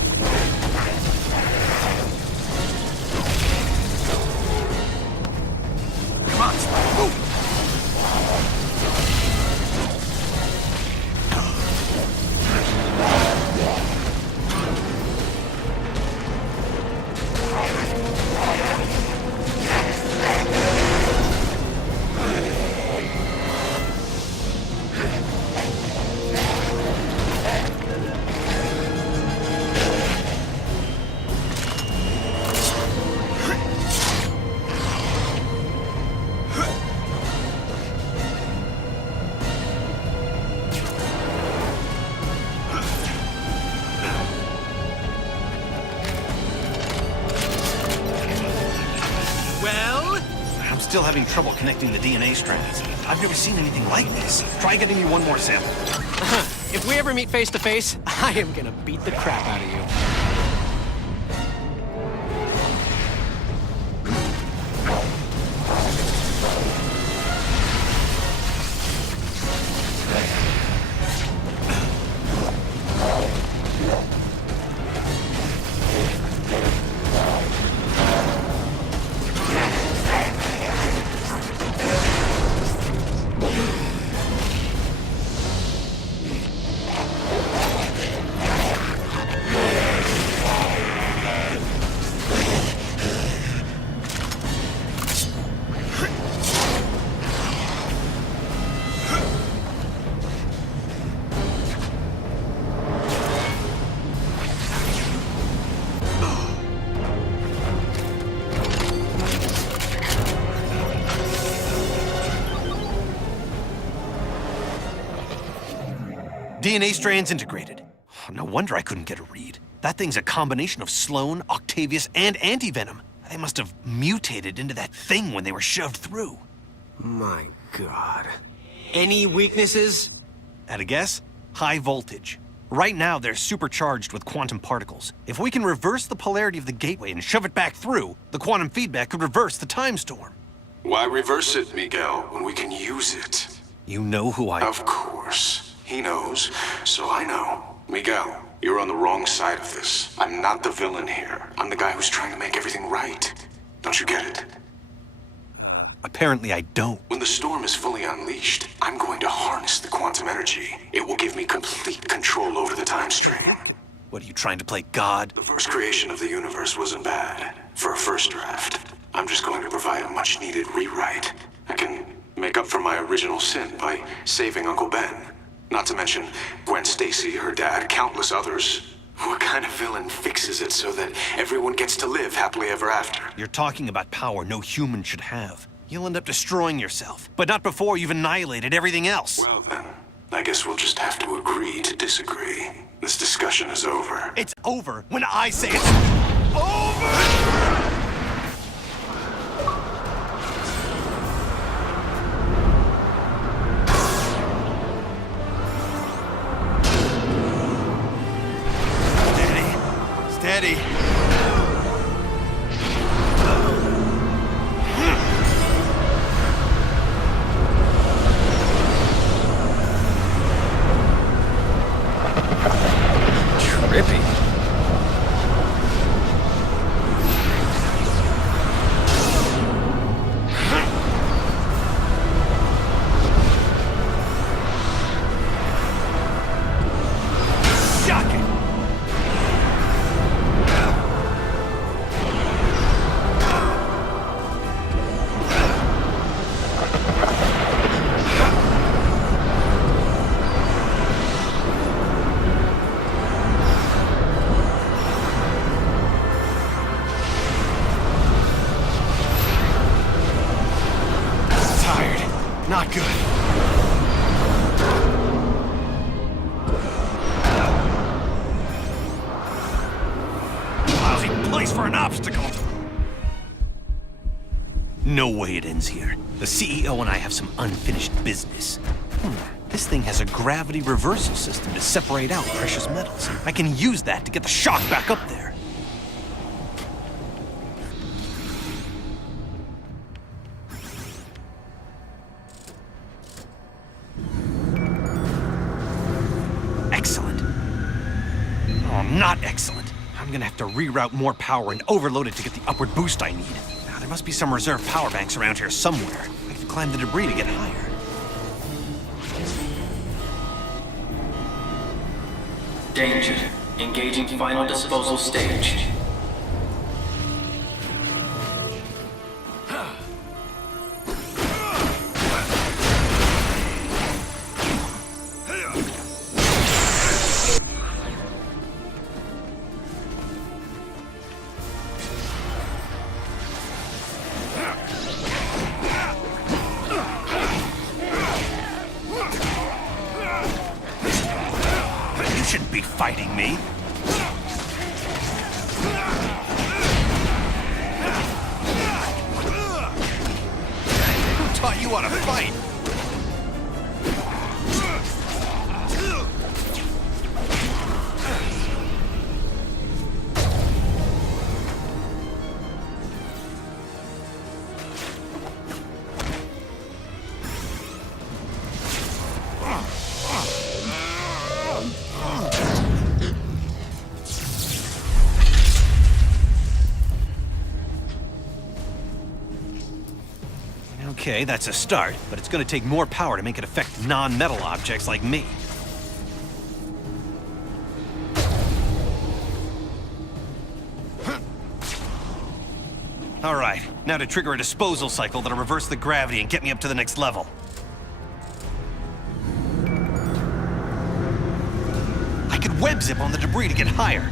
Come on, Spidey. Move. Still having trouble connecting the DNA strands. I've never seen anything like this. Try getting me one more sample. If we ever meet face to face, I am gonna beat the crap out of you. DNA strands integrated. No wonder I couldn't get a read. That thing's a combination of Sloan, Octavius, and antivenom. They must have mutated into that thing when they were shoved through. My God. Any weaknesses? At a guess? High voltage. Right now, they're supercharged with quantum particles. If we can reverse the polarity of the gateway and shove it back through, the quantum feedback could reverse the time storm. Why reverse it, Miguel, when we can use it? You know who I... Of course. He knows, so I know. Miguel, you're on the wrong side of this. I'm not the villain here. I'm the guy who's trying to make everything right. Don't you get it? Apparently I don't. When the storm is fully unleashed, I'm going to harness the quantum energy. It will give me complete control over the time stream. What, are you trying to play God? The first creation of the universe wasn't bad. For a first draft. I'm just going to provide a much-needed rewrite. I can make up for my original sin by saving Uncle Ben. Not to mention Gwen Stacy, her dad, countless others. What kind of villain fixes it so that everyone gets to live happily ever after? You're talking about power no human should have. You'll end up destroying yourself, but not before you've annihilated everything else. Well then, I guess we'll just have to agree to disagree. This discussion is over. It's over when I say it's over! Steady. Trippy. Shocking. Not good. Lousy place for an obstacle. No way it ends here. The CEO and I have some unfinished business. This thing has a gravity reversal system to separate out precious metals. I can use that to get the shock back up there. Excellent. Oh, not excellent. I'm gonna have to reroute more power and overload it to get the upward boost I need. Now, there must be some reserve power banks around here somewhere. I can climb the debris to get higher. Danger. Engaging final disposal stage. You shouldn't be fighting me. Who taught you how to fight? Okay, that's a start, but it's gonna take more power to make it affect non-metal objects like me. All right, now to trigger a disposal cycle that'll reverse the gravity and get me up to the next level. I could web zip on the debris to get higher.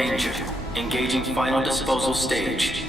Danger. Engaging final disposal stage.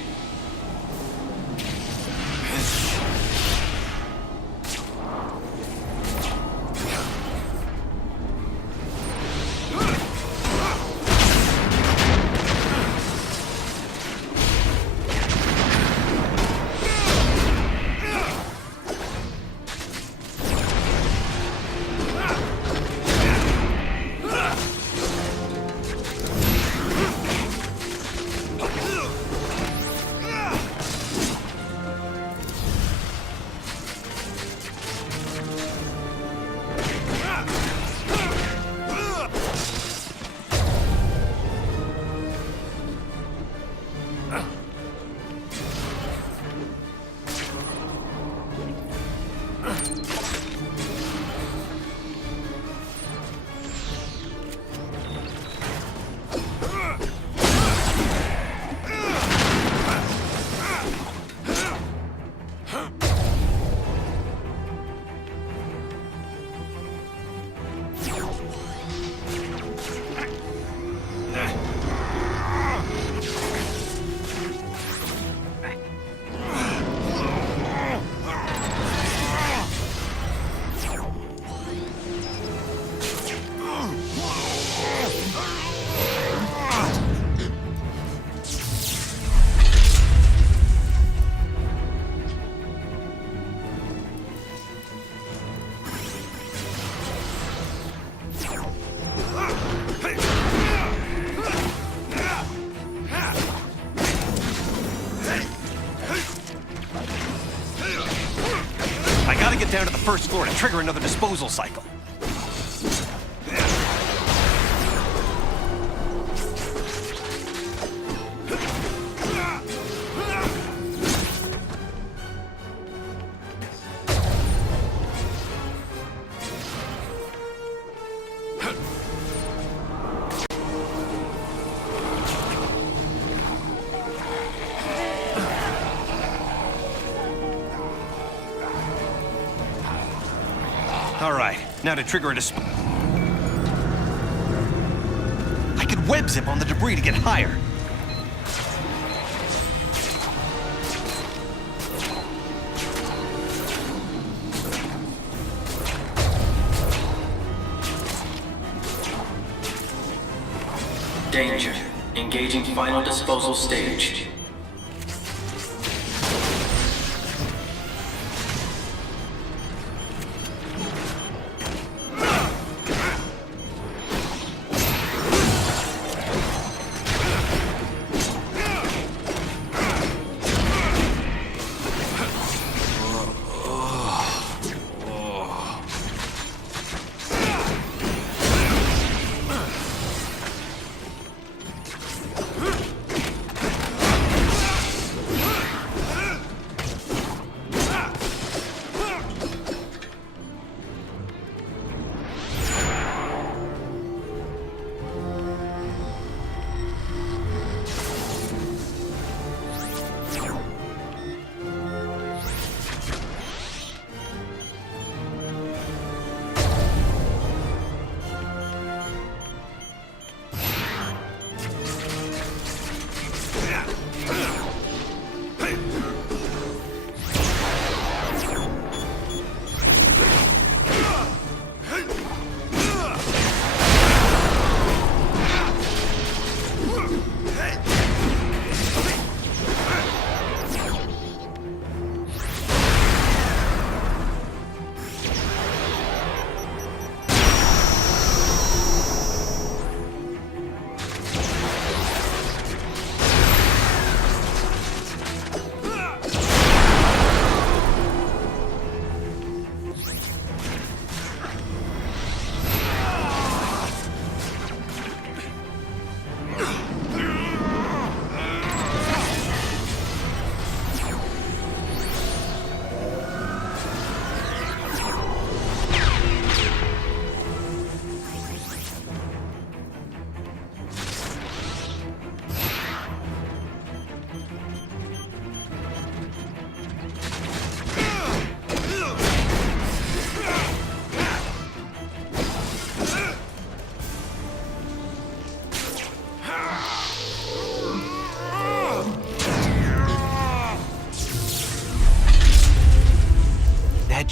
Down to the first floor to trigger another disposal cycle. All right, now to trigger a I could web zip on the debris to get higher. Danger. Engaging final disposal stage.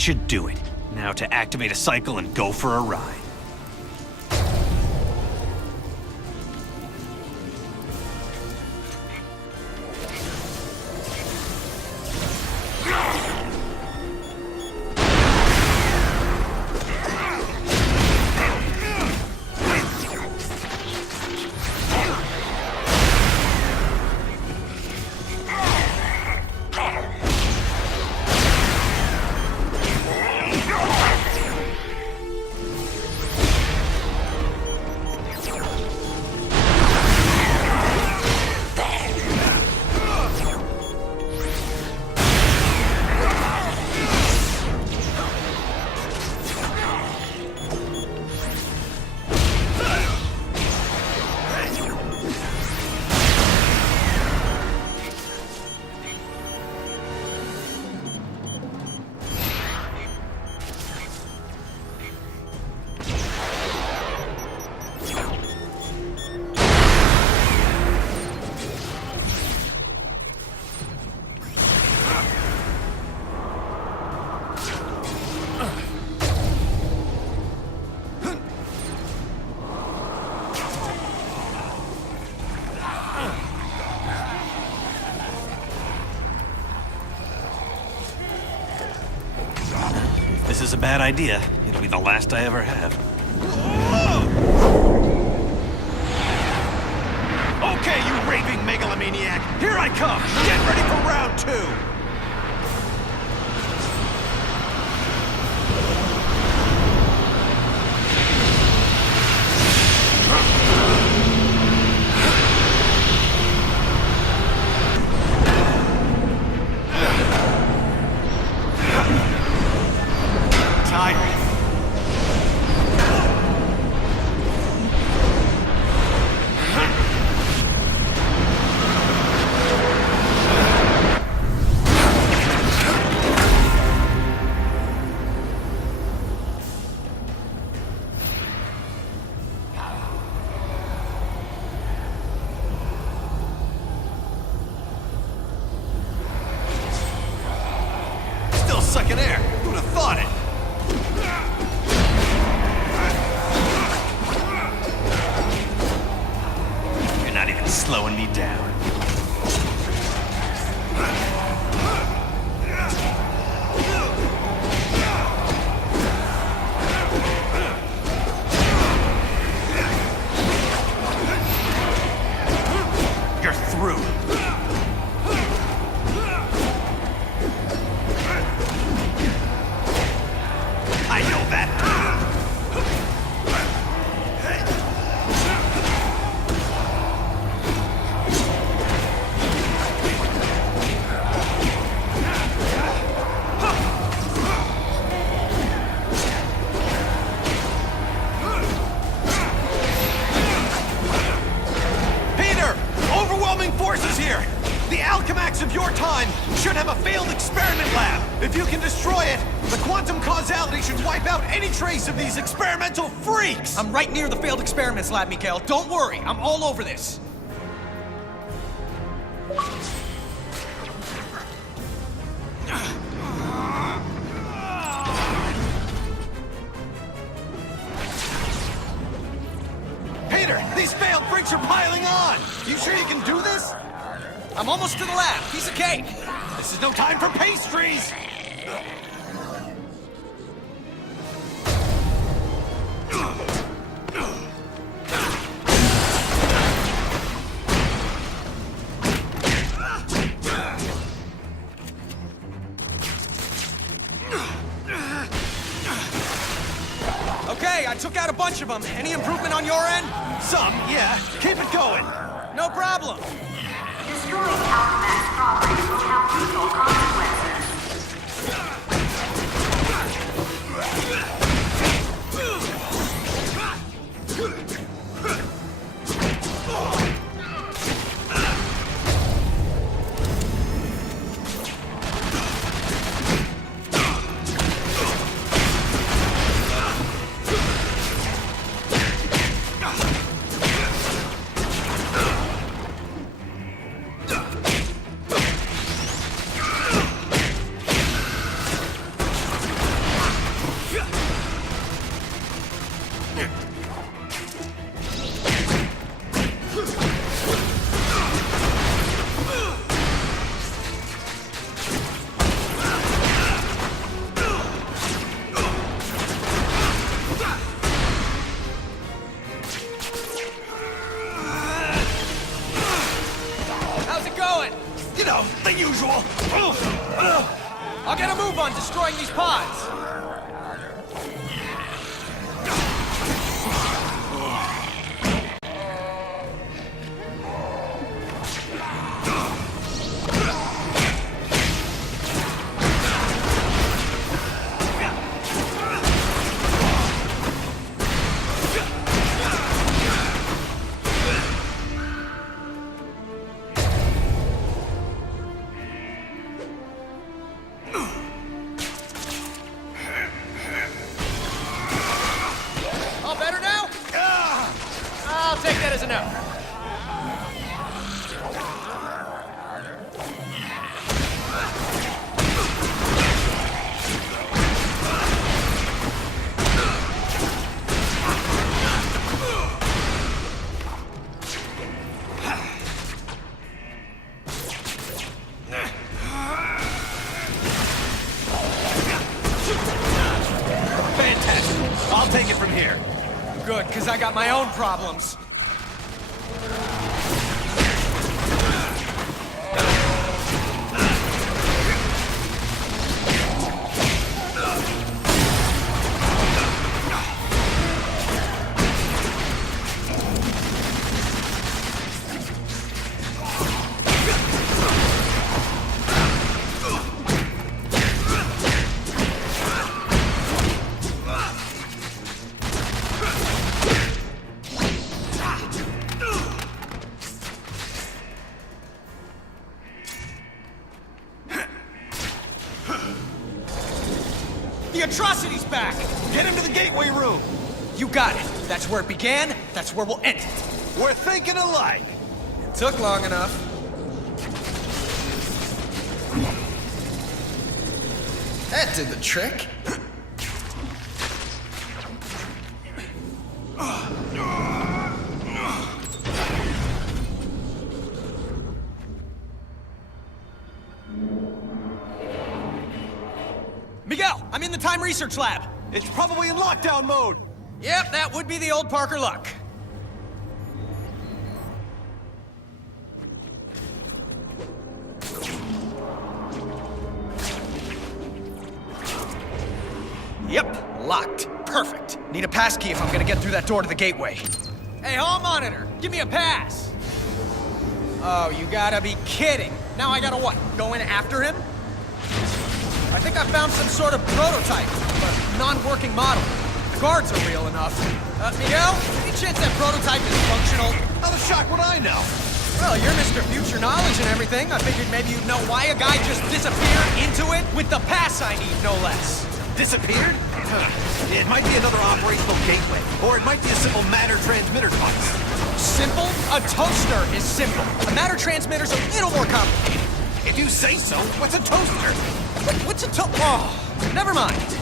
should do it. Now to activate a cycle and go for a ride. This is a bad idea. It'll be the last I ever have. Okay, you raving megalomaniac! Here I come! Get ready for round 2! Sucking air. Who'd have thought it? You're not even slowing me down. You're through. Forces here! The Alchemax of your time should have a failed experiment lab! If you can destroy it, the quantum causality should wipe out any trace of these experimental freaks! I'm right near the failed experiments lab, Miguel. Don't worry, I'm all over this. Peter, these failed freaks are piling on! You sure you can do this? I'm almost to the lab. Piece of cake. This is no time for pastries! Okay, I took out a bunch of them. Any improvement on your end? Some, yeah. Keep it going. No problem. Destroying Alchemax properties will have lethal consequences. destroying these pods? Good, because I got my own problems. The atrocity's back! Get him to the gateway room! You got it. That's where it began, that's where we'll end it. We're thinking alike. It took long enough. That did the trick. Miguel, I'm in the time research lab. It's probably in lockdown mode. Yep, that would be the old Parker luck. Yep, locked. Perfect. Need a passkey if I'm gonna get through that door to the gateway. Hey, hall monitor, give me a pass. Oh, you gotta be kidding. Now I gotta what, go in after him? I think I found some sort of prototype, but non-working model. The guards are real enough. Miguel, any chance that prototype is functional? How the shock would I know? Well, you're Mr. Future Knowledge and everything. I figured maybe you'd know why a guy just disappeared into it with the pass I need, no less. Disappeared? It might be another operational gateway, or it might be a simple matter transmitter device. Simple? A toaster is simple. A matter transmitter's a little more complicated. If you say so, what's a toaster? What's a oh, never mind.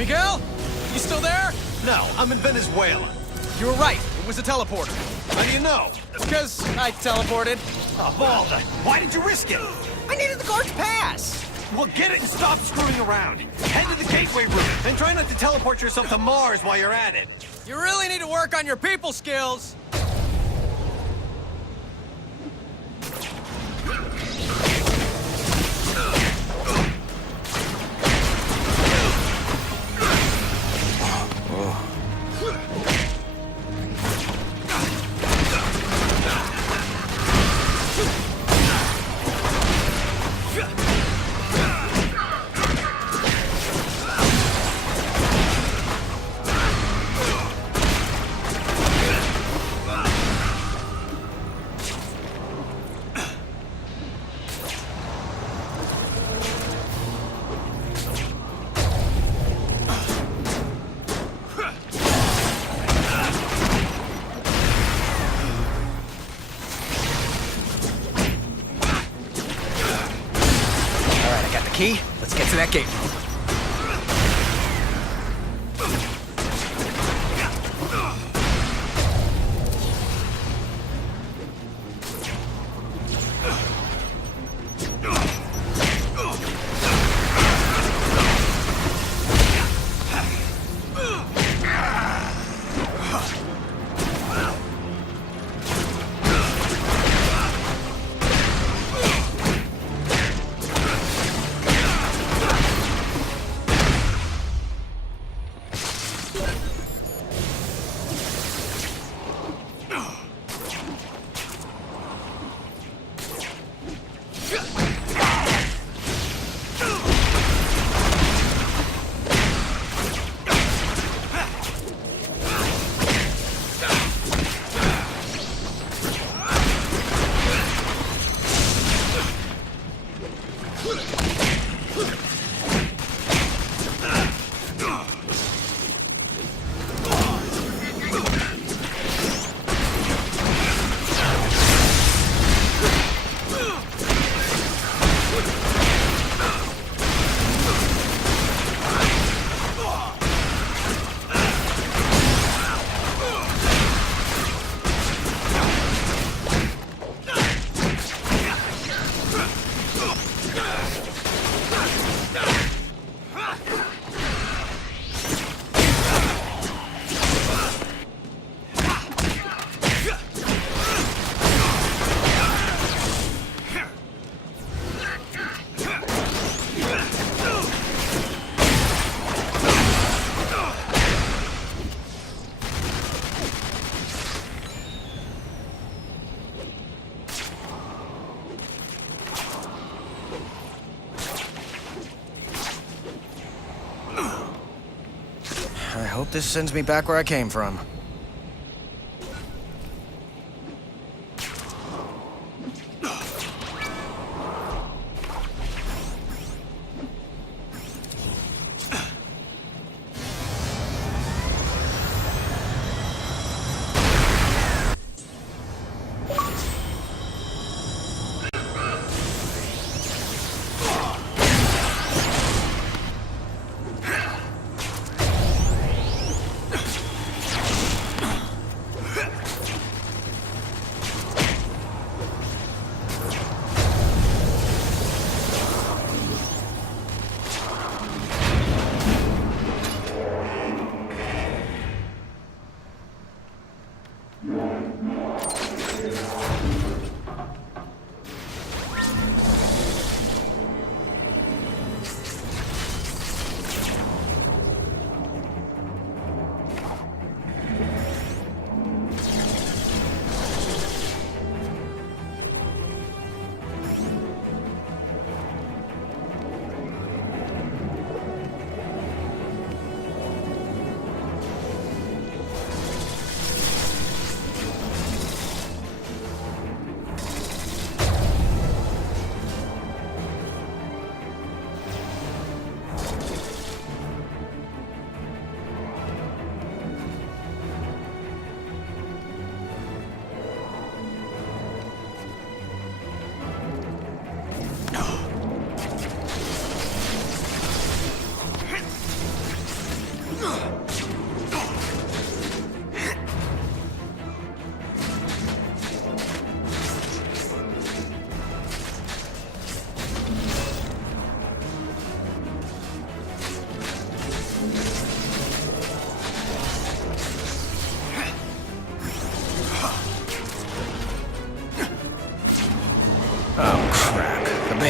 Miguel? You still there? No, I'm in Venezuela. You were right. It was a teleporter. How do you know? Because I teleported. Oh, Balda, why did you risk it? I needed the guard's pass. Well, get it and stop screwing around. Head to the gateway room and try not to teleport yourself to Mars while you're at it. You really need to work on your people skills. Key, let's get to that gate room. I hope this sends me back where I came from.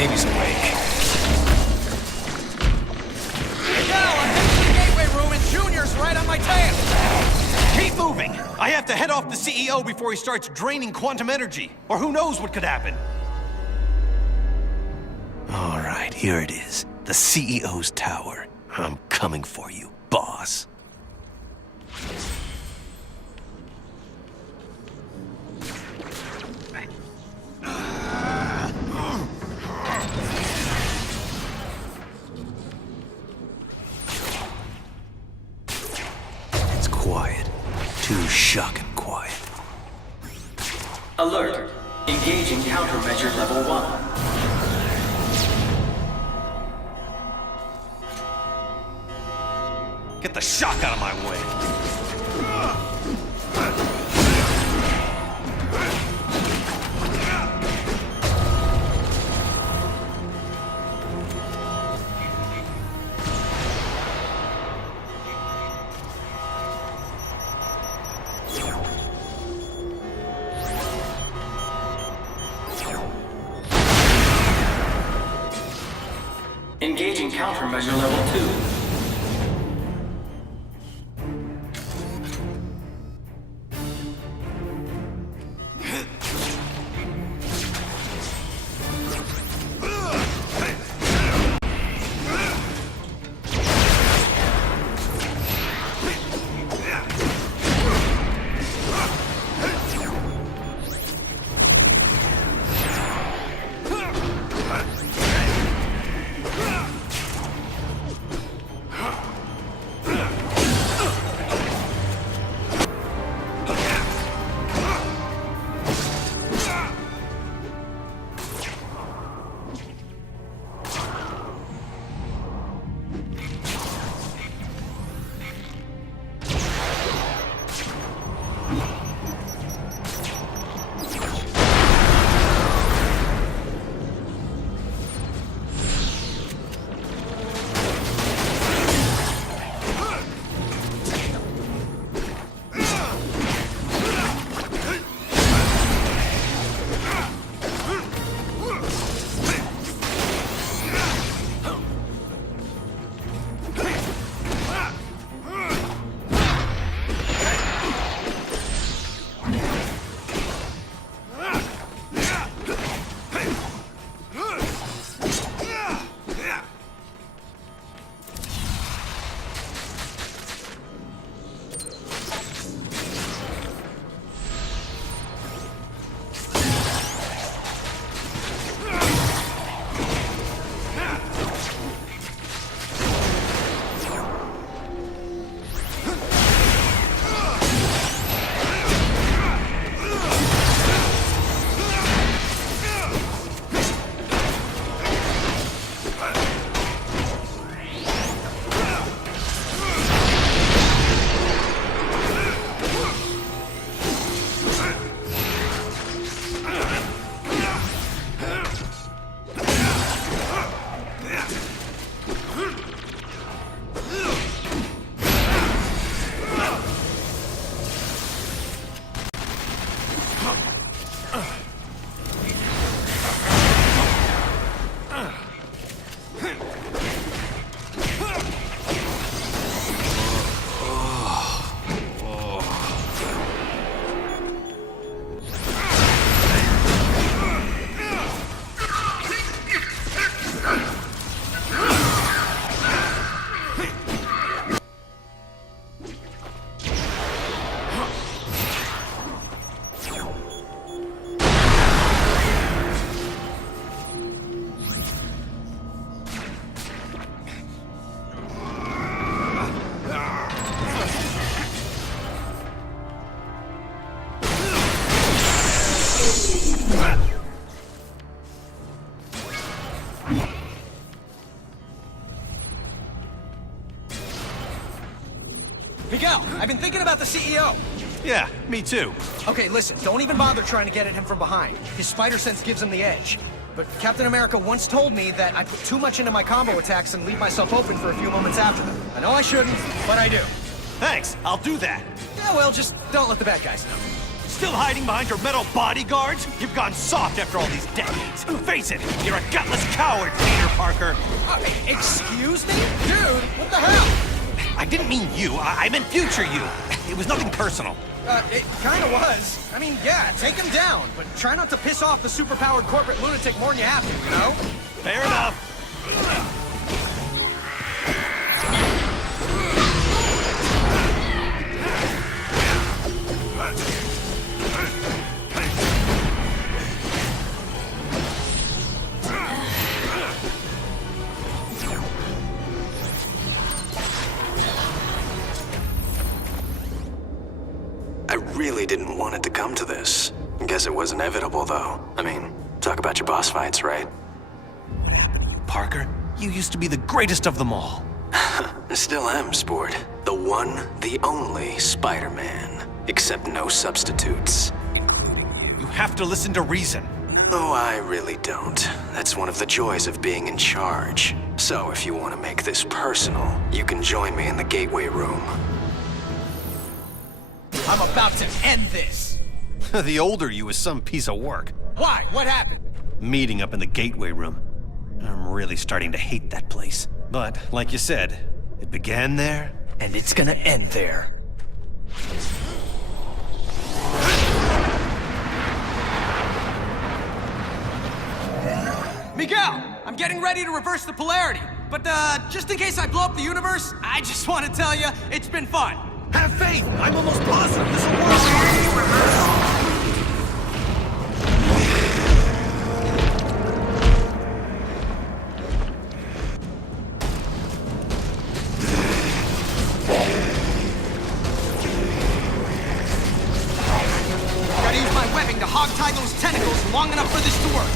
baby's awake. Miguel, I'm heading to the gateway room and Junior's right on my tail! Keep moving! I have to head off the CEO before he starts draining quantum energy. Or who knows what could happen. All right, here it is. The CEO's tower. I'm coming for you, boss. It's quiet. Too shocking quiet. Alert. Engaging countermeasure level 1. Get the shock out of my way. Engaging countermeasure level 2. Miguel, I've been thinking about the CEO. Yeah, me too. Okay, listen, don't even bother trying to get at him from behind. His spider sense gives him the edge. But Captain America once told me that I put too much into my combo attacks and leave myself open for a few moments after them. I know I shouldn't, but I do. Thanks, I'll do that. Yeah, well, just don't let the bad guys know. Still hiding behind your metal bodyguards? You've gone soft after all these decades. Face it, you're a gutless coward, Peter Parker. Excuse me? Dude, what the hell? I didn't mean you. I meant future you. It was nothing personal. It kinda was. I mean, yeah, take him down, but try not to piss off the superpowered corporate lunatic more than you have to, you know? Fair enough. I really didn't want it to come to this. Guess it was inevitable, though. I mean, talk about your boss fights, right? What happened to you, Parker? You used to be the greatest of them all. I still am, Sport. The one, the only Spider-Man. Except no substitutes. You have to listen to reason. Oh, I really don't. That's one of the joys of being in charge. So if you want to make this personal, you can join me in the gateway room. I'm about to end this. The older you is some piece of work. Why? What happened? Meeting up in the gateway room. I'm really starting to hate that place. But, like you said, it began there, and it's gonna end there. Miguel, I'm getting ready to reverse the polarity. But, just in case I blow up the universe, I just want to tell you, it's been fun. Have faith! I'm almost positive this will work! Gotta use my webbing to hog-tie those tentacles long enough for this to work.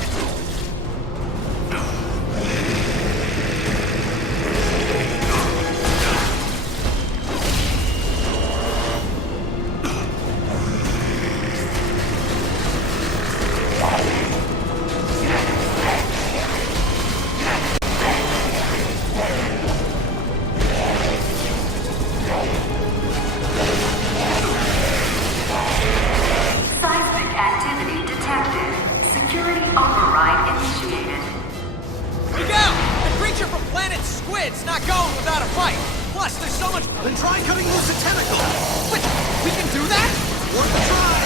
Seismic activity detected. Security override initiated. Miguel, the creature from planet Squid's not going without a fight. Plus, there's so much. Then try cutting loose a tentacle! Wait, we can do that? Worth a try!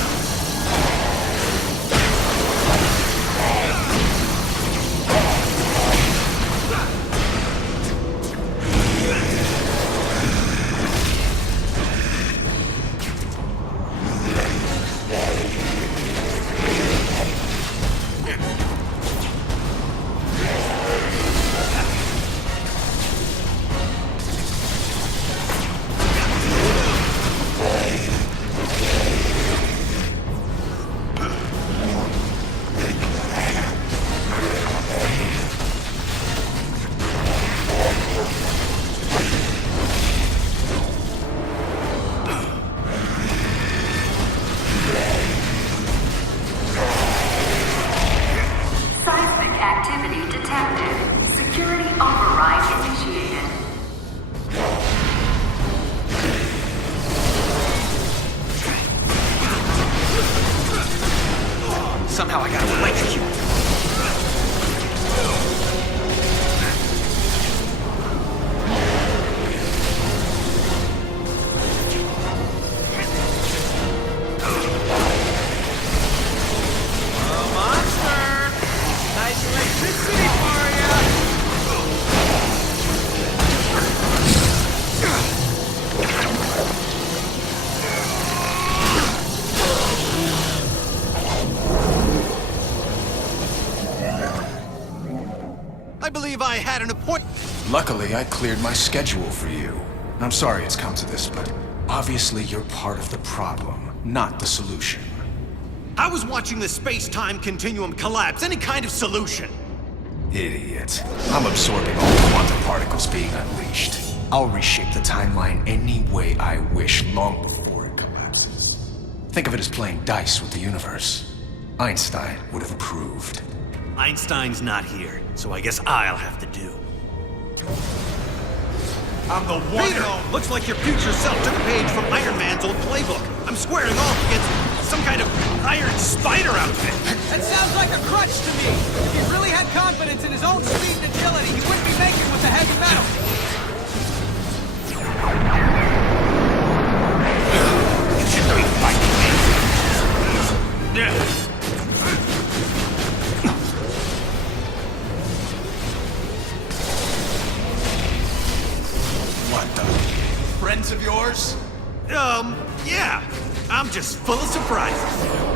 Seismic activity detected. Security override initiated. Somehow I gotta electrocute. Oh, monster! Nice electricity for ya! I believe I had an appointment. Luckily, I cleared my schedule for you. I'm sorry it's come to this, but obviously you're part of the problem, not the solution. I was watching the space-time continuum collapse. Any kind of solution. Idiot. I'm absorbing all the quantum particles being unleashed. I'll reshape the timeline any way I wish long before it collapses. Think of it as playing dice with the universe. Einstein would have approved. Einstein's not here, so I guess I'll have to do. I'm the one. Peter! Looks like your future self took a page from Iron Man's old playbook. I'm squaring off against Some kind of iron spider outfit. That sounds like a crutch to me. If he really had confidence in his own speed and agility, he wouldn't be making with the heavy metal. You shouldn't be fighting me. What the? Friends of yours? Yeah. I'm just full of surprises.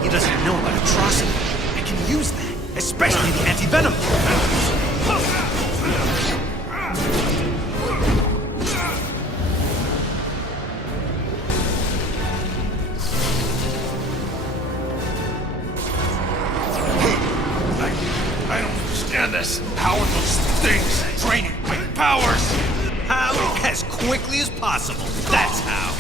He doesn't know about atrocity. I can use that, especially the anti-venom. I don't understand this. How are those things draining my powers? How? As quickly as possible. That's how.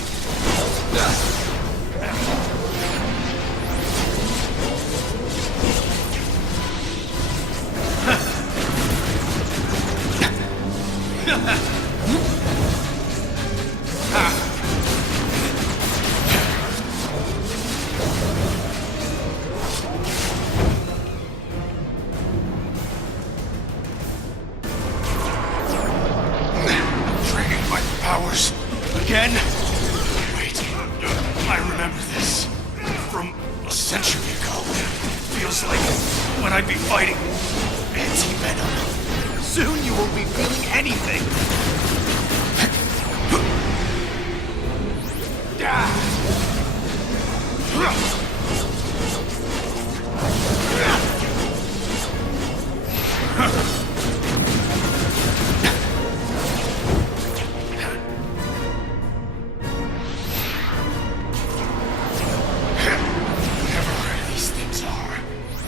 Draining my powers again? Wait, I remember this from a century ago. Feels like when I'd be fighting anti-venom. Soon you won't be feeling anything. Whatever these things are,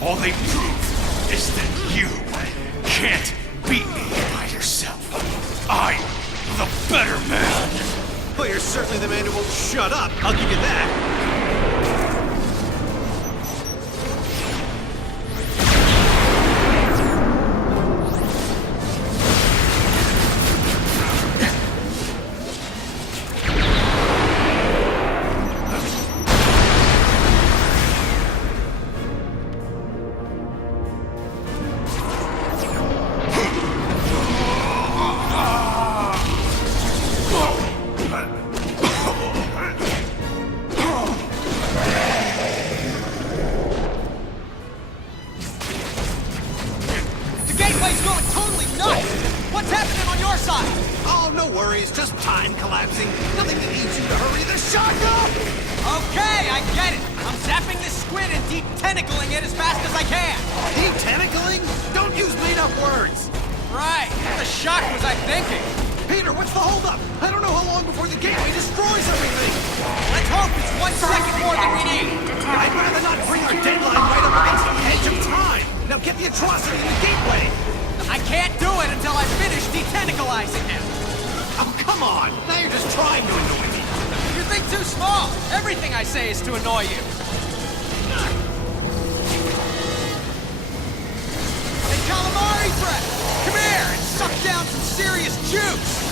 all they prove is that you can't beat me by yourself. I'm the better man. Well, you're certainly the man who won't shut up. I'll give you that. The gateway's going totally nuts! What's happening on your side? Oh, no worries. Just time collapsing. Nothing that needs you to hurry the shock up! Okay, I get it. I'm zapping this squid and deep tentacling it as fast as I can. Deep tentacling? Don't use made-up words. Right. What the shock was I thinking? Peter, what's the holdup? I don't know how long before the gateway destroys everything. Let's hope it's 1 second more than we need. I'd rather not bring our deadline right up against the edge of time. Now get the atrocity in the gateway. I can't do it until I finish detentacalizing him. Oh, come on. Now you're just trying to annoy me. You think too small. Everything I say is to annoy you. Hey, calamari breath! Come here and suck down some serious juice!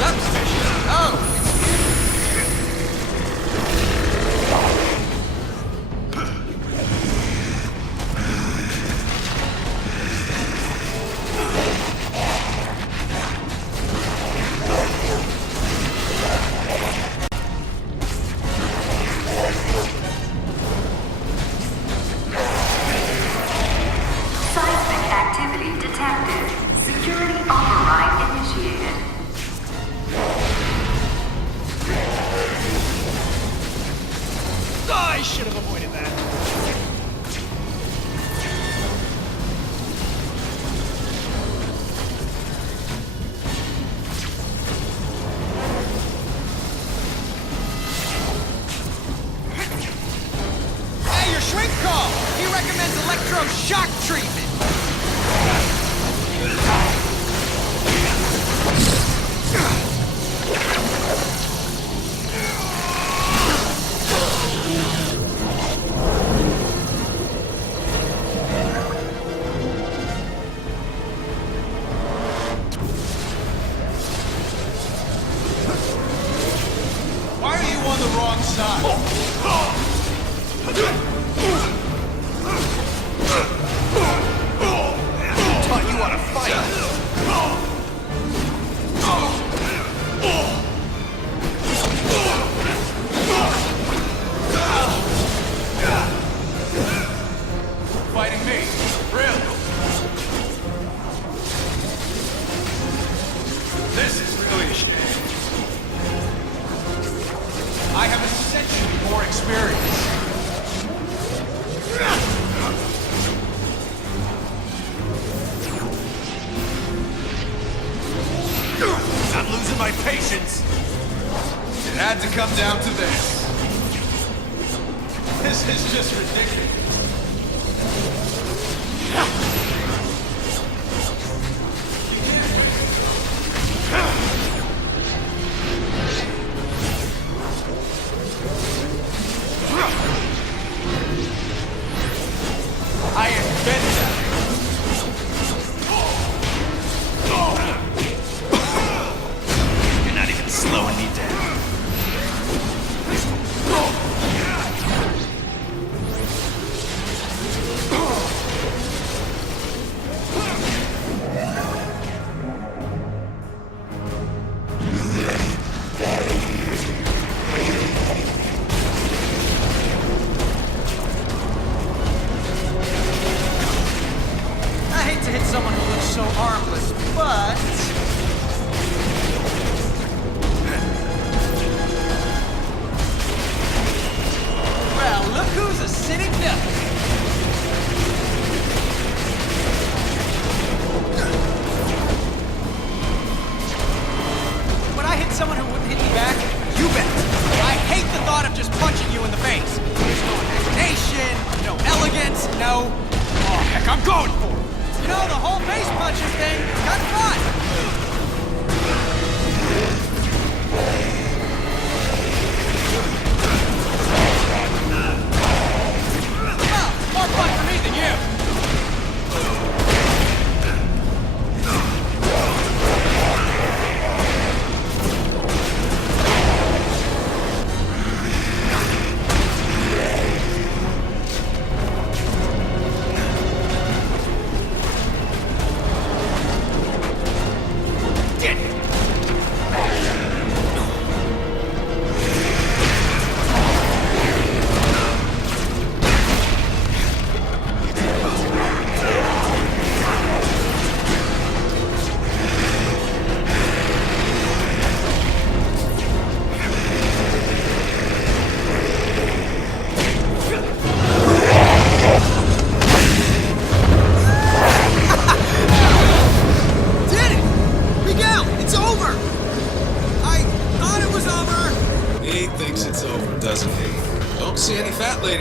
Suspicious. Oh! Seismic activity detected. Security override initiated. I should have avoided that. Hey, your shrink call! He recommends electroshock treatment. wrong side. Taught you how to fight. Fighting me. Really? This is really a shame. I have essentially more experience. I'm losing my patience. It had to come down to this. This is just ridiculous. I invented that. You're not even slowing me down. I hate to hit someone who looks so harmless, but... Well, look who's a sitting duck. Would I hit someone who wouldn't hit me back? You bet. I hate the thought of just punching you in the face. There's no imagination, no elegance, no... Oh, heck, I'm going for it. You know, the whole face punching thing, kind of fun. Well, more fun for me than you.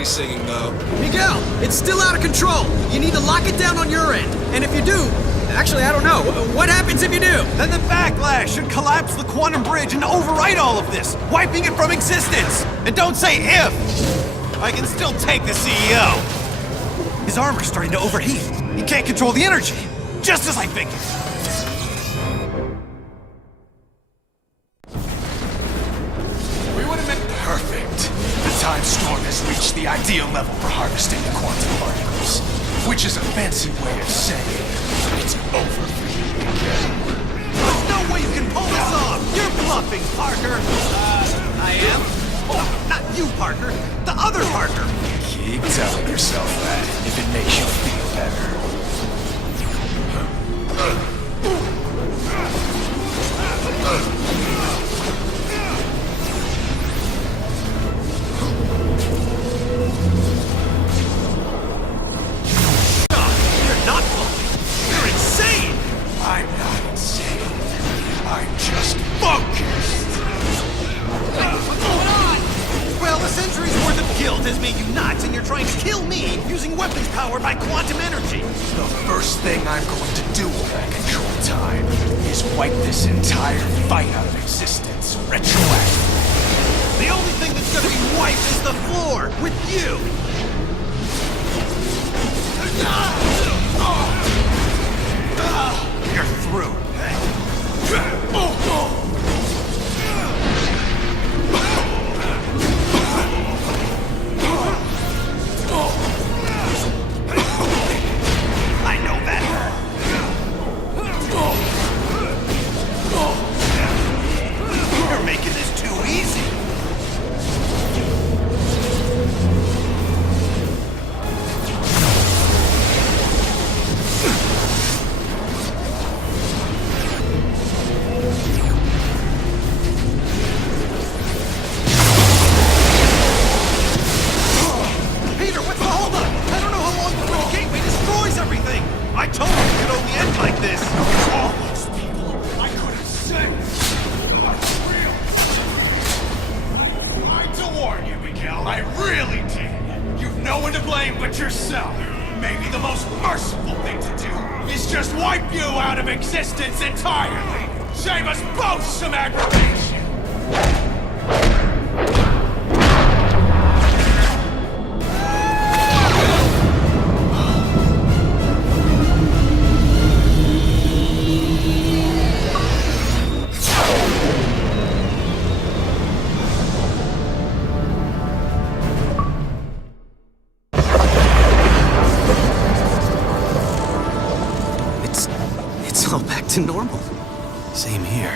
Singing though. Miguel, it's still out of control. You need to lock it down on your end. And if you do, actually, I don't know. What happens if you do? Then the backlash should collapse the quantum bridge and overwrite all of this, wiping it from existence. And don't say if. I can still take the CEO. His armor's starting to overheat. He can't control the energy. Just as I figured. We would have been perfect. The time storm has reached the ideal level for harvesting the quantum particles, which is a fancy way of saying it's over for you. There's no way you can pull this off! You're bluffing, Parker! I am? Oh, not you, Parker. The other Parker! Keep telling yourself that if it makes you feel better. You're not bluffing! You're insane! I'm not insane. I'm just focused. What's going on? Well, a century's worth of guilt has made you nuts, and you're trying to kill me using weapons powered by quantum energy. The first thing I'm going to do when I control time is wipe this entire fight out of existence retroactively. The only thing that's gonna be wiped is the floor, with you! You're through. on you, Miguel. I really did. You've no one to blame but yourself. Maybe the most merciful thing to do is just wipe you out of existence entirely. Save us both some aggravation. It's all back to normal. Same here.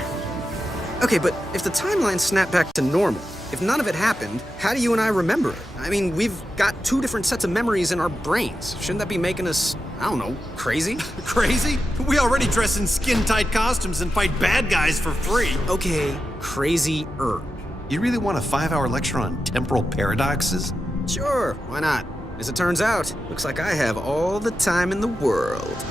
Okay, but if the timeline snapped back to normal, if none of it happened, how do you and I remember it? I mean, we've got two different sets of memories in our brains. Shouldn't that be making us, I don't know, crazy? Crazy? We already dress in skin-tight costumes and fight bad guys for free. Okay, crazy-er. You really want a 5-hour lecture on temporal paradoxes? Sure, why not? As it turns out, looks like I have all the time in the world.